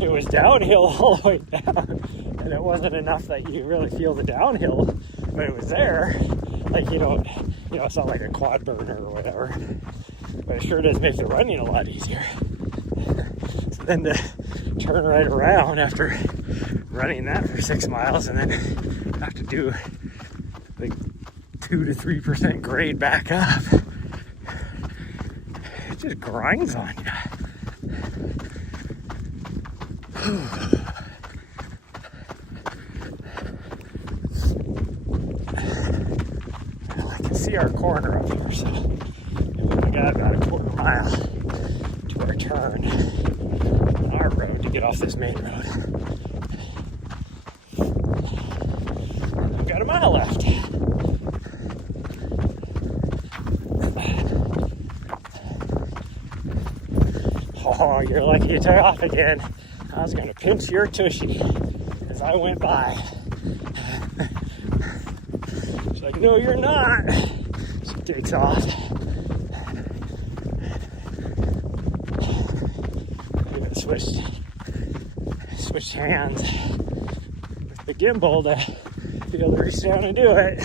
It was downhill all the way down, and it wasn't enough that you really feel the downhill, but it was there. Like, you know, it's not like a quad burner or whatever, but it sure does make the running a lot easier. So then to turn right around after running that for 6 miles and then have to do like 2 to 3% grade back up, it just grinds on you. Well, I can see our corner up here, so we got about a quarter mile to our turn on our road to get off this main road. And I've got a mile left. Oh, you're lucky you took off again. I was going to pinch your tushy as I went by. She's like, no, you're not. She takes off. We even switched hands with the gimbal to be able to reach down and do it.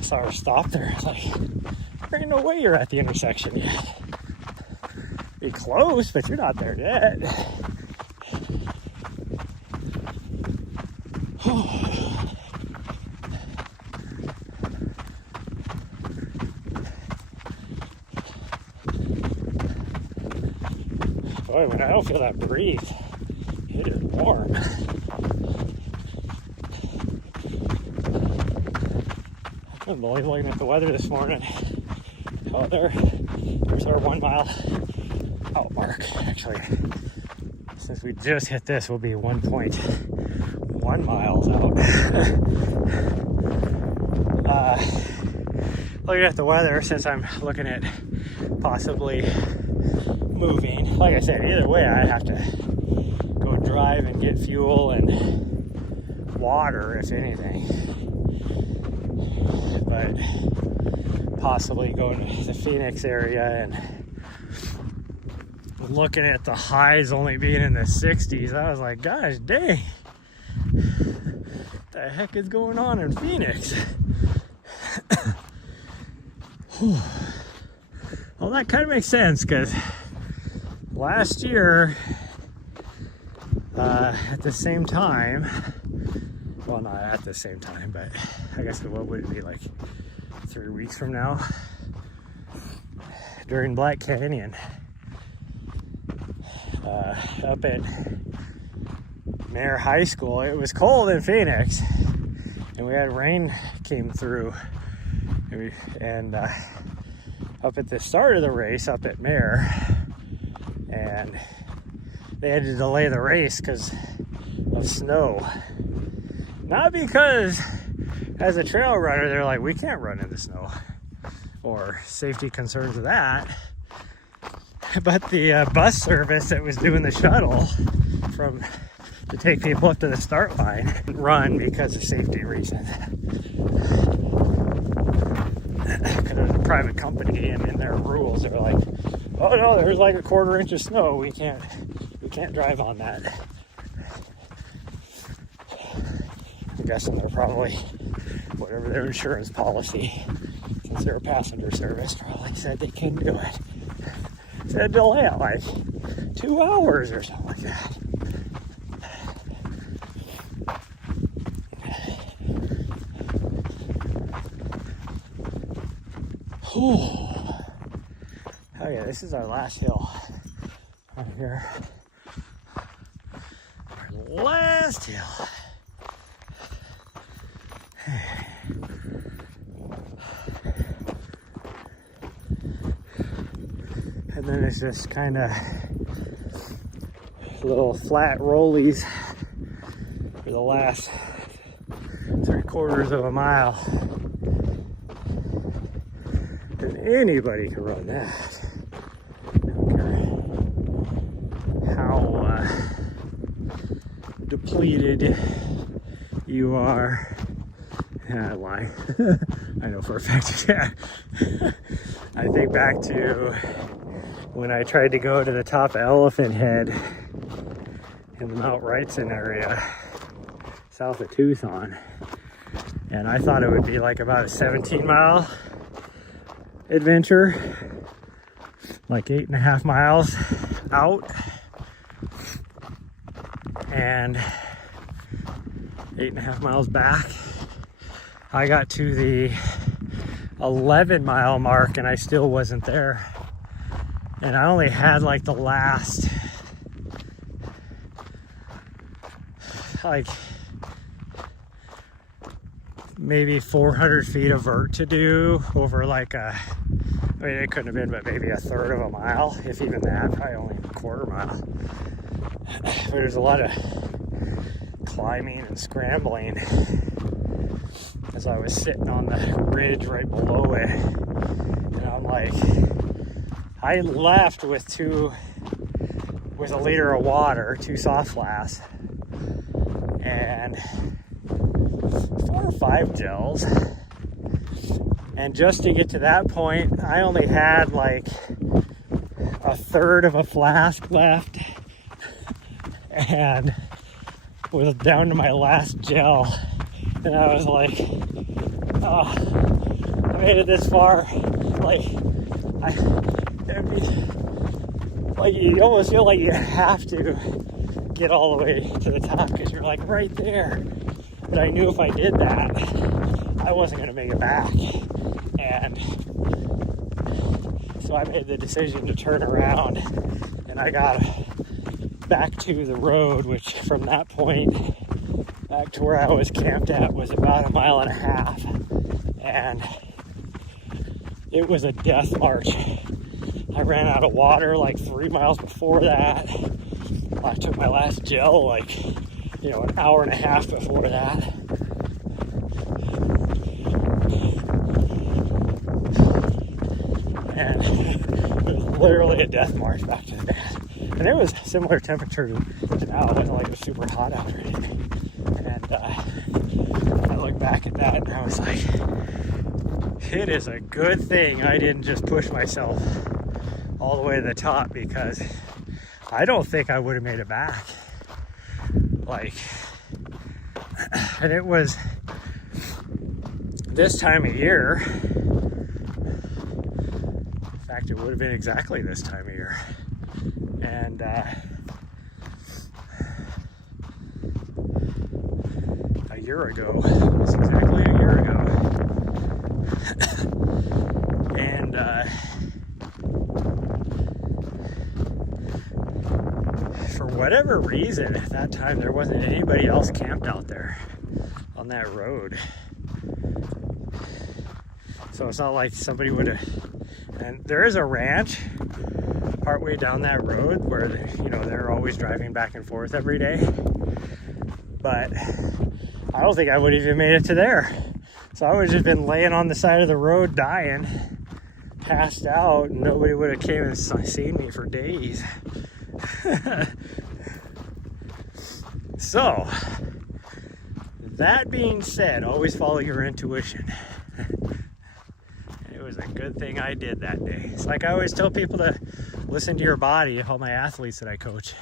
Saw her stop there. I was like, there ain't no way you're at the intersection yet. Be close, but you're not there yet. Boy, when I don't feel that breeze, it is warm. I'm only looking at the weather this morning. Oh, there's our 1 mile out mark. Actually, since we just hit this, we'll be 1.1 miles out. Looking at the weather, since I'm looking at possibly moving, like I said, either way, I have to go drive and get fuel and water, if anything. But possibly going to the Phoenix area and looking at the highs only being in the 60s, I was like, gosh dang, what the heck is going on in Phoenix? Well, that kind of makes sense, because last year at the same time, well, not at the same time, but I guess what would it be, like 3 weeks from now, during Black Canyon, up at Mare High School. It was cold in Phoenix, and we had rain came through, and up at the start of the race up at Mare, and they had to delay the race because of snow. Not because as a trail runner they're like, we can't run in the snow, or safety concerns of that, but the bus service that was doing the shuttle to take people up to the start line run because of safety reasons. Because it was a private company, and in their rules they're like, oh no, there's like a 1/4 inch of snow, we can't drive on that. I'm guessing they're probably, whatever their insurance policy, since they're a passenger service, probably said they couldn't do it. Said delay it like 2 hours or something like that. Oh yeah, this is our last hill right here. Our last hill. And then it's just kind of little flat rollies for the last 3/4 of a mile. And anybody can run that. I don't care how depleted you are. I lie. I know for a fact. Yeah. I think back to when I tried to go to the top of Elephant Head in the Mount Wrightson area, south of Tucson. And I thought it would be like about a 17-mile adventure, like 8.5 miles out and 8.5 miles back. I got to the 11-mile mark and I still wasn't there, and I only had like the last like maybe 400 feet of vert to do over like I mean, it couldn't have been but maybe 1/3 of a mile, if even that, probably only a 1/4 mile. But there's a lot of climbing and scrambling as I was sitting on the ridge right below it. And I'm like, I left with 1 liter of water, 2 soft flasks, and 4 or 5 gels. And just to get to that point, I only had like 1/3 of a flask left and was down to my last gel. And I was like, oh, I made it this far. Like you almost feel like you have to get all the way to the top because you're like right there. But I knew if I did that, I wasn't going to make it back. And so I made the decision to turn around, and I got back to the road, which from that point back to where I was camped at was about 1.5 miles. And it was a death march. I ran out of water like 3 miles before that. I took my last gel like, 1.5 hours before that. And it was literally a death march back to the bed. And it was similar temperature to now. It wasn't like it was super hot out or anything. And I look back at that and I was like, it is a good thing I didn't just push myself all the way to the top, because I don't think I would have made it back. And it was this time of year. In fact, it would have been exactly this time of year. And a year ago, it was exactly a year ago, for whatever reason, at that time, there wasn't anybody else camped out there on that road. So it's not like somebody would have. And there is a ranch partway down that road where, you know, they're always driving back and forth every day. But I don't think I would have even made it to there. So I would have just been laying on the side of the road dying, passed out, and nobody would have came and seen me for days. So, that being said, always follow your intuition. It was a good thing I did that day. It's like I always tell people to listen to your body, all my athletes that I coach.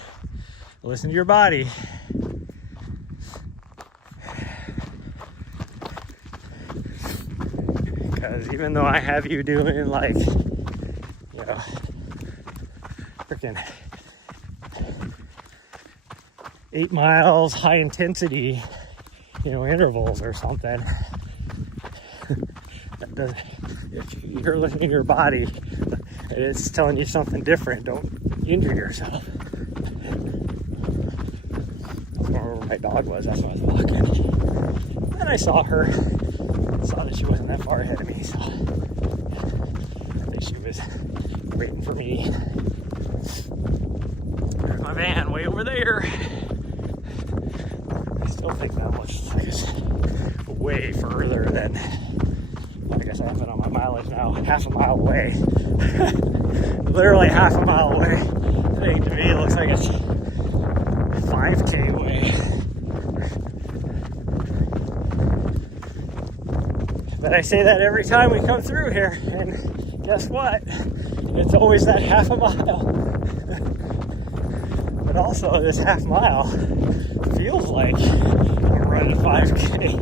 Listen to your body. Because even though I have you doing like, you know, freaking 8 miles, high intensity, you know, intervals or something, if you're listening to your body and it's telling you something different, don't injure yourself. That's where my dog was. That's why I was walking. And I saw her. Saw that she wasn't that far ahead of me, so I think she was waiting for me. There's my van way over there. I still think that looks like it's way further than, I guess I have it on my mileage now, half a mile away. Literally half a mile away. I think to me it looks like it's 5K away. But I say that every time we come through here, and guess what? It's always that half a mile. But also, this half mile feels like I'm running 5K.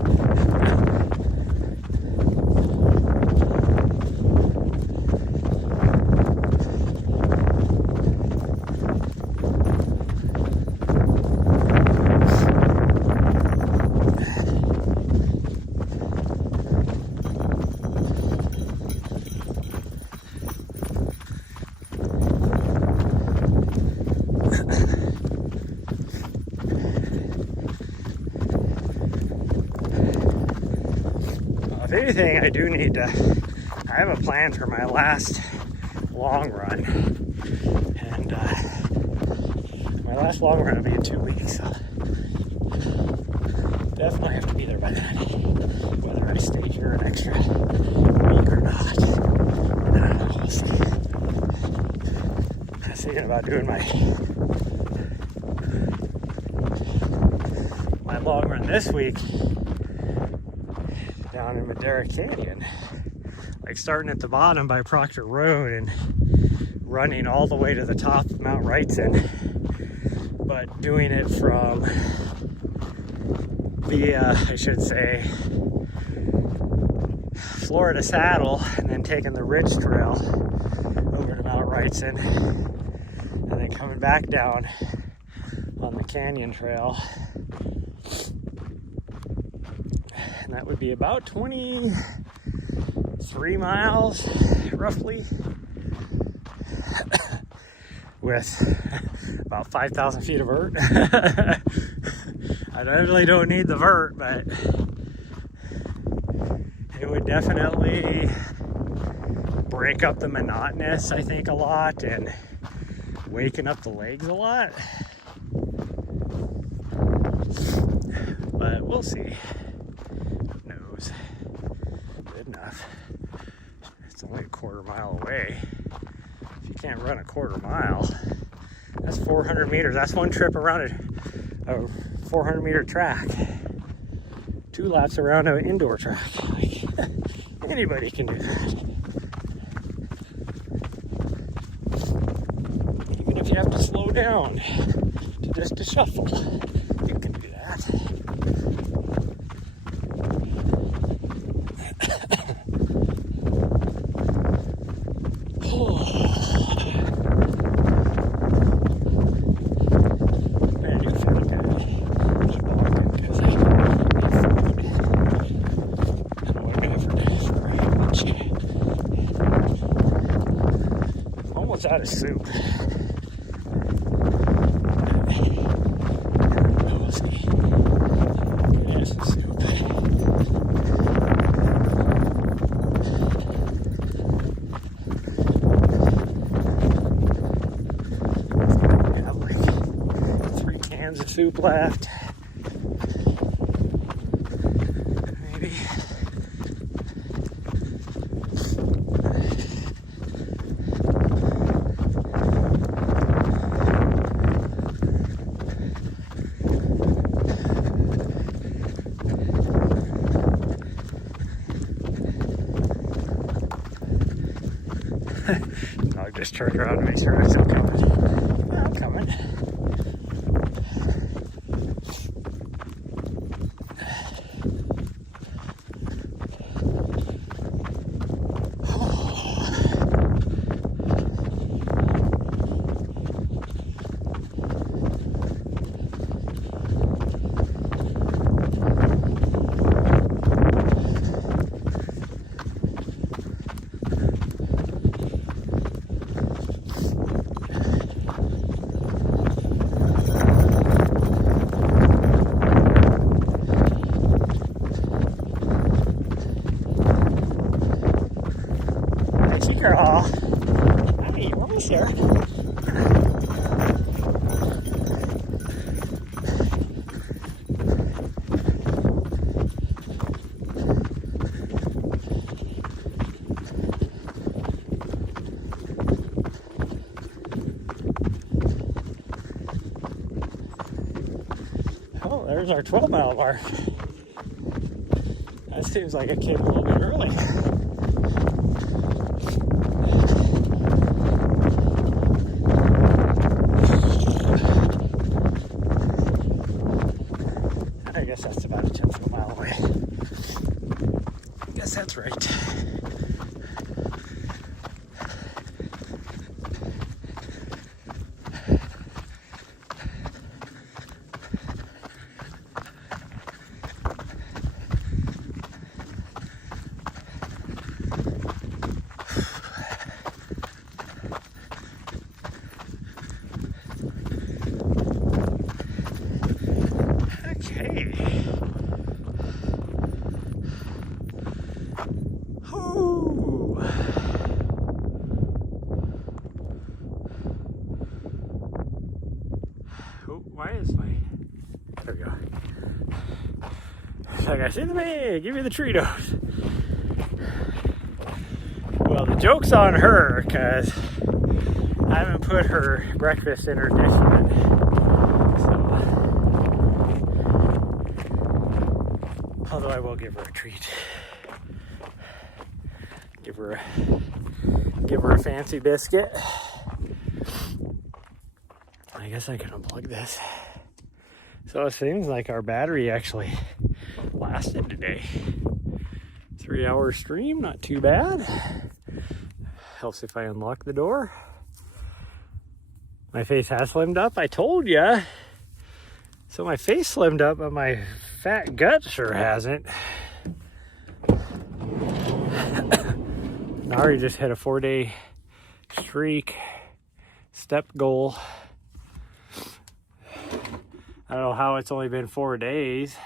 If anything, I do need to, I have a plan for my last long run, and my last long run will be in 2 weeks, so definitely have to be there by then, whether I stay here an extra week or not. We'll see. I was thinking about doing my long run this week down in Madera Canyon, like starting at the bottom by Proctor Road and running all the way to the top of Mount Wrightson, but doing it from via, I should say, Florida Saddle, and then taking the Ridge Trail over to Mount Wrightson, and then coming back down on the Canyon Trail. And that would be about 23 miles, roughly, with about 5,000 feet of vert. I really don't need the vert, but it would definitely break up the monotonous, I think, a lot, and waken up the legs a lot. But we'll see. Good enough. It's only a quarter mile away. If you can't run a quarter mile, that's 400 meters. That's one trip around a 400 meter track. 2 laps around an indoor track. Like, anybody can do that. Even if you have to slow down to just to shuffle, you can do that. almost out of soup. Of soup left. Maybe. Dog just turned around to make sure I'm still coming. Yeah, I'm coming. Girl. Hi, you're almost there. Oh, there's our 12-mile mark. That seems like it came a little bit early. I guess that's about a 10th of a mile away. I guess that's right. Why is my... There we go. Like I said to me, give me the Tritos. Well, the joke's on her, because I haven't put her breakfast in her dish yet. So, although I will give her a treat. Give her a fancy biscuit. I guess I can unplug this. So it seems like our battery actually lasted today. 3-hour stream, not too bad. Helps if I unlock the door. My face has slimmed up, I told ya. So my face slimmed up, but my fat gut sure hasn't. Nari just hit a 4-day streak, step goal. I don't know how it's only been 4 days.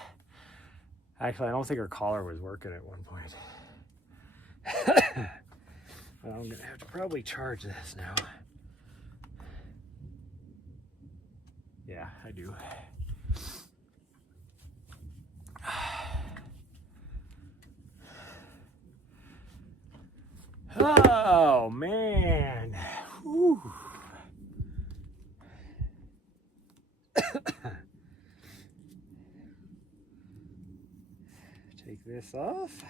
Actually, I don't think her collar was working at one point. Well, I'm gonna have to probably charge this now. Yeah, I do. Oh, man. Whew. Take this off.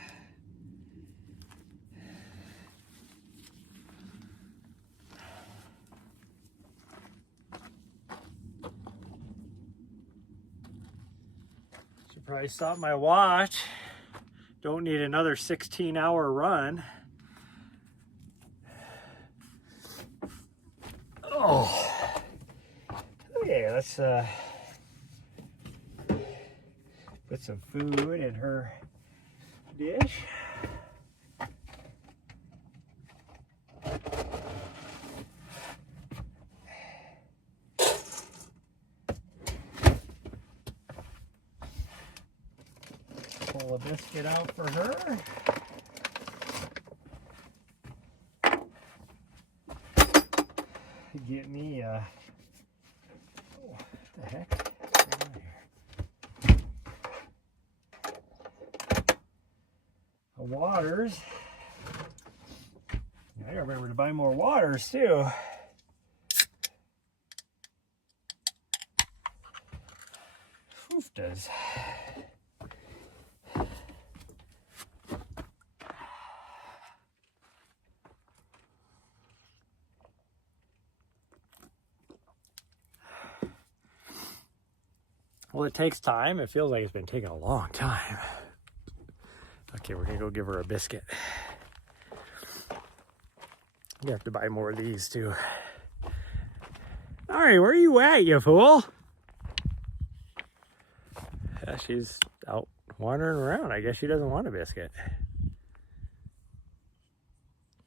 Should probably stop my watch. Don't need another 16-hour run. Oh. Okay, let's put some food in her dish. pull a biscuit out for her. Get me oh, what the heck? What's going on here? The waters. I gotta remember to buy more waters too. Oof does. Well, it takes time. It feels like it's been taking a long time. Okay, we're gonna go give her a biscuit. You have to buy more of these too. All right, where are you at, you fool? Yeah, she's out wandering around. I guess she doesn't want a biscuit.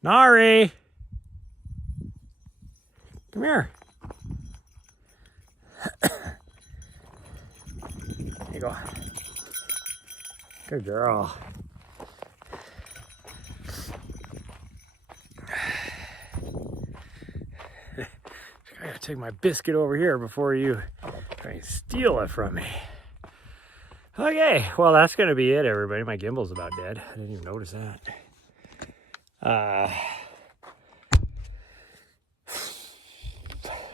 Nari! Come here. There you go. Good girl. I gotta take my biscuit over here before you try and steal it from me. Okay, well that's gonna be it, everybody. My gimbal's about dead. I didn't even notice that.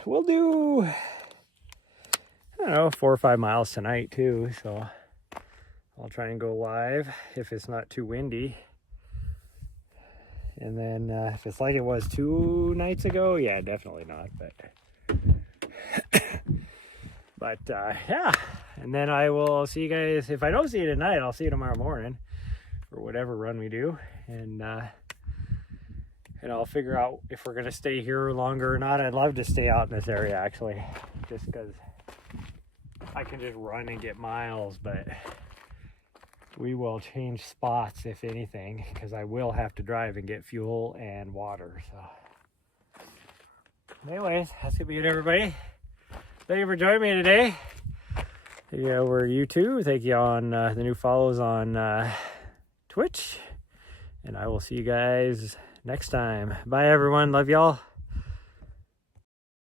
We'll do, I don't know, 4 or 5 miles tonight too, so I'll try and go live if it's not too windy. And then if it's like it was 2 nights ago, yeah, definitely not, but yeah. And then I will see you guys, if I don't see you tonight, I'll see you tomorrow morning for whatever run we do. And I'll figure out if we're gonna stay here longer or not. I'd love to stay out in this area actually, just because I can just run and get miles, but we will change spots if anything, because I will have to drive and get fuel and water. So anyways, that's gonna be it, everybody. Thank you for joining me today. Thank you over YouTube. Thank you on the new follows on Twitch. And I will see you guys next time. Bye, everyone. Love y'all.